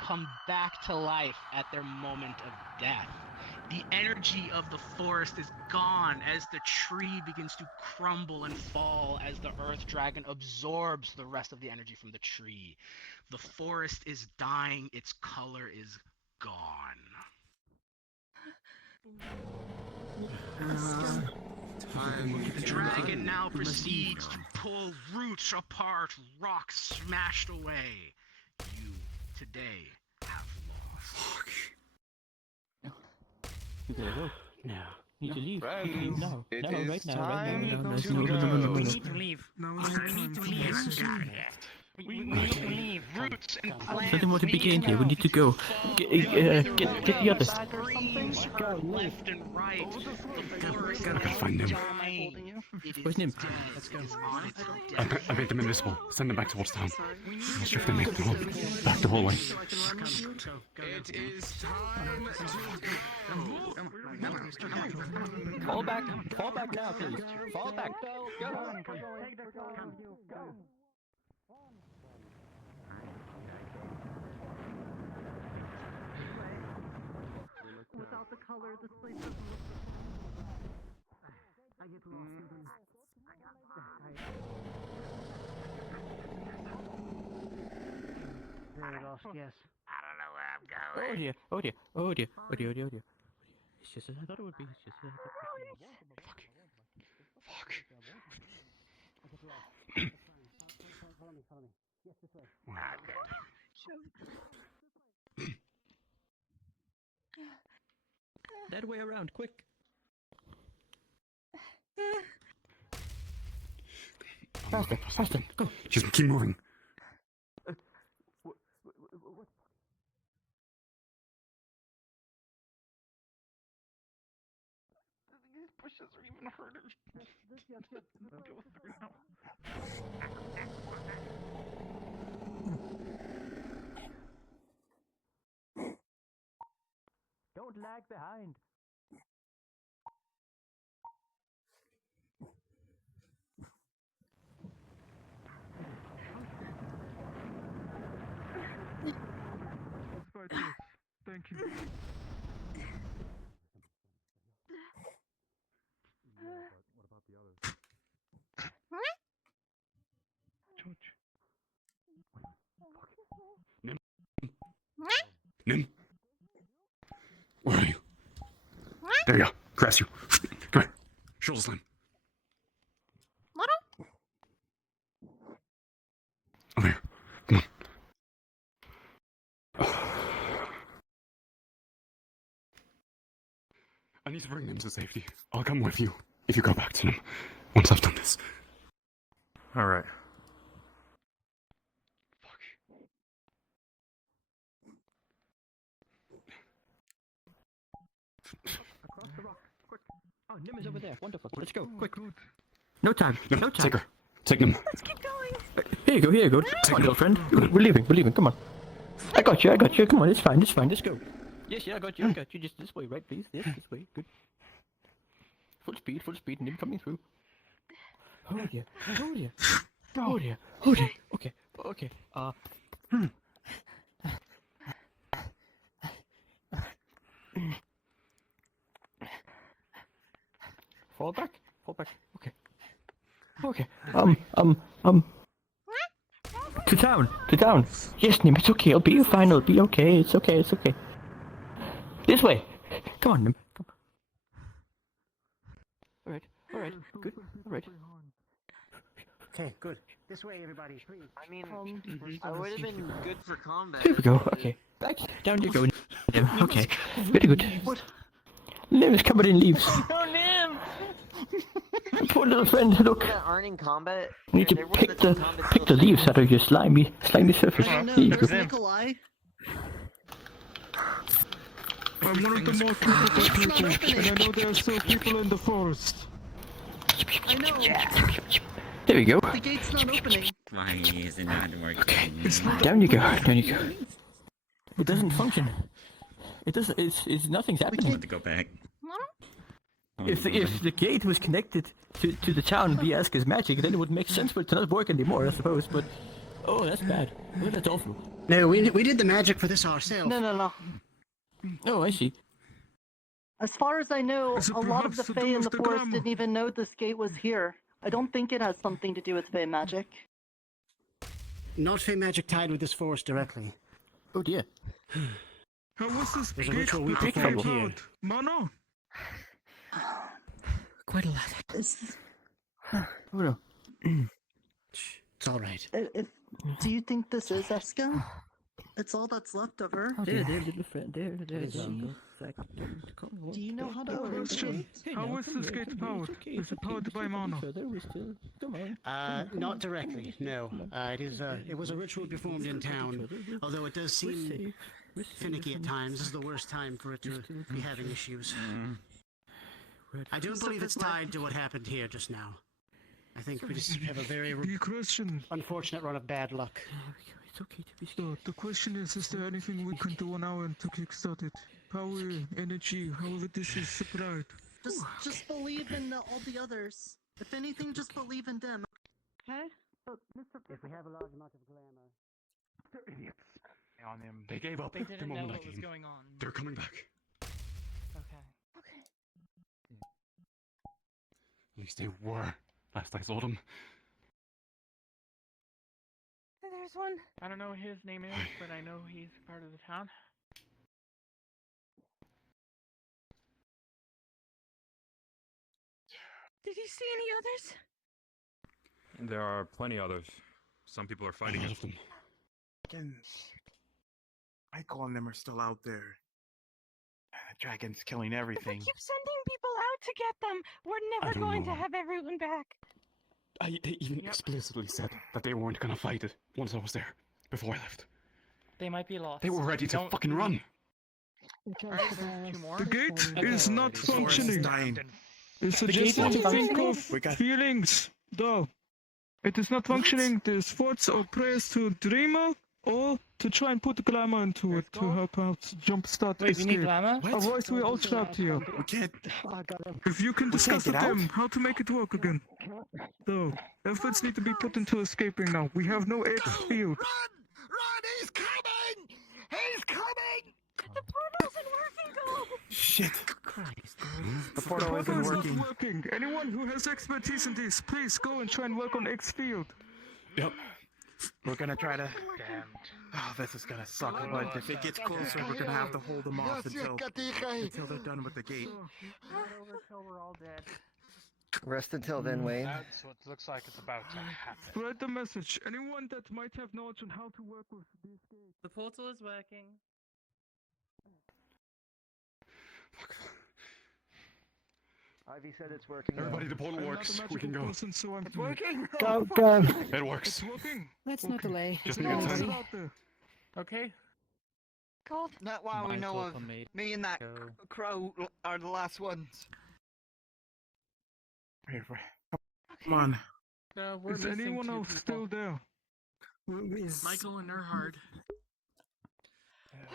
come back to life at their moment of death. The energy of the forest is gone as the tree begins to crumble and fall as the earth dragon absorbs the rest of the energy from the tree. The forest is dying, its color is gone. The dragon now proceeds to pull roots apart, rocks smashed away. You today have lost. You gotta go. No. Need to leave. Friends, Need to leave now. it No, is right now, time right now. to No, go. We need to leave. We need to leave. We need to leave. Roots and plants. Something more to begin here. We need to go. Get the others. Left and right. The forest Gotta find him. Where's Nim? Let's go. I made them invisible. Send them back towards town. I'll see if they make the hole. Back the hallway. It is time to Fall back now, please. Fall back. Go. Without the color, this place doesn't look the same. I get lost. Very lost, yes. I don't know where I'm going. Oh dear. It's just as I thought it would be. It's just as I thought it would be. Follow me. Yes, this way. That way around, quick. Faster, go. Just keep moving. These bushes are even harder. Go through now. Don't lag behind. Thank you. What about the others? Nim? Where are you? There you are. Grasp you. Come here. Shoulder slam. Over here. Come on. I need to bring them to safety. I'll come with you if you go back to them once I've done this. Alright. Across the rock, quick. Oh, Nim is over there. Wonderful. Let's go, quick. No time. Take her. Take them. Let's keep going. Here you go. Come on, girlfriend. We're leaving. Come on. I got you. Come on, it's fine. Let's go. Yes, I got you. Just this way, right, please? Yes, this way. Good. Full speed. Nim coming through. Oh dear. Okay. Fall back. Okay. To town. Yes, Nim, it's okay. It'll be fine. It'll be okay. It's okay. This way. Come on, Nim. Come. All right. Good. All right. Okay, good. This way, everybody, please. I mean, I would have been good for combat. Here we go. Okay. Back down you go, Nim. Okay. Very good. Nim is covered in leaves. No, Nim! Poor little friend. Look. That aren't in combat. You need to pick the leaves out of your slimy surface. I don't know. Here you There's go. Nikolai. I'm one of the more capable people, and I know there are still people in the forest. I know. There we go. The gate's not opening. Why is it not working? Okay. Down you go. It doesn't function. It doesn't. It's nothing's happening. I want to go back. If the gate was connected to the town via Eska's magic, then it would make sense for it to not work anymore, I suppose. But that's bad. Oh, that's awful. No, we did the magic for this ourselves. No. Oh, I see. As far as I know, a lot of the Fae in the forest didn't even know this gate was here. I don't think it has something to do with Fae magic. Not Fae magic tied with this forest directly. Oh dear. How was this There's a gate ritual we put performed here. out? Mono? Quite a lot. Oh no. It's all right. Do you think this is Eska? It's all that's left of her. There, little friend. There, Is she? Uncle. Do you know how to open Question. it? How is this gate powered? Is it powered by mana? Not directly, no. It was a ritual performed in town, although it does seem finicky at times. This is the worst time for it to be having issues. I don't believe it's tied to what happened here just now. I think we just have a very unfortunate run of bad luck. It's okay to be scared. The question is there anything we can do on our end to kickstart it? Power, energy, however this is supplied. Just believe in all the others. If anything, just believe in them. Okay? But Mr. If we have a large amount of glamour. They're idiots. On him. They gave up They the didn't know moment I what was came. going on. They're coming back. Okay. At least they were. Last I saw them. There's one. I don't know what his name is, but I know he's part of the town. Did you see any others? There are plenty others. Some people are fighting of them. Michael and them are still out there. Dragon's killing If we everything. keep sending people out to get them, we're never don't going know. to have everyone back. They even explicitly said that they weren't gonna fight it once I was there, before I left. They might be lost. They were ready to Don't- fucking run. Alright, there's two more. The gate Okay. is not The forest is functioning. dying. It The gate suggests is to not think functioning? of We got- feelings, though. It is not functioning. There's thoughts or prayers to Dreamer, or to try and put glamour into it to help out jumpstart Wait, we need escape. glamour? What? Otherwise, we're all trapped here. We can't. If you can We discuss can't with get out? them how to make it work again. Though, efforts need to be put into escaping now. We have no X field. Run! He's coming! He's coming! The portal isn't working, go! Shit. The portal isn't is working. not working. Anyone who has expertise in this, please go and try and work on X field. Yep. We're gonna try to. Damned. Oh, this is gonna suck. But If it gets closer, we're gonna have to hold them off until they're done with the gate. until we're all dead. Rest until then, Wayne. That's what looks like it's about to happen. Spread the message. Anyone that might have knowledge on how to work with these gates. The portal is working. Ivy said it's working. Everybody, the portal works. We can go. It's working. Go, go. It works. It's working. Let's not delay. Just It's need all time. out there. Okay. Called. Not while we know of. Me and that crow are the last ones. Come on. We're Is missing anyone two else people. still there? Michael and Erhard.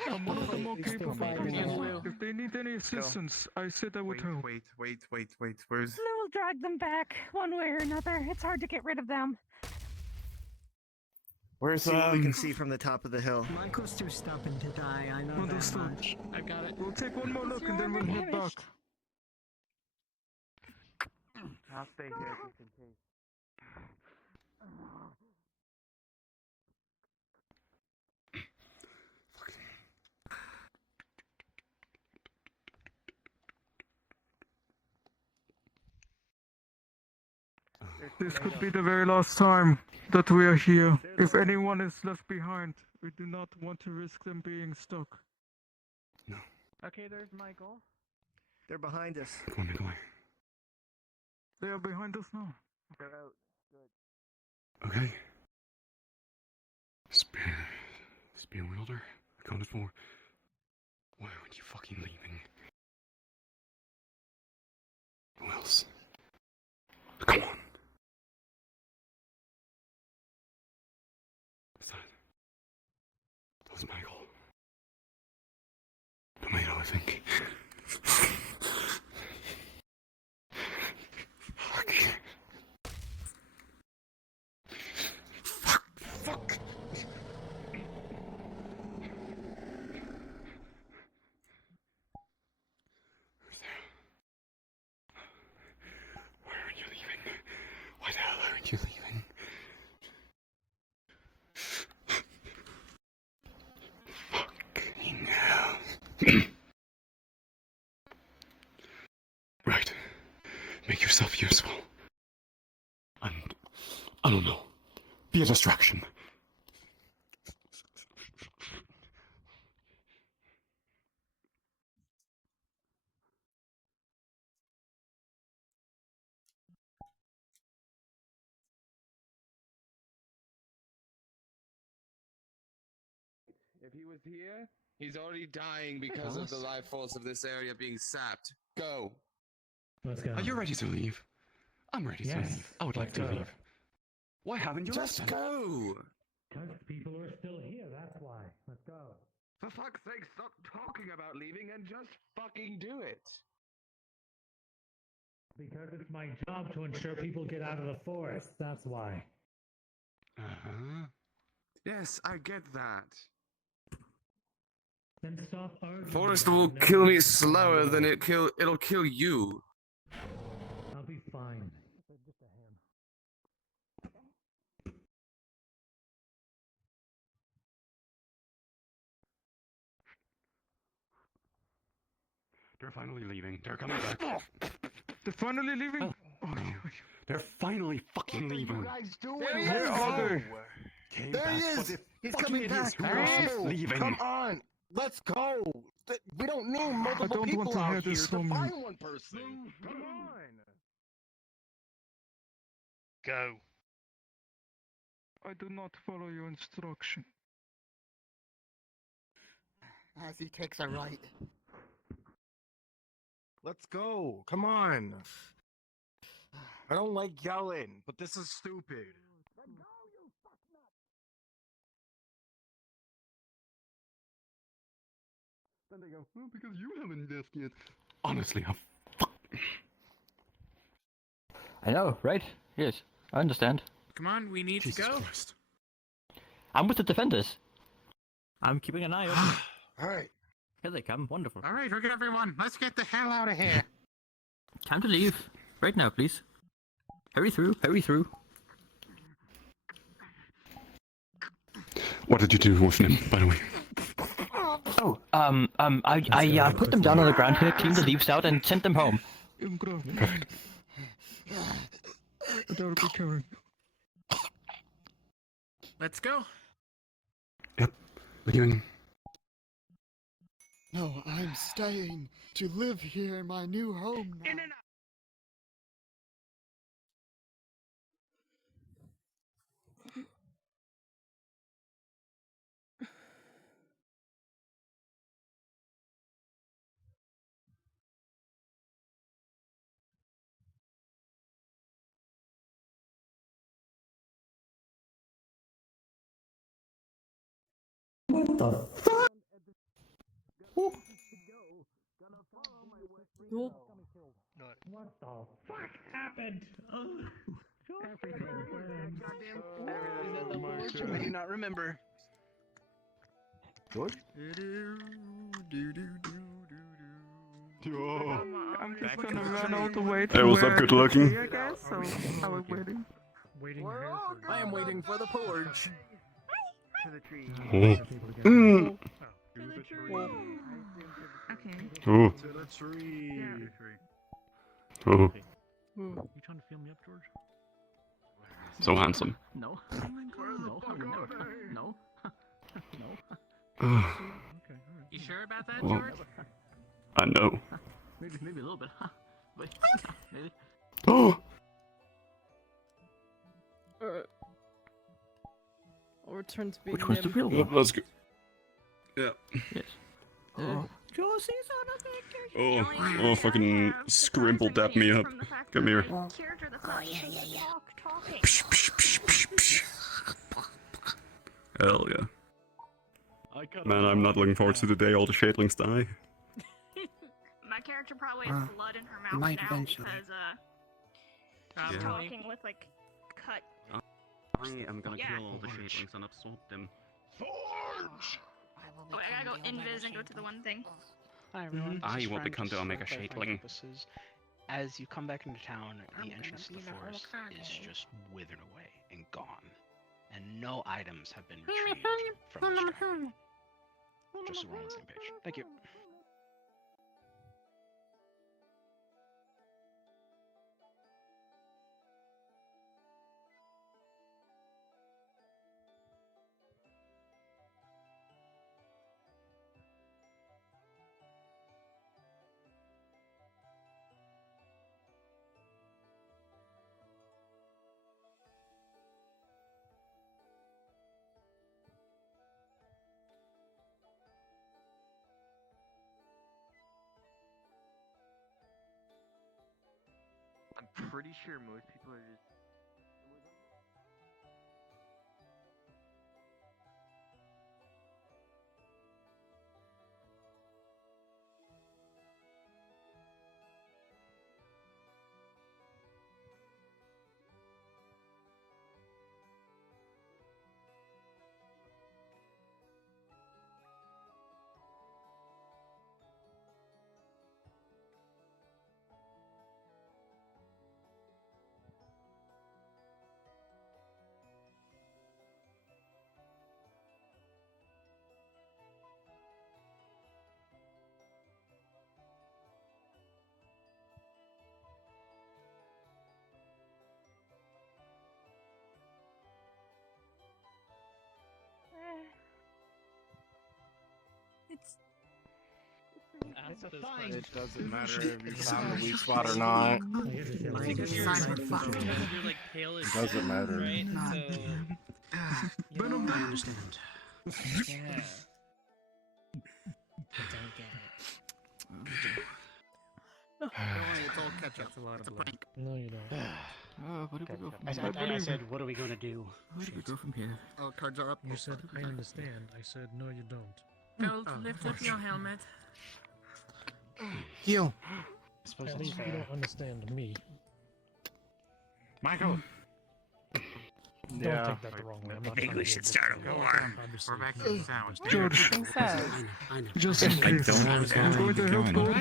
I'm okay still for fighting. fighting. If they need any assistance, I said I would help. Wait. Where's... We'll drag them back, one way or another. It's hard to get rid of them. Where's what we can see from the top of the hill. Michael's too stubborn to die, I know that Understood. much. I've got it. We'll take one more look and then we'll head back. I'll stay here just in case. This could be the very last time that we are here. If anyone is left behind, we do not want to risk them being stuck. No. Okay, there's Michael. They're behind us. Come on, Nikolai. They are behind us now. They're out. Good. Okay. Spear wielder. Accounted for. Why aren't you fucking leaving? Who else? Come on. Is that was Michael. Tomato, I think. Fuck. Fuck. Who's there? Why aren't you leaving? Why the hell aren't you leaving? Fucking hell. Right. Make yourself useful. And, I don't know, be a distraction. If he was here, he's already dying because of the life force of this area being sapped. Go. Let's go. Are you ready to leave? I'm ready to leave. I would like to leave. Why haven't you Just left then? go. Because people are still here, that's why. Let's go. For fuck's sake, stop talking about leaving and just fucking do it. Because it's my job to ensure people get out of the forest, that's why. Uh-huh. Yes, I get that. Then stop arguing. Forest will kill me slower than it'll kill you. I'll be fine. They're finally leaving. They're coming back. They're finally leaving. They're finally fucking leaving. you guys doing? Where are they? Came There he back, but is. they're He's fucking coming idiots. back. Who else is Go. leaving? Come on. Let's go. We don't need multiple don't people want to out hear here this to from find you. one person. Come on. Go. I do not follow your instruction. As he takes a right. Let's go. Come on. I don't like yelling, but this is stupid. Then they go, well, because you haven't left yet. Honestly, I know, right? Yes, I understand. Come on, we need to go. I'm with the defenders. I'm keeping an eye open. Alright. Here they come. Wonderful. Alright, okay, everyone, let's get the hell out of here. Time to leave. Right now, please. Hurry through. Hurry through. What did you do with them, by the way? Oh, I put them down on the ground here, cleaned the leaves out, and sent them home. Perfect. That'll be coming. Let's go. Yep. Leaving. No, I'm staying to live here in my new home now. What the fuck? What the fuck happened? I do not remember. George? I'm just gonna run all the way to Hey, what's up, where good the looking? tree, I guess, so I was waiting. I am waiting for the porch. To the tree. Oh. Mm. Okay. Oh. To the tree. Oh. You trying to film me up, George? So handsome. No. No. No. No. Oh. You sure about that, Well, George? I know. Maybe a little bit. But maybe. Oh. I'll return to being Which one's the real one? Let's go. Yeah. Yes. Oh, fucking scrimple dap me up. Come here. Oh yeah. Psh, psh, psh, psh, psh. Hell yeah. Man, I'm not looking forward to the day all the shapelings die. My character probably has blood in her mouth might now eventually. because she's Yeah. talking with like cut. I am gonna Yeah. kill all the shapelings and absorb them. Oh, I gotta go invis and go to the one thing. Hi everyone. I this is will Frank, become the just for Omega clarifying Shapling. purposes. As you come back into town, the entrance to the forest is just withered away and gone, and no items have been retrieved from this dragon. Just so we're on the same page. Thank you. pretty sure most people are just. It's. It doesn't matter if you found the weak spot or not. Because you're like pale as It doesn't shit, matter. right? So. But I understand. Yeah. I don't get it. Don't worry, it's all catch up. That's a lot of blood. No, you don't. Where do we go from I said, what are we gonna do? Where do we go from here? Oh, cards are up. You said, I understand. I said, no, you don't. Gold, lift up your helmet. Heal. At least you don't understand me. Michael! Don't take that the wrong way. I'm not I think trying we to should be start a war. obviously. We're back to the sandwich. George, I know. just in case. I'm going to help Gold.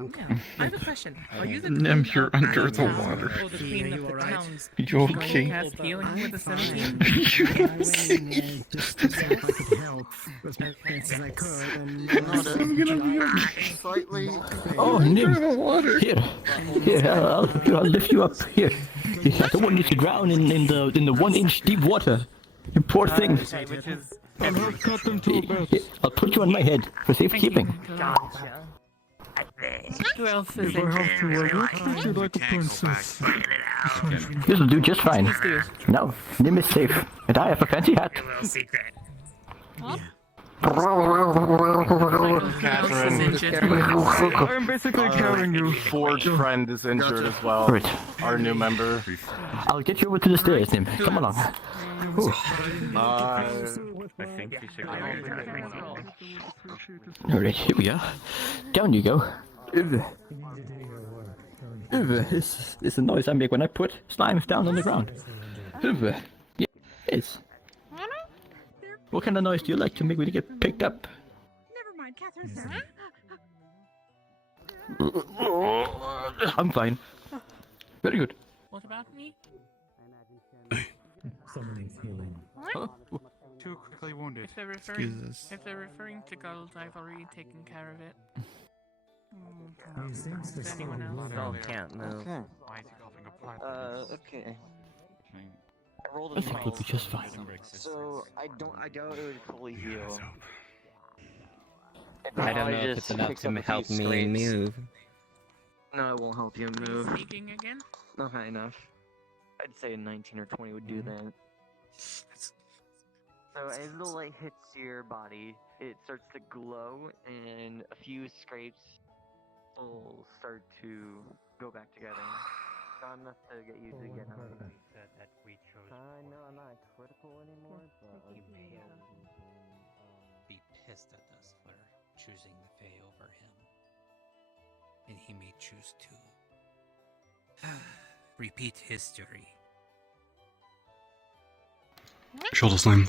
Okay. I have a question. Are you the Nim, queen you're of under the the town water. or the queen Yeah, of you the alright? towns? You Going to okay? cast healing with the 17? Just to see if I could help as best as I could. And Slightly. oh, Nim, here, I'll lift you up. Here, I don't want you to drown in the 1-inch deep water. You poor thing. I'll help cut them to a bed. I'll put you on my head for safekeeping. Gotcha. Who else is If I have to, I will treat you like a princess. This'll do just fine. Now, Nim is safe, and I have a fancy hat. A little secret. Catherine. I'm basically carrying you. Forge friend is injured as well. Right. Our new member. I'll get you over to the stairs, Nim. Come along. Ooh. Uh, I think you should go. Alright, here we are. Down you go. This is the noise I make when I put slime down on the ground. Yes. What kind of noise do you like to make when you get picked up? Never mind, Catherine's there. I'm fine. Very good. What about me? Somebody's healing. too quickly wounded. If they're referring to gold, I've already taken care of it. He seems to still Gold can't move. Okay. Why is he coughing up blood? Okay. I rolled a I think we'll 12. be just fine. So I doubt it would fully heal. I don't know if it's enough to help me move. No, it won't help you move. Speaking again? Not high enough. I'd say a 19 or 20 would do that. So as the light hits your body, it starts to glow, and a few scrapes will start to go back together. Not enough to get you to get out. No, I'm not critical anymore, but Be pissed at us for choosing the Fae over him. And he may choose to repeat history. Shoulder slam.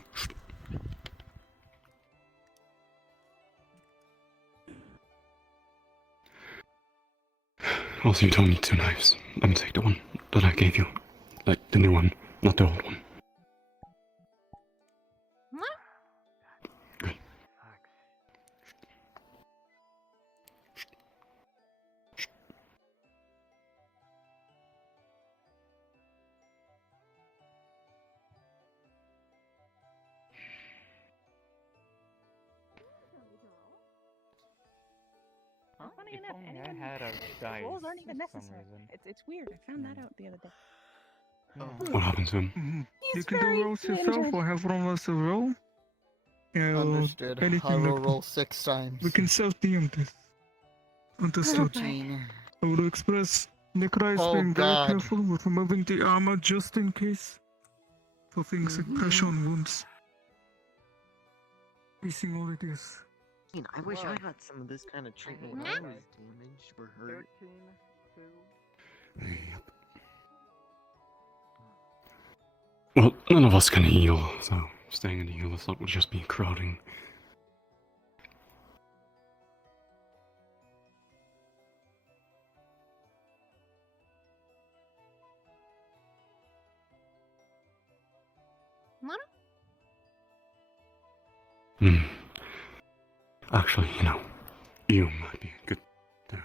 Also, you don't need two knives. Let me take the one that I gave you. Like, the new one, not the old one. Good. Funny If enough, only I anyone had a the dice rolls aren't even for some necessary. reason. It's weird. I found that out the other day. What happened to him? You can do rolls yourself or have one of us a roll. Yeah, Understood. I anything will like roll 6 times. we can self-DM this. Understood. Gene. I would express Nikolai is Oh, being God. very careful with removing the armor just in case for things like pressure on wounds. Facing all it is. I wish I got some of this kind of treatment when I was damaged or hurt. Well, none of us can heal, so staying in the healer slot would just be crowding. Actually, you might be good there.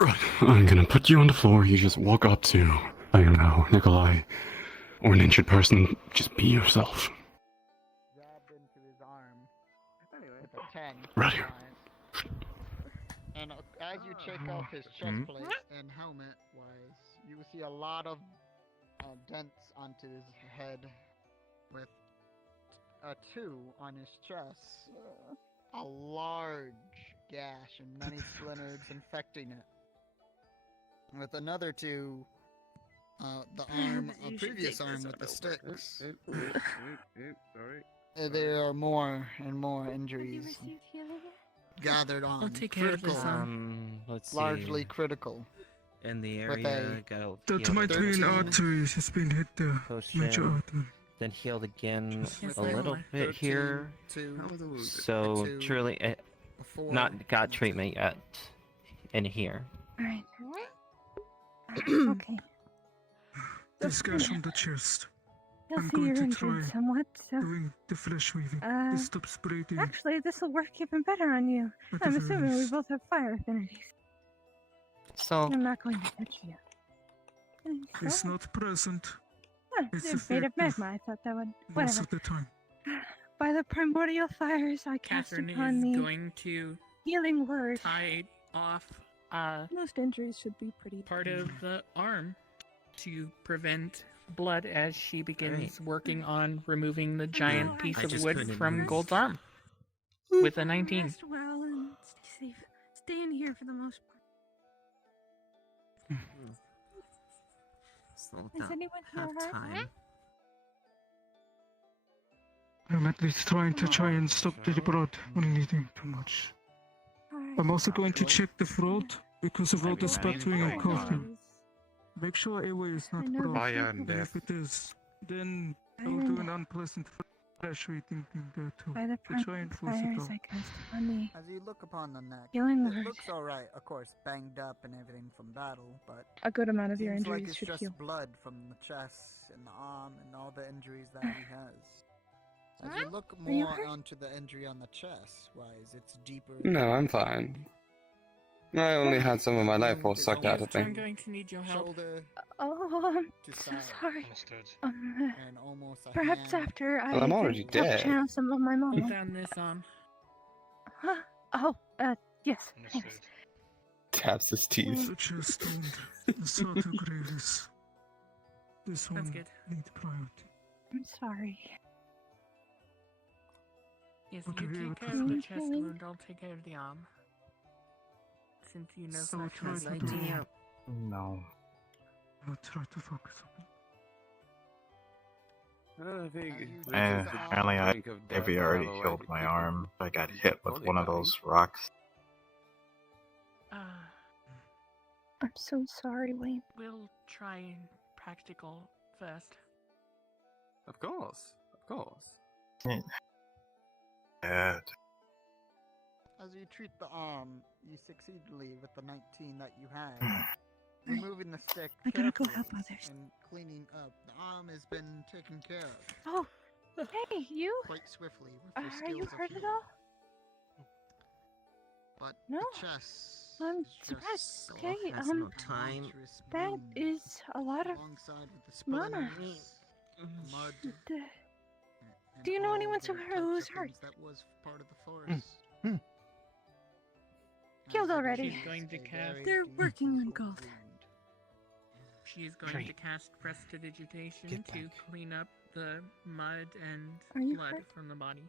Right, I'm gonna put you on the floor. You just walk up to, I don't know, Nikolai, or an injured person. Just be yourself. With a 10. Right here. And as you check out his chest plate and helmet wise, you will see a lot of dents onto his head with a 2 on his chest. A large gash and many splinters infecting it. With another 2, the arm, a previous arm with the sticks. Sorry. There are more and more injuries gathered on. I'll take care of this critical, one. Let's see. largely critical. In the With area, a got That might be an artery. Has been hit there. Major artery. Then healed again Yes, a little bit 13, here. 2, So a 2, truly, a 4, not got treatment yet. In here. Alright. Okay. This gash from the chest. You'll I'm see going you're to injured try somewhat, so... doing the flesh weaving. This stops bleeding. Actually, this will work even better on you. At I'm the very assuming we least. both have fire affinities. So... I'm not going to touch you. And It's so- not present. Ah, It's it's made of effective magma. I thought that would... most Whatever. of the time. By the primordial fires I cast Catherine upon is me going to healing word. tie off Most injuries should be pretty... part of the arm to prevent blood as she begins working on removing the giant piece I of just wood couldn't from move. Gold's arm with a 19. Rest well and stay safe. Stay in here for the most part. Slow Is down. anyone here Have hurt? time. I'm at least trying and stop the blood when bleeding too much. I'm also going to check the throat because the throat is sputtering and coughing. Make sure airway is not blocked. Fire and And death. if it is, then I'll do an unpleasant flesh eating thing there too. By the To try and force it fires out. I cast upon me. As you look upon the neck, Healing it word. looks alright, of course, banged up and everything from battle, but A good amount of your seems like injuries it's should just heal. blood from the chest and the arm and all the injuries that he has. As you look Are you more hurt? onto the injury on the chest, wise, it's deeper. No, I'm fine. I only had some of my life force sucked out of I'm me. going to need your help. Shoulder Oh, I'm to so side. sorry. And almost a Perhaps hand. after I Well, I'm already help dead. channel some of my Put mom. down this on. Huh? Oh, yes. Thanks. Taps his teeth. The chest wound, the Soto Gravis. This That's one good. need priority. I'm sorry. Yes, Okay, you what take was care of the that? chest wound, I'll take care of the arm. Since you know So flesh try has to light. do- No. I'll try to focus on it. Apparently I maybe already healed my arm. I got hit with one of those rocks. I'm so sorry, Wayne. We'll try practical first. Of course. Of course. Yeah. As you treat the arm, you succeedingly with the 19 that you had. Removing the stick I gotta go carefully help others. and cleaning up. The arm has been taken care of Oh, hey, you? quite swiftly with your Are skills you of hurt at healing. all? But No. the chest I'm is surprised. just Okay, has no time. monstrous that wound is a lot of alongside with the mana. splinters, mud. and Do you know all anyone the who's types of hurt? things That was part of the forest. Killed As it already. is She's going to a cast- very They're deep working on wound. golf. She is going to cast Prestidigitation Get to back. clean up the mud and Are you blood hurt? from the body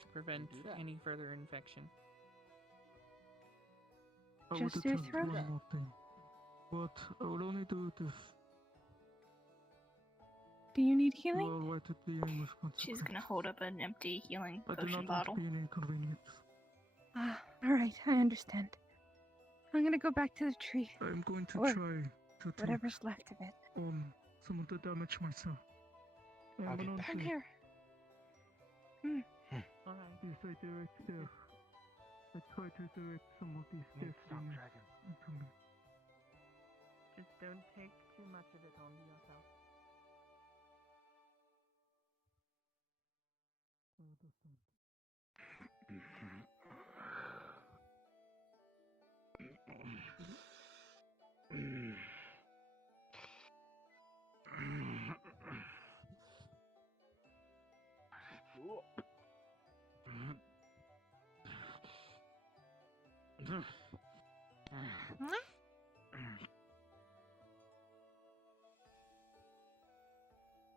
to prevent any further infection. I Just would your attempt throat? one more thing, but I will only do it if Do you need you healing? are right at the end with consequence. She's gonna hold up an empty healing I do potion not want bottle. to be an inconvenience. Alright, I understand. I'm gonna go back to the tree. I am going to Or try to take whatever's left of it. some of the damage myself. I am an Come here. Yes, I direct there. I try to direct some of these destiny into me. Just don't take too much of it onto yourself.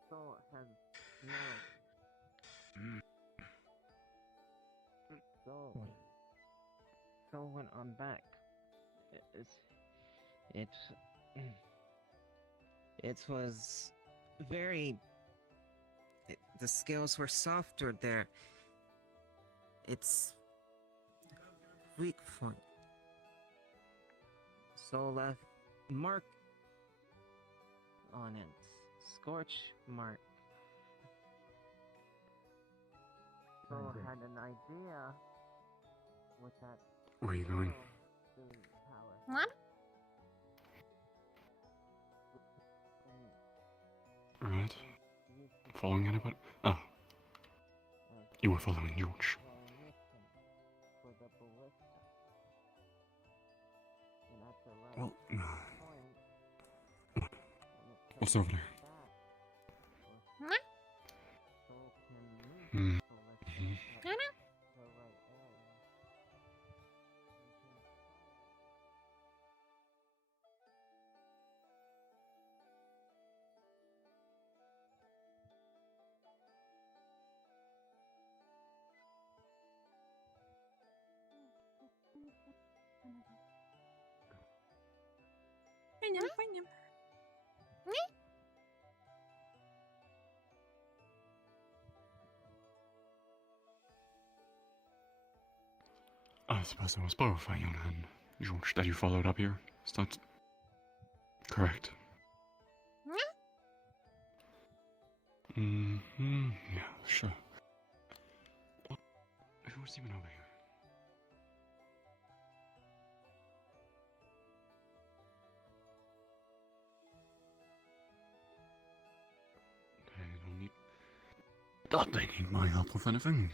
Soul has no. Soul went on back. It was very. The scales were softer there. It's weak point. Soul left mark on it. Scorch mark. Soul had an idea with that. Where are you going? What? Alright. Following anybody? Oh. You were following George. Well, what's over there? What? Hmm. Find him. I suppose it was both Iona and George that you followed up here. Is that correct? Mm-hmm. Yeah, sure. What? Who's even over here? They don't need... Don't they need my help with anything?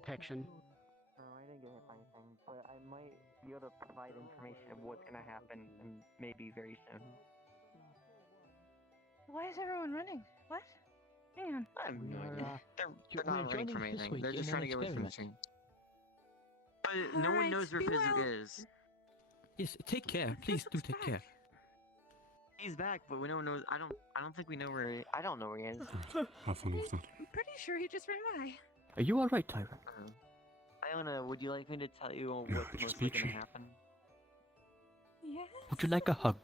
Protection. No, I didn't get hit by anything, but I might be able to provide information of what's gonna happen, and maybe very soon. Why is everyone running? What? Hang on. I have no We are, idea. They're we are not running joining from this anything. week They're just in trying to an get away from the experiment. train. But no one Alright, knows where be Physic well. is. Yes, take care. Please do take care. He's back, but we don't know. I don't think we know where. I don't know where he is. Have fun with that. I'm pretty sure he just ran by. Are you alright, Tyron? Iona, would you like me to tell you what's just most likely peachy. gonna happen? Yeah. Would you like a hug?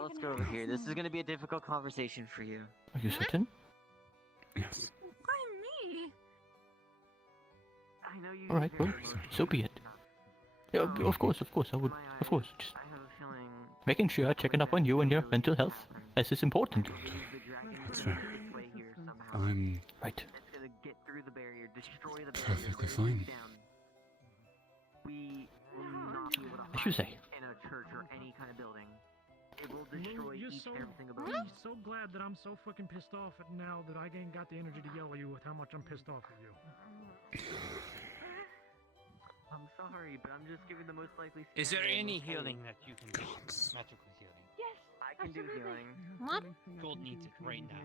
Let's go over here. This is gonna be a difficult conversation for you. Are you certain? Yes. Why me? All right, well, so be it. Yeah, of course, I would, of course. Just making sure, checking up on you and your mental health, as is important. That's fair. I'm right. Perfectly fine. As you say. You're so, I'm so glad that I'm so fucking pissed off now that I ain't got the energy to yell at you with how much I'm pissed off at you. I'm sorry, but I'm just giving the most likely. Is there scenario any with healing hope. that you can do? Magical healing. Yes, I can do healing. Gold needs it right now.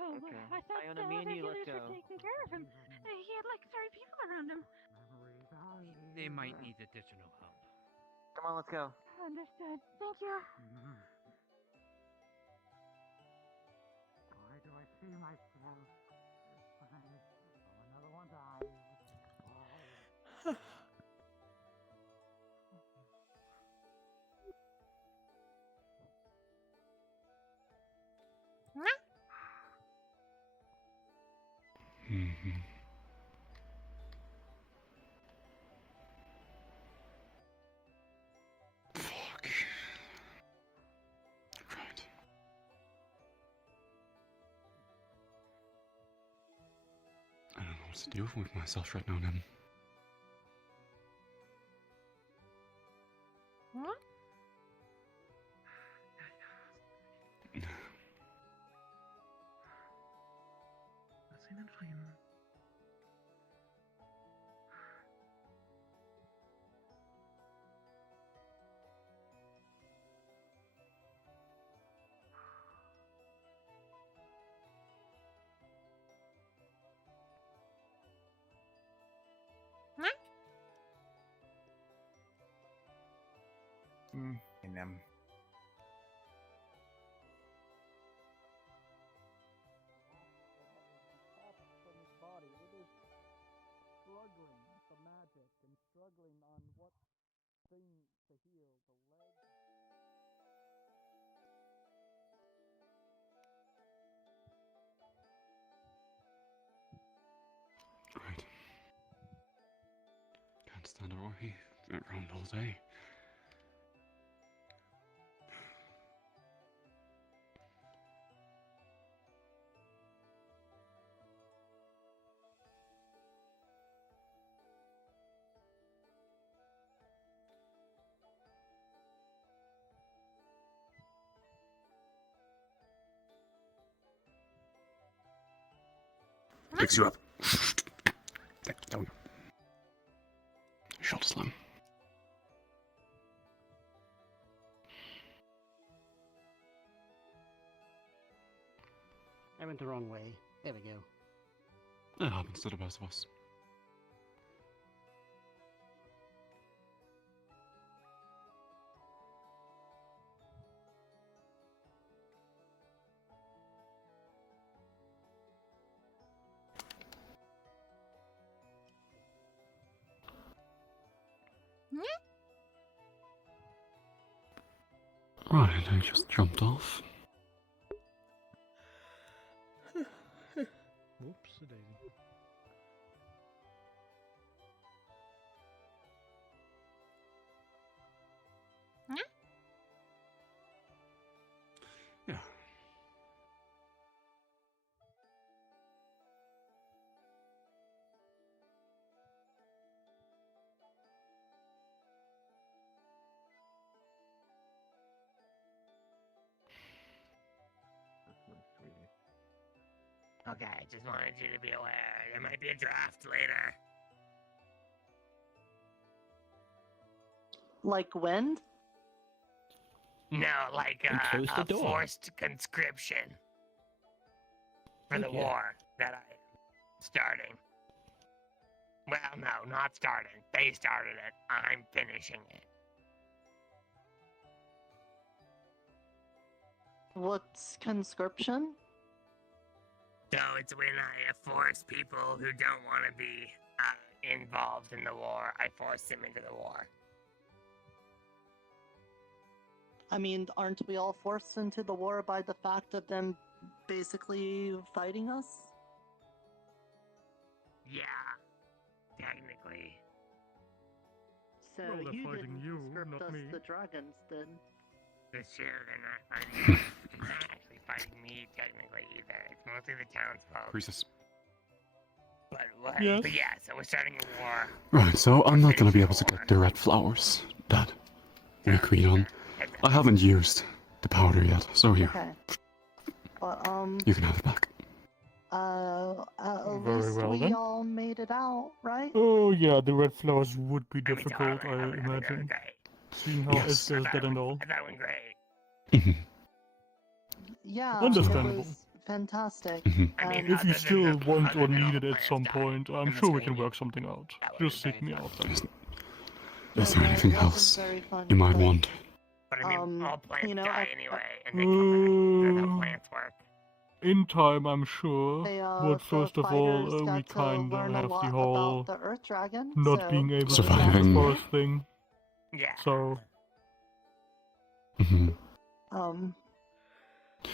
Oh, Okay. I thought Iona, the me and other you, let's healers were go. taking care of him. He had like 3 people around him. They might need additional help. Come on, let's go. Understood. Thank you. Why do I see myself? Another one dies. Mm-hmm. Fuck. Right. I don't know what to do with myself right now, then. What? Was Ihnen Frieden? In them. From his body, it is struggling with the magic and struggling on what thing to heal, the leg. Right. Can't stand away around all day. Picks you up. Down. Shoulder slam. I went the wrong way. There we go. It happens to the best of us. Right, I just jumped off. Whoops, daisy. Yeah. Okay, I just wanted you to be aware. There might be a draft later. Like when? No, like And close the a door. forced conscription for the Okay. war that I am starting. Well, no, not starting. They started it. I'm finishing it. What's conscription? So it's when I force people who don't want to be involved in the war, I force them into the war. I mean, aren't we all forced into the war by the fact of them basically fighting us? Yeah, technically. So Well, they're you fighting didn't you, conscript not us me. the dragons, then. It's true, they're not fighting me. They're not actually fighting me technically either. It's mostly the townsfolk. Croesus. But what? Yes? But yeah, so we're starting a war. Right, so I'm not gonna be able to get the red flowers that we agreed on. I haven't used the powder yet, so here. Okay. But You can have it back. at Very least well, we then. all made it out, right? Oh yeah, the red flowers would be difficult, I imagine. Seeing how Yes. Esther's dead and all. I thought it went great. Yeah, Understandable. it was fantastic. If you still want or need it at some point, I'm sure we can work something out. Just seek me out then. Is there anything else you might want? But I mean, all plants you know, die anyway, and they come back. That's how plants work. In time, I'm sure. But the first of all, fighters we got to kinda learn a have lot the whole about the Earth Dragon, not so- being able to Surviving. see the forest thing. Yeah. So.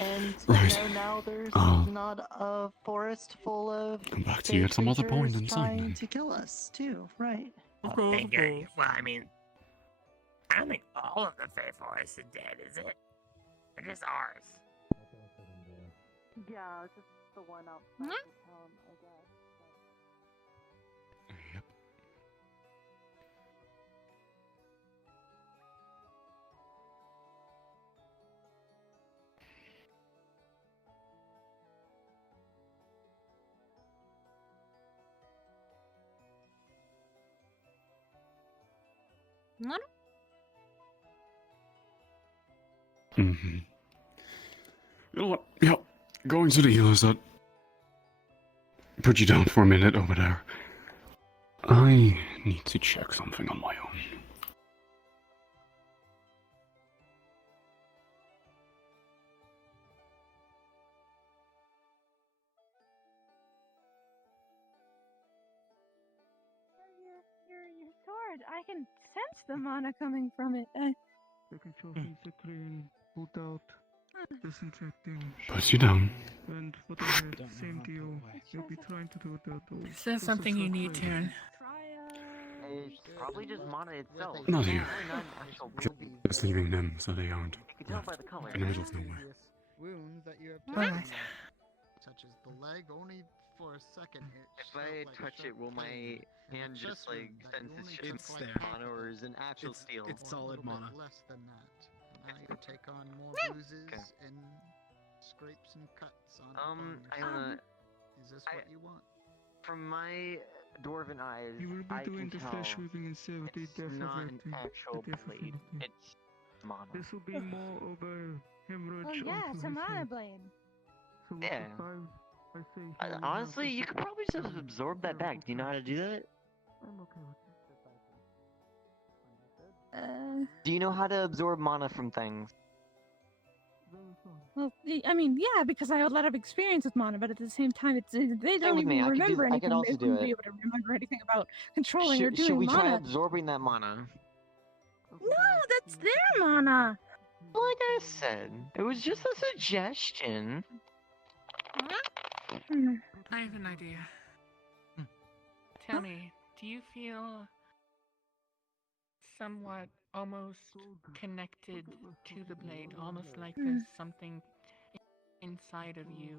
And Right. you know, now there's I'll not a forest full of come back to you at some other point in time, trying then. to kill us too, right? Well, I mean, I don't think all of the Fae Forest is dead, is it? Or just ours? Yeah, just the one outside the town, I guess. Yep. Mm-hmm. You know what? Yeah, going to the healers that put you down for a minute over there. I need to check something on my own. Your sword. I can sense the mana coming from it. Taking trophies are clean, pulled out, disinfecting. Puts you down. And for the head, same deal. You'll be trying to do that though. Is that something you need, Tworon? It's probably just mana itself. Not here. Really not an actual Just leaving them so they aren't You can tell by the color. in the middle of nowhere. Wounds that you have Alright. touches the leg only for a second. If I touch it, will my hand just like sense it's there. mana or is an actual steel? It's solid mana. Less than that. Now you take on more bruises and scrapes and cuts on. I wanna. Is this what you want? From my dwarven eyes, You will be I doing can the tell flesh weaving and serve the it's death not of an it. actual The death of blade. it. It's mana. This will be more of a hemorrhage. Oh yeah, onto it's a his mana head. blade. So Yeah. I say healing Honestly, now, you could probably just absorb that back. Do you know how to do that? I'm okay with Do you know how to absorb mana from things? Well, I mean, yeah, because I have a lot of experience with mana, but at the same time, they Same don't with me, even I could do- remember I could anything. also They do wouldn't it. be able to remember anything about controlling or doing Should we try mana. absorbing that mana? No, that's their mana. Like I said, it was just a suggestion. I have an idea. Tell me, do you feel somewhat almost connected to the blade? Almost like there's something inside of you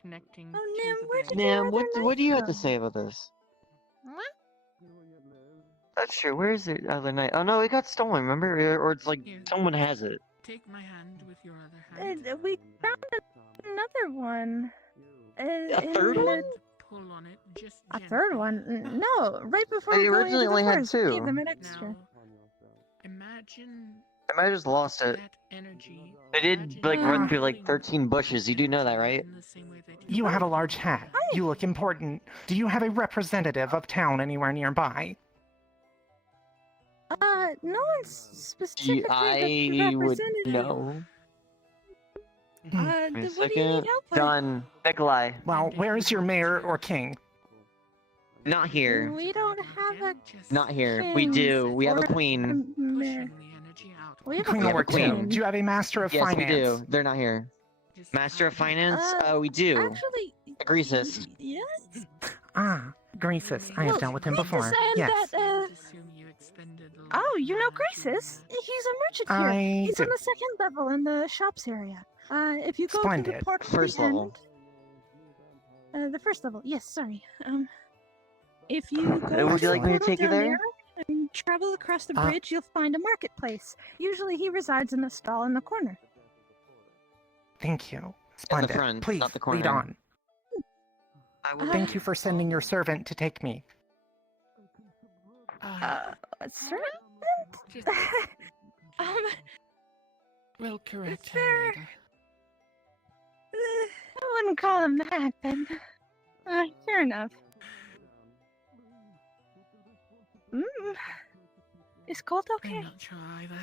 connecting to the blade? Nam, what do you have to say about this? That's true. Where is it? Other night? Oh no, it got stolen. Remember, or it's like someone has it. Take my hand with your other hand. We found another one. A third one? Pull on it, just A third one? No, right before They we originally only had gave two. them an extra. Imagine I might have just lost it. energy. They did like run through like 13 bushes. You do know that, right? You have a large hat. You look important. Do you have a representative of town anywhere nearby? No one's specifically I would representative. know. Hmm. Wait a What do you second. need help with? Done. Nikolai. Well, where is your mayor or king? Not here. We don't have a Not here. We do. We have a queen. mayor. We have a Queen We have a or king? queen. Do you have a master of Yes, finance? we do. They're not here. Master of Finance? We do. Actually, Egresis. yes. Ah, Graces, I have dealt with him before. And Yes. that, oh, you know Graces? He's a merchant here. I He's on do. the second level in the shops area. If you go to the Splendid. port at First the level. end, the first level. Yes, sorry. If you go Would to you the like me to portal take you down there? and travel across the bridge, you'll find a marketplace. Usually he resides in a stall in the corner. Thank you. In the Splendid. front, Please, not the lead corner. on. I will Thank you for sending your servant to take me. Servant? We'll correct him Fair. later. I wouldn't call him that, then. Fair enough. Is Colt okay? I'm not sure either.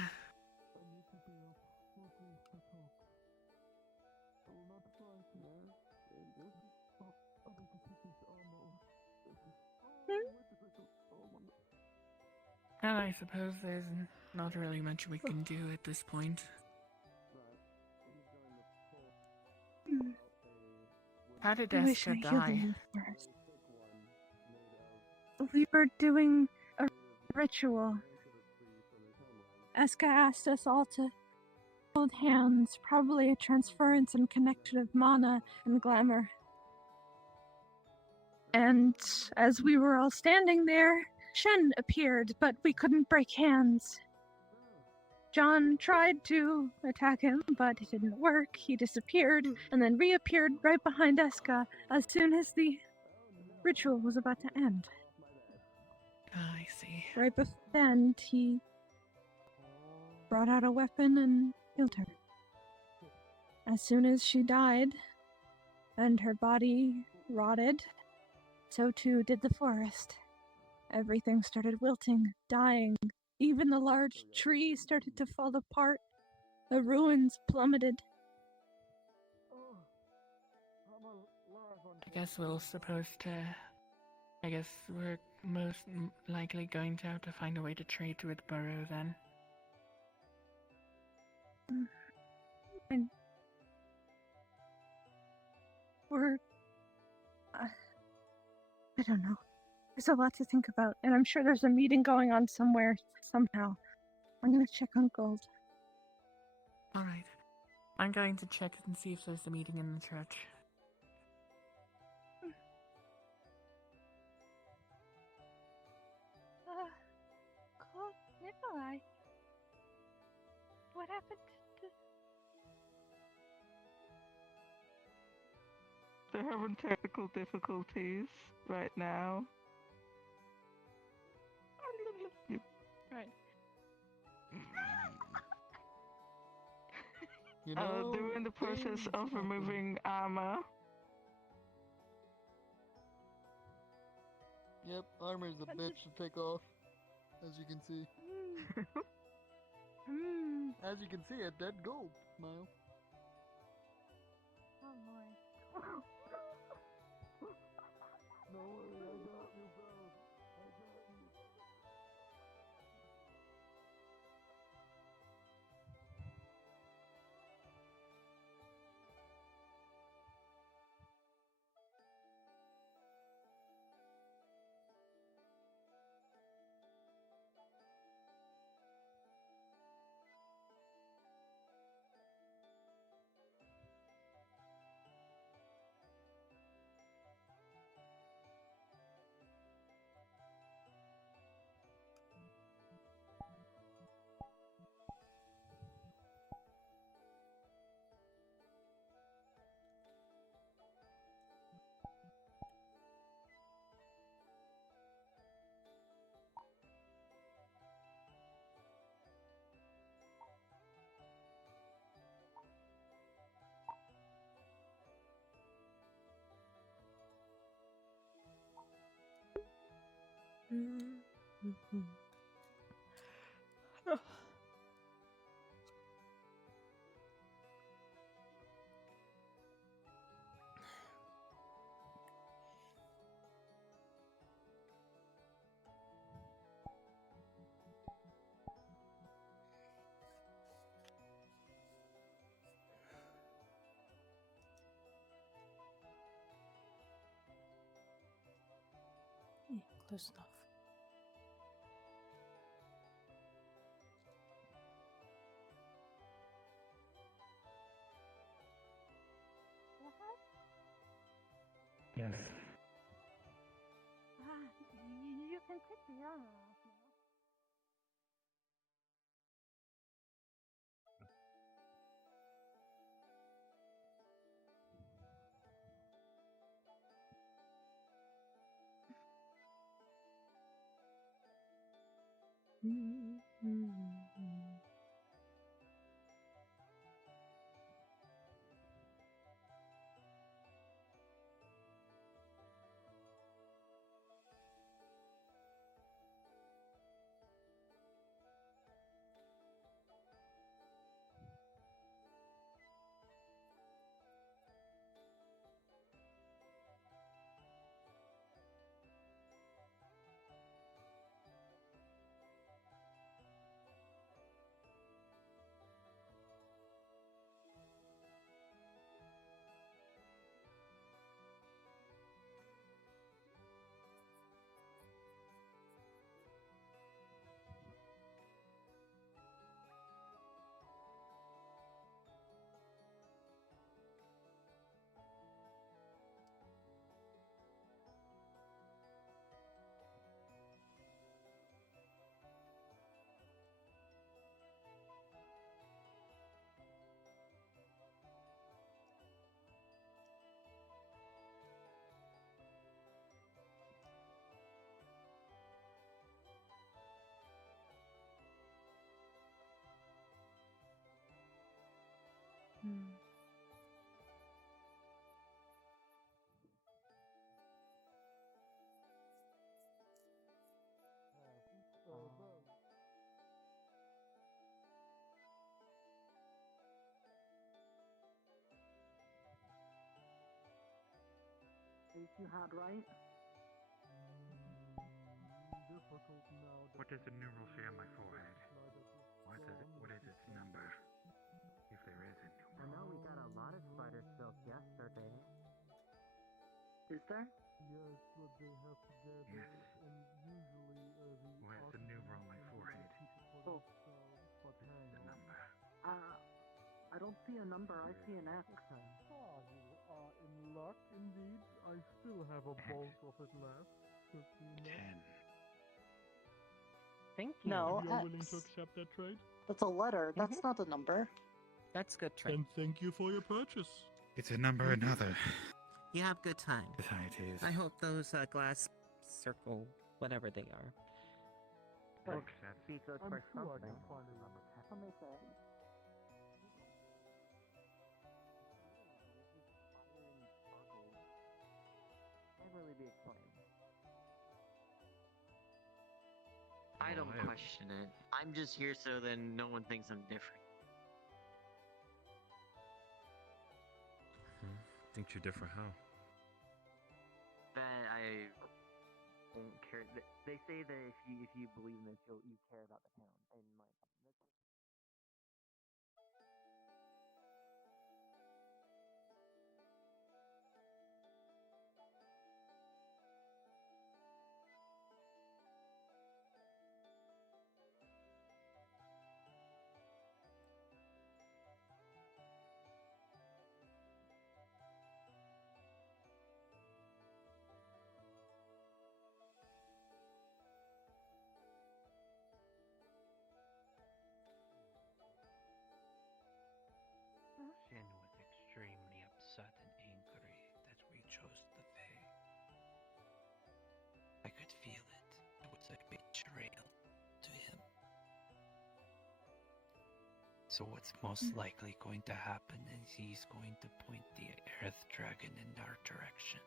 And I suppose there's not really much we can do at this point. How did I wish I Eska healed die? him first. We were doing a ritual. Eska asked us all to hold hands, probably a transference and connection of mana and glamour. And as we were all standing there, Shen appeared, but we couldn't break hands. John tried to attack him, but it didn't work. He disappeared, and then reappeared right behind Eska as soon as the ritual was about to end. I see. Right before the end, he brought out a weapon and killed her. As soon as she died, and her body rotted, so too did the forest. Everything started wilting, dying. Even the large tree started to fall apart. The ruins plummeted. I guess we're most likely going to have to find a way to trade with Burrow then. And we're... I don't know. There's a lot to think about, and I'm sure there's a meeting going on somewhere, somehow. I'm gonna check on Gold. Alright. I'm going to check and see if there's a meeting in the church. Gold, Nikolai. What happened to... They're having technical difficulties right now. Right. You know, they're in the process of removing armor. Yep, armor's a bitch to take off, as you can see. As you can see, a dead gold smile. Oh boy. No worry, I got you, bro. I got you. close enough. Yes. You can take the armor off now. You had right. What does the numeral say on my forehead? What is its number? If there is a I know we got a lot of spider silk yesterday. Is there? Yes. Where's the numeral on my forehead? Oh. What's the number? I don't see a number. I see an X. You are in luck indeed. I still have a bolt of it left. 10. Thank you. Are No, you willing X. to accept that trade? That's a letter. That's not a number. That's good trade. Then thank you for your purchase. It's a number or another. You have good time. Societies. I hope those glass circle, whatever they are. Books speak good for something. Let me say. Can't really be explained. I don't question it. I'm just here so then no one thinks I'm different. Think you're different how? That I don't care. They say that if you believe in this, you care about the town. In my opinion, Shin was extremely upset and angry that we chose the Fae. I could feel it. It was a betrayal to him. So what's most likely going to happen is he's going to point the Earth Dragon in our direction.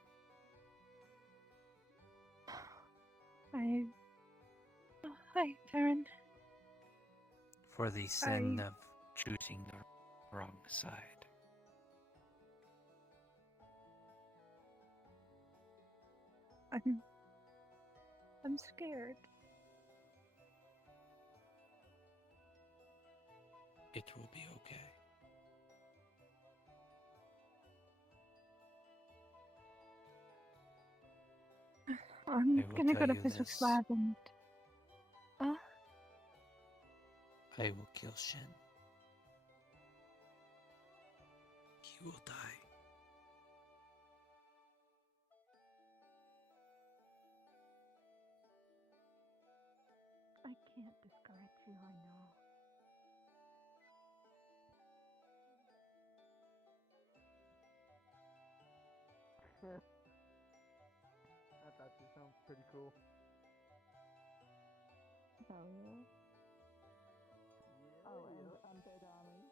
Hi, Tworon. For the sin of choosing the wrong side. I'm scared. It will be okay. I'm will gonna go tell to you physics this. lab and. I will kill Shen. He will die. I can't discourage you, I know. That actually sounds pretty cool. Oh, yeah. Yeah, Oh, and yeah. undead army.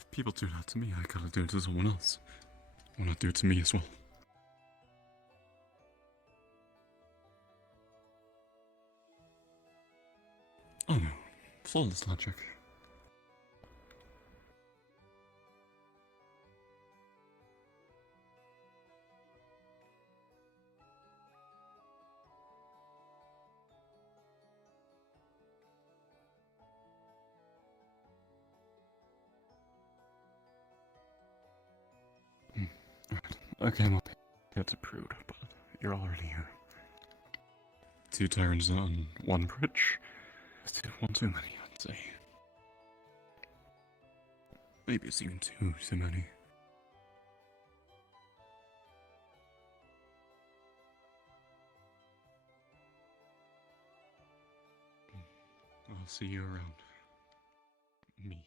If people do that to me, I gotta do it to someone else. Why not do it to me as well? Oh no, flawless logic. Okay, well, that's approved, but you're already here. 2 Tyrants on 1 bridge. It's one too many, I'd say. Maybe it's even 2 too many. I'll see you around. Me.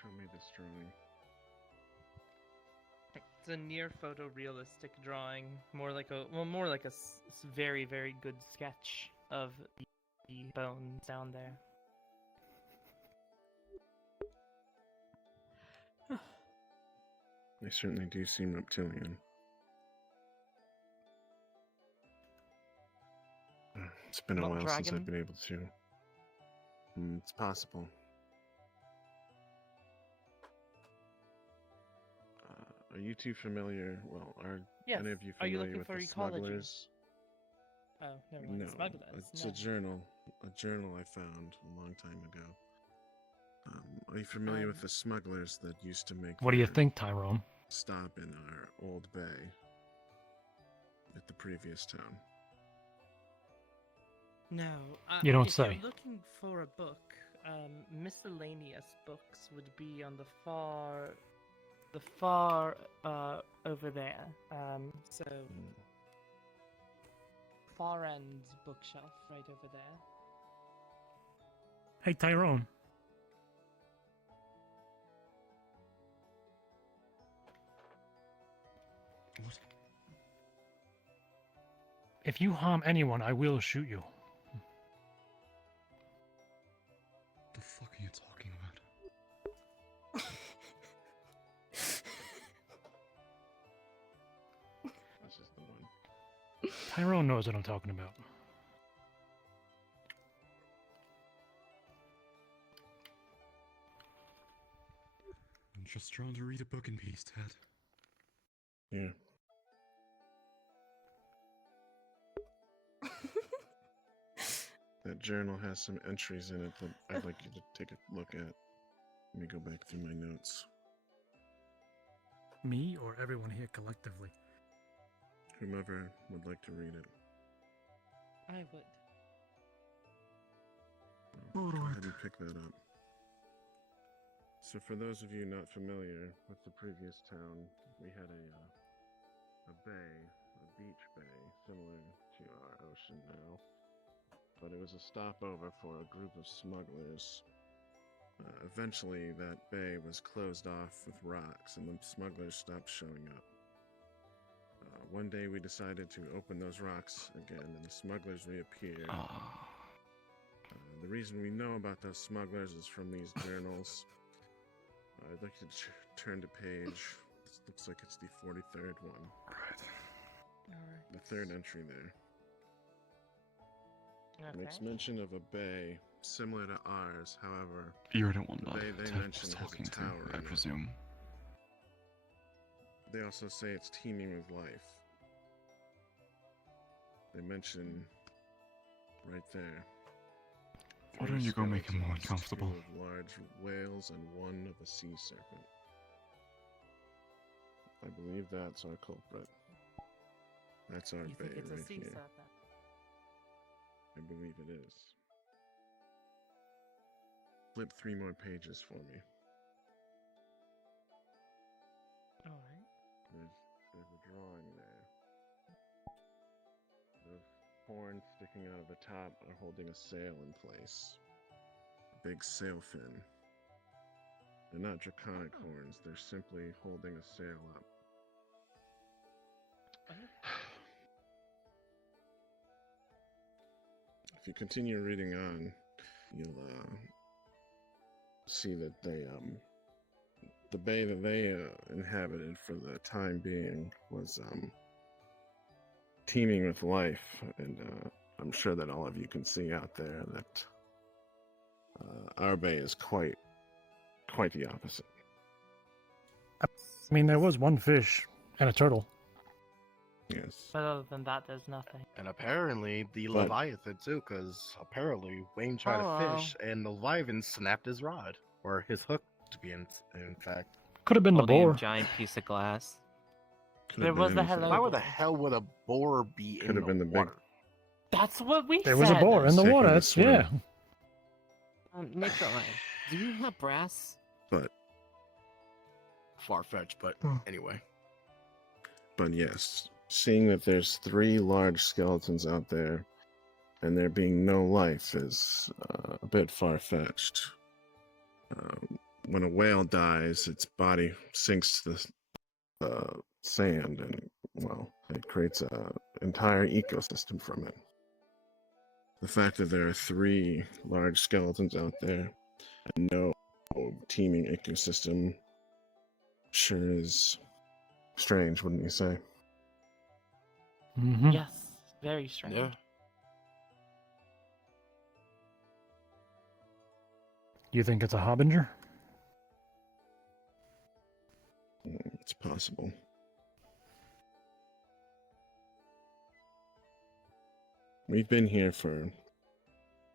Show me this drawing. It's a near photorealistic drawing, more like a very very good sketch of the bones down there. They certainly do seem reptilian. It's been a What while since dragon? I've been able to. It's possible. Are you two familiar? Well, are Yes. any of you Are you familiar looking with for the ecology? smugglers? Oh, never mind. No, Smugglers. it's No. a journal I found a long time ago. Are you familiar with the smugglers that used to make What do you their think, Tyrone? stop in our old bay at the previous town? No. You don't if say. you're looking for a book, miscellaneous books would be on the far over there. So far end bookshelf right over there. Hey, Tyrone. If you harm anyone, I will shoot you. The fuck are you talking about? That's just the one. Tyrone knows what I'm talking about. I'm just trying to read a book in peace, Ted. Yeah. That journal has some entries in it that I'd like you to take a look at. Let me go back through my notes. Me or everyone here collectively? Whomever would like to read it. I would. Go ahead and pick that up. So for those of you not familiar with the previous town, we had a bay, a beach bay, similar to our ocean now. But it was a stopover for a group of smugglers. Eventually, that bay was closed off with rocks, and the smugglers stopped showing up. One day, we decided to open those rocks again, and the smugglers reappeared. The reason we know about those smugglers is from these journals. I'd like you to turn to page. This looks like it's the 43rd one. Right. The third entry there. Okay. Makes mention of a bay similar to ours, however. You're the one the bay that they Ted mention was has talking a tower to, I in it. presume. They also say it's teeming with life. They mention right there. Why don't you go make him more skeletons, uncomfortable? 2 of large whales and 1 of a sea serpent. I believe that's our culprit. That's our You bay think it's right a sea here. serpent? I believe it is. Flip 3 more pages for me. Alright. There's a drawing there. The horns sticking out of the top are holding a sail in place. A big sail fin. They're not draconic horns, they're simply holding a sail up. If you continue reading on, you'll see that the bay that they inhabited for the time being was teeming with life, and I'm sure that all of you can see out there that our bay is quite the opposite. I mean, there was one fish and a turtle. Yes. But other than that, there's nothing. And apparently the But- Leviathan too, because apparently Wayne tried Oh, to wow. fish and the Leviathan snapped his rod, or his hook to be in fact. Could have been the Holding boar. a giant piece of glass. Could There have was been the anything. hello. Why would the hell would a boar be Could in have the been the big. water? That's what we There said. was a boar in the Taking water. a That's swim. yeah. Nikolai, do you have brass? But Far-fetched, but anyway. But yes, seeing that there's 3 large skeletons out there, and there being no life is a bit far-fetched. When a whale dies, its body sinks to the sand, and well, it creates an entire ecosystem from it. The fact that there are 3 large skeletons out there and no teeming ecosystem sure is strange, wouldn't you say? Mm-hmm. Yes, very strange. Yeah. You think it's a harbinger? It's possible. We've been here for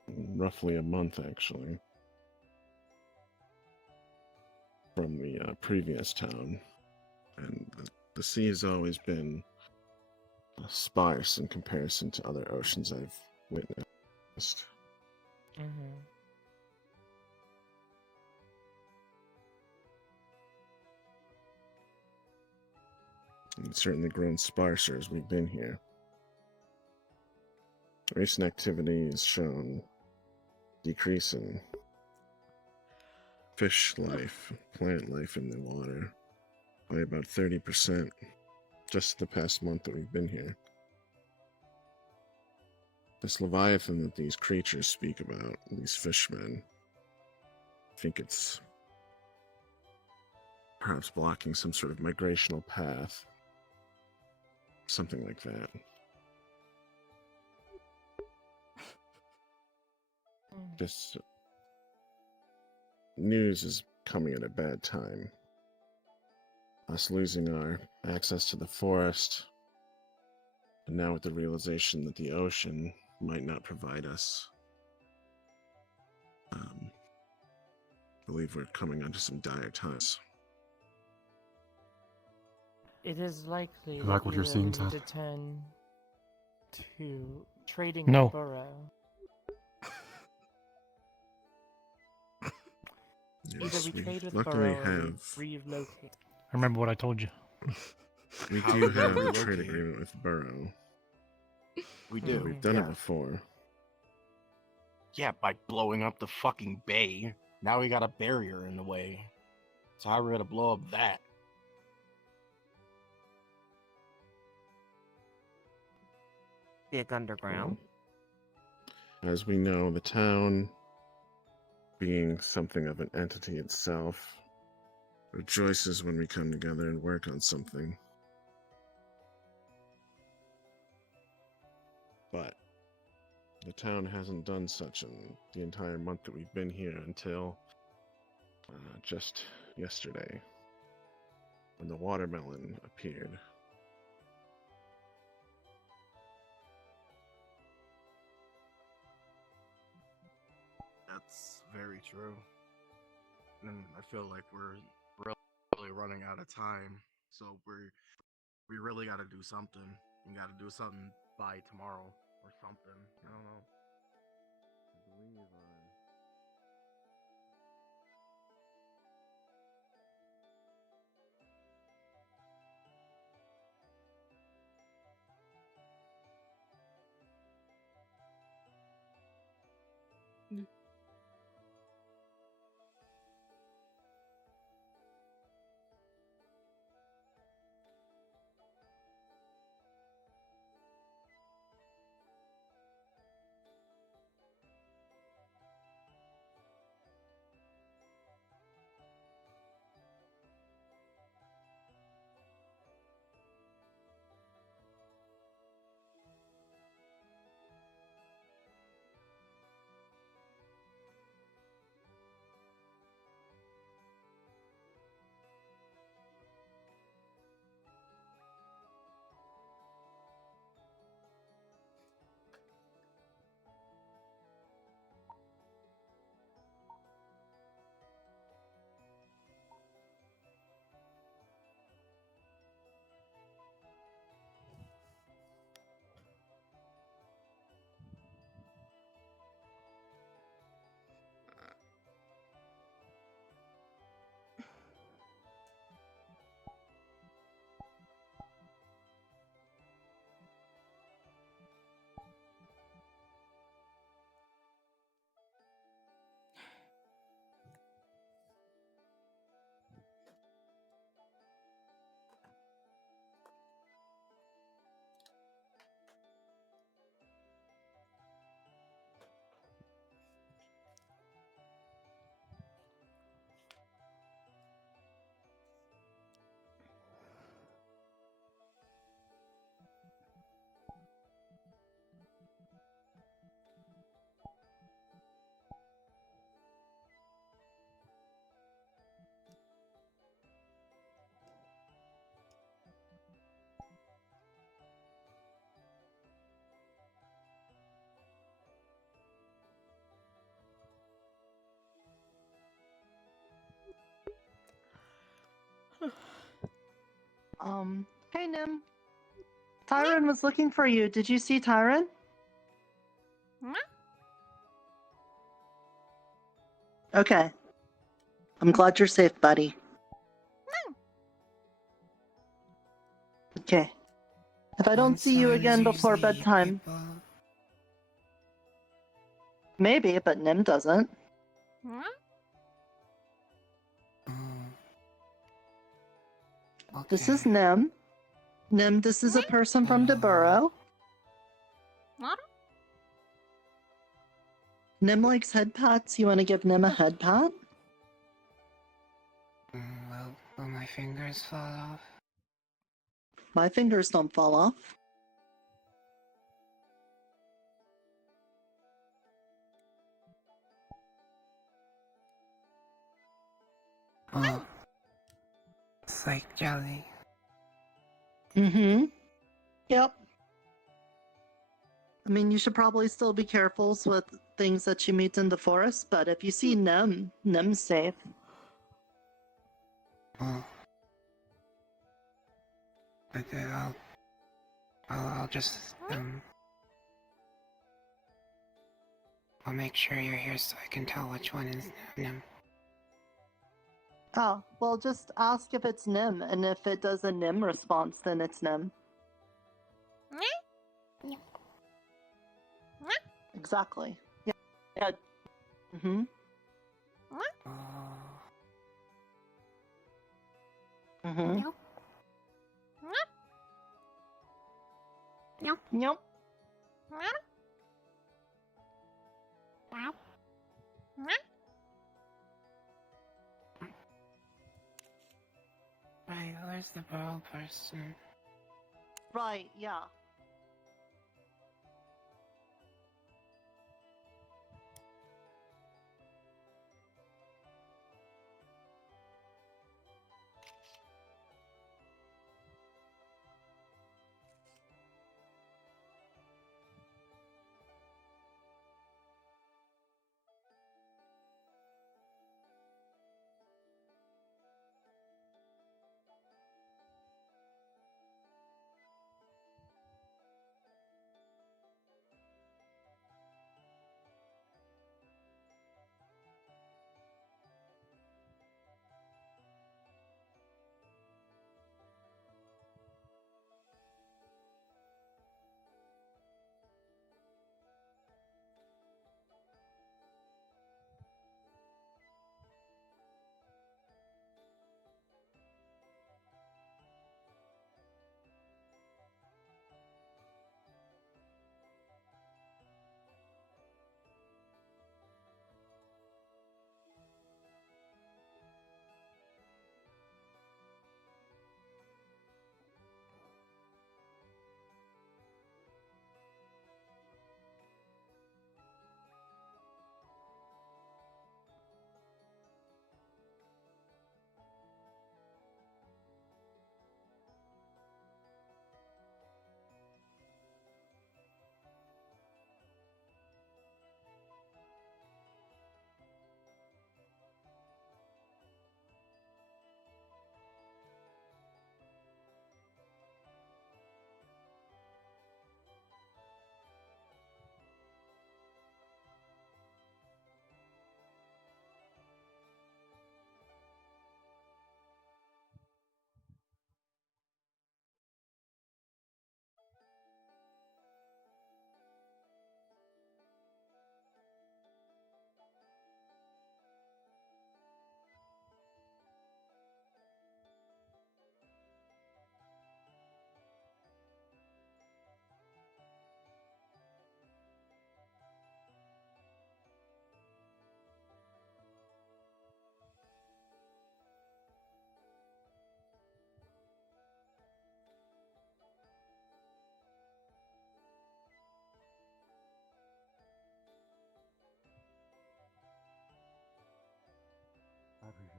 roughly a month, actually, from the previous town, and the sea has always been sparse in comparison to other oceans I've witnessed. Forest. Mm-hmm. And it's certainly grown sparser as we've been here. Recent activity has shown decrease in fish life, plant life in the water by about 30% just the past month that we've been here. This Leviathan that these creatures speak about, these fishmen, I think it's perhaps blocking some sort of migrational path. Something like that. This news is coming at a bad time. Us losing our access to the forest, and now with the realization that the ocean might not provide us, I believe we're coming onto some dire times. It is likely You that like what we you're will seeing, need Todd? to turn to trading No. with Burrow. Either Yes, we trade with luckily Burrow or have. we relocate. Remember what I told you. We How do we gonna have a relocate? trade agreement with Burrow. We do. We've done yeah. it before. Yeah, by blowing up the fucking bay. Now we got a barrier in the way. So how are we gonna blow up that? Dig underground. As we know, the town, being something of an entity itself, rejoices when we come together and work on something. But the town hasn't done such in the entire month that we've been here until just yesterday, when the watermelon appeared. That's very true. And I feel like we're really running out of time. So we really got to do something. We got to do something by tomorrow or something. I don't know. I believe Hey Nim. Tworon was looking for you. Did you see Tworon? Okay. I'm glad you're safe, buddy. Okay. If I don't see you again before bedtime... Maybe, but Nim doesn't. This is Nim. Nim, this is a person from DeBurrow. Nim likes head pats. You want to give Nim a head pat? Will my fingers fall off? My fingers don't fall off. Oh. It's like jelly. Mm-hmm. Yep. I mean, you should probably still be careful with things that you meet in the forest, but if you see Nim, Nim's safe. Oh. But I'll just, I'll make sure you're here so I can tell which one is Nim. Oh, well, just ask if it's Nim, and if it does a Nim response, then it's Nim. Exactly. Yeah. Yeah. Mm-hmm. Mm-hmm. Nope. Nope. Right, where's the ball person? Right, yeah.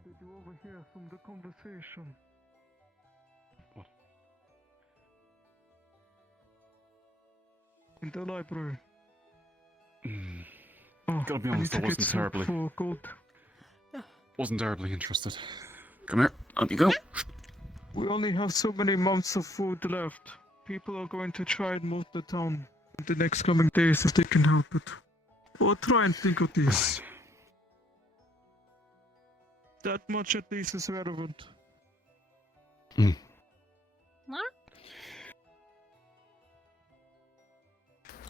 Did you overhear from the conversation? What? In the library. Gotta be I need honest, to I get wasn't some terribly, for gold. wasn't terribly interested. Come here, up you go. We only have so many months of food left. People are going to try and move the town in the next coming days if they can help it. Or try and think of this. That much at least is relevant.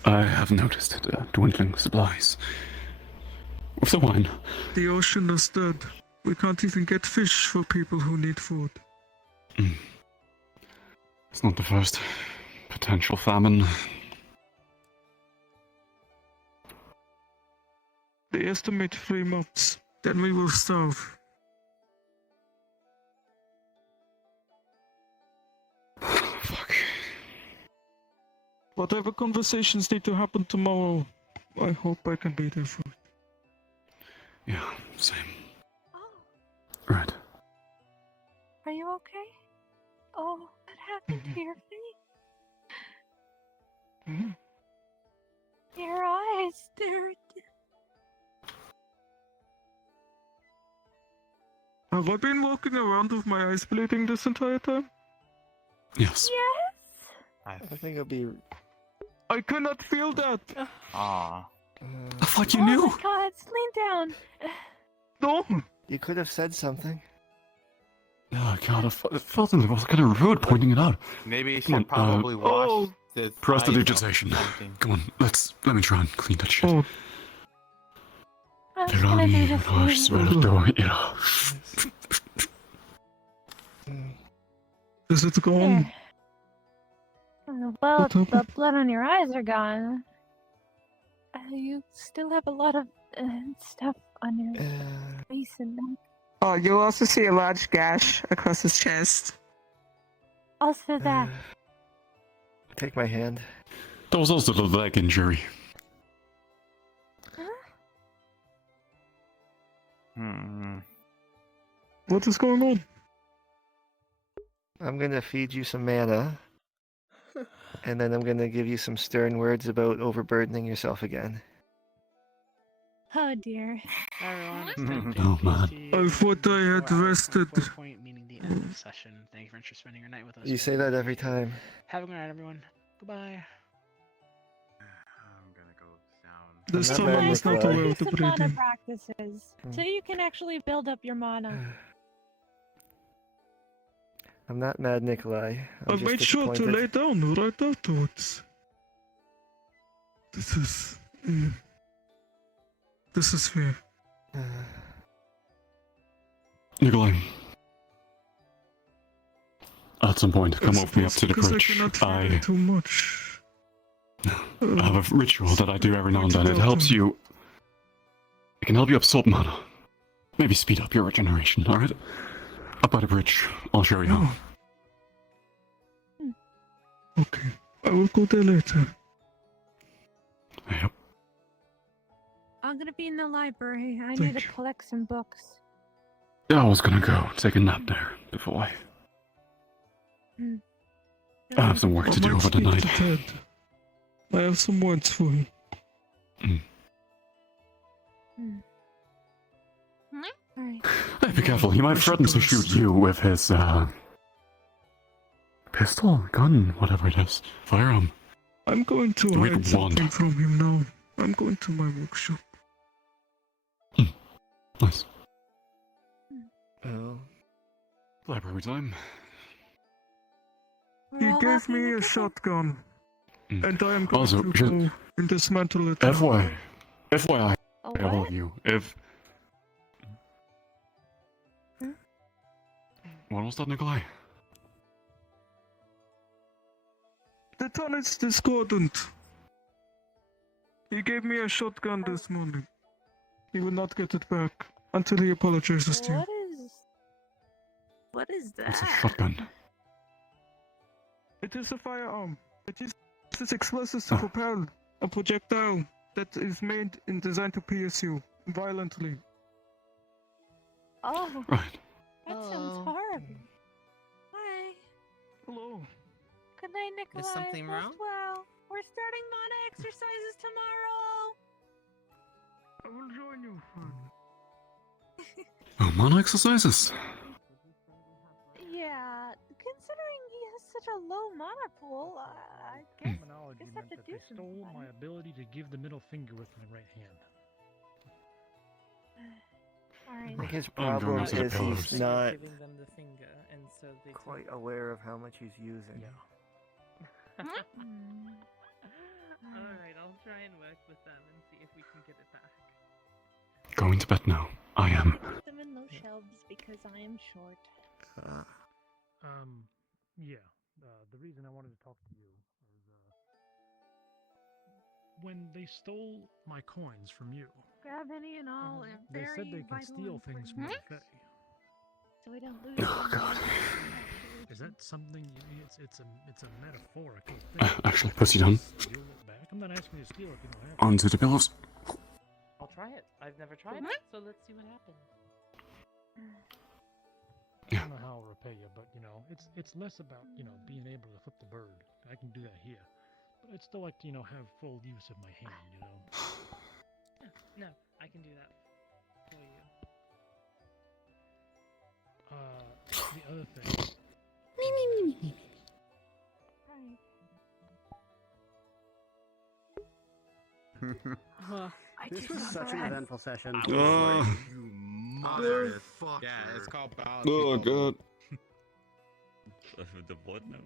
I have noticed dwindling supplies. With the wine. The ocean is dead. We can't even get fish for people who need food. It's not the first potential famine. They estimate 3 months. Then we will starve. Fuck. Whatever conversations need to happen tomorrow, I hope I can be there for it. Yeah, same. Right. Are you okay? Oh, what happened to your face? Your eyes, they're... Have I been walking around with my eyes bleeding this entire time? Yes. Yes? I think it'll be... I cannot feel that! Ah. I thought you Oh knew! my god, lean down! No! You could have said something. Oh god, it felt like I was kind of rude pointing it out. Maybe you Come should on, probably wash the Prestidigitation. Come on, let me try and clean that shit. Oh. I was gonna do the same. Is it gone? Well, the blood on your eyes are gone. You still have a lot of stuff on your face and neck. Oh, you'll also see a large gash across his chest. Also that. Take my hand. That was also the leg injury. What is going on? I'm gonna feed you some mana. And then I'm gonna give you some stern words about overburdening yourself again. Oh dear. Oh man. I thought I had rested. Point, meaning the end of the session. Thank you very much for spending your night with us. You say that every time. Have a good night, everyone. Goodbye. This I'm time not I mad, was not Nikolai. aware of the Some mana bleeding. practices, so you can actually build up your mana. I'm not mad, Nikolai. I made sure to lay down right afterwards. This is... This is fair. Nikolai. At some point, come It's with me up to the because bridge. I cannot feel too much. I have a ritual that I do every now and then. It helps you... It can help you absorb mana. Maybe speed up your regeneration, alright? Up by the bridge. I'll show you how. Okay, I will go there later. Yep. I'm gonna be in the library. I Thank need to collect some books. Yeah, I was gonna go take a nap there before I have some work to do over the night. Ted. I have some words for you. Alright. Hey, be careful. He might threaten to shoot you with his, pistol, gun, whatever it is. Firearm. I'm going to Wait, hide something wand. from him now. I'm going to my workshop. Nice. Oh. Library time. He gave me a shotgun. And I am going Also, to just- go and dismantle it. FYI, A all what? of you, if... What was that, Nikolai? The town is discordant. He gave me a shotgun this morning. He will not get it back until he apologizes to you. What is that? It's a shotgun. It is a firearm. It is explosives to propel a projectile that is made and designed to pierce you violently. Oh. Right. That sounds horrible. Hi. Hello. Good night, Nikolai. Is something Rest wrong? well. We're starting mana exercises tomorrow. I will join you, friend. Oh, mana exercises. Yeah, considering he has such a low mana pool, I guess Terminology have meant to that do they some stole fun. my ability to give the middle finger with my right hand. Alright. I think his I'm going problem up to the is pillows. he's So you're not giving them the finger, and so they quite take... aware of how much he's using. Alright, I'll try and work with them and see if we can get it back. Going to bed now. I am. Put them in those shelves because I am short. Yeah. The reason I wanted to talk to you is, when they stole my coins from you, Grab any and all. Are they said very they can vital steal and things from important. the Fae. So we don't lose. Oh god. Is that something? It's a metaphorical thing. Actually, pussy done. Steal it back? I'm not asking you to steal it. You don't have Onto the pillows. I'll try it. I've never tried it, so let's see what happens. I don't know how I'll repay you, but it's less about being able to flip the bird. I can do that here, but I'd still like to have full use of my hand. No, I can do that for you. The other thing. This was such an eventful session. You motherfucker. Yeah, it's called balance. Oh god. The what now?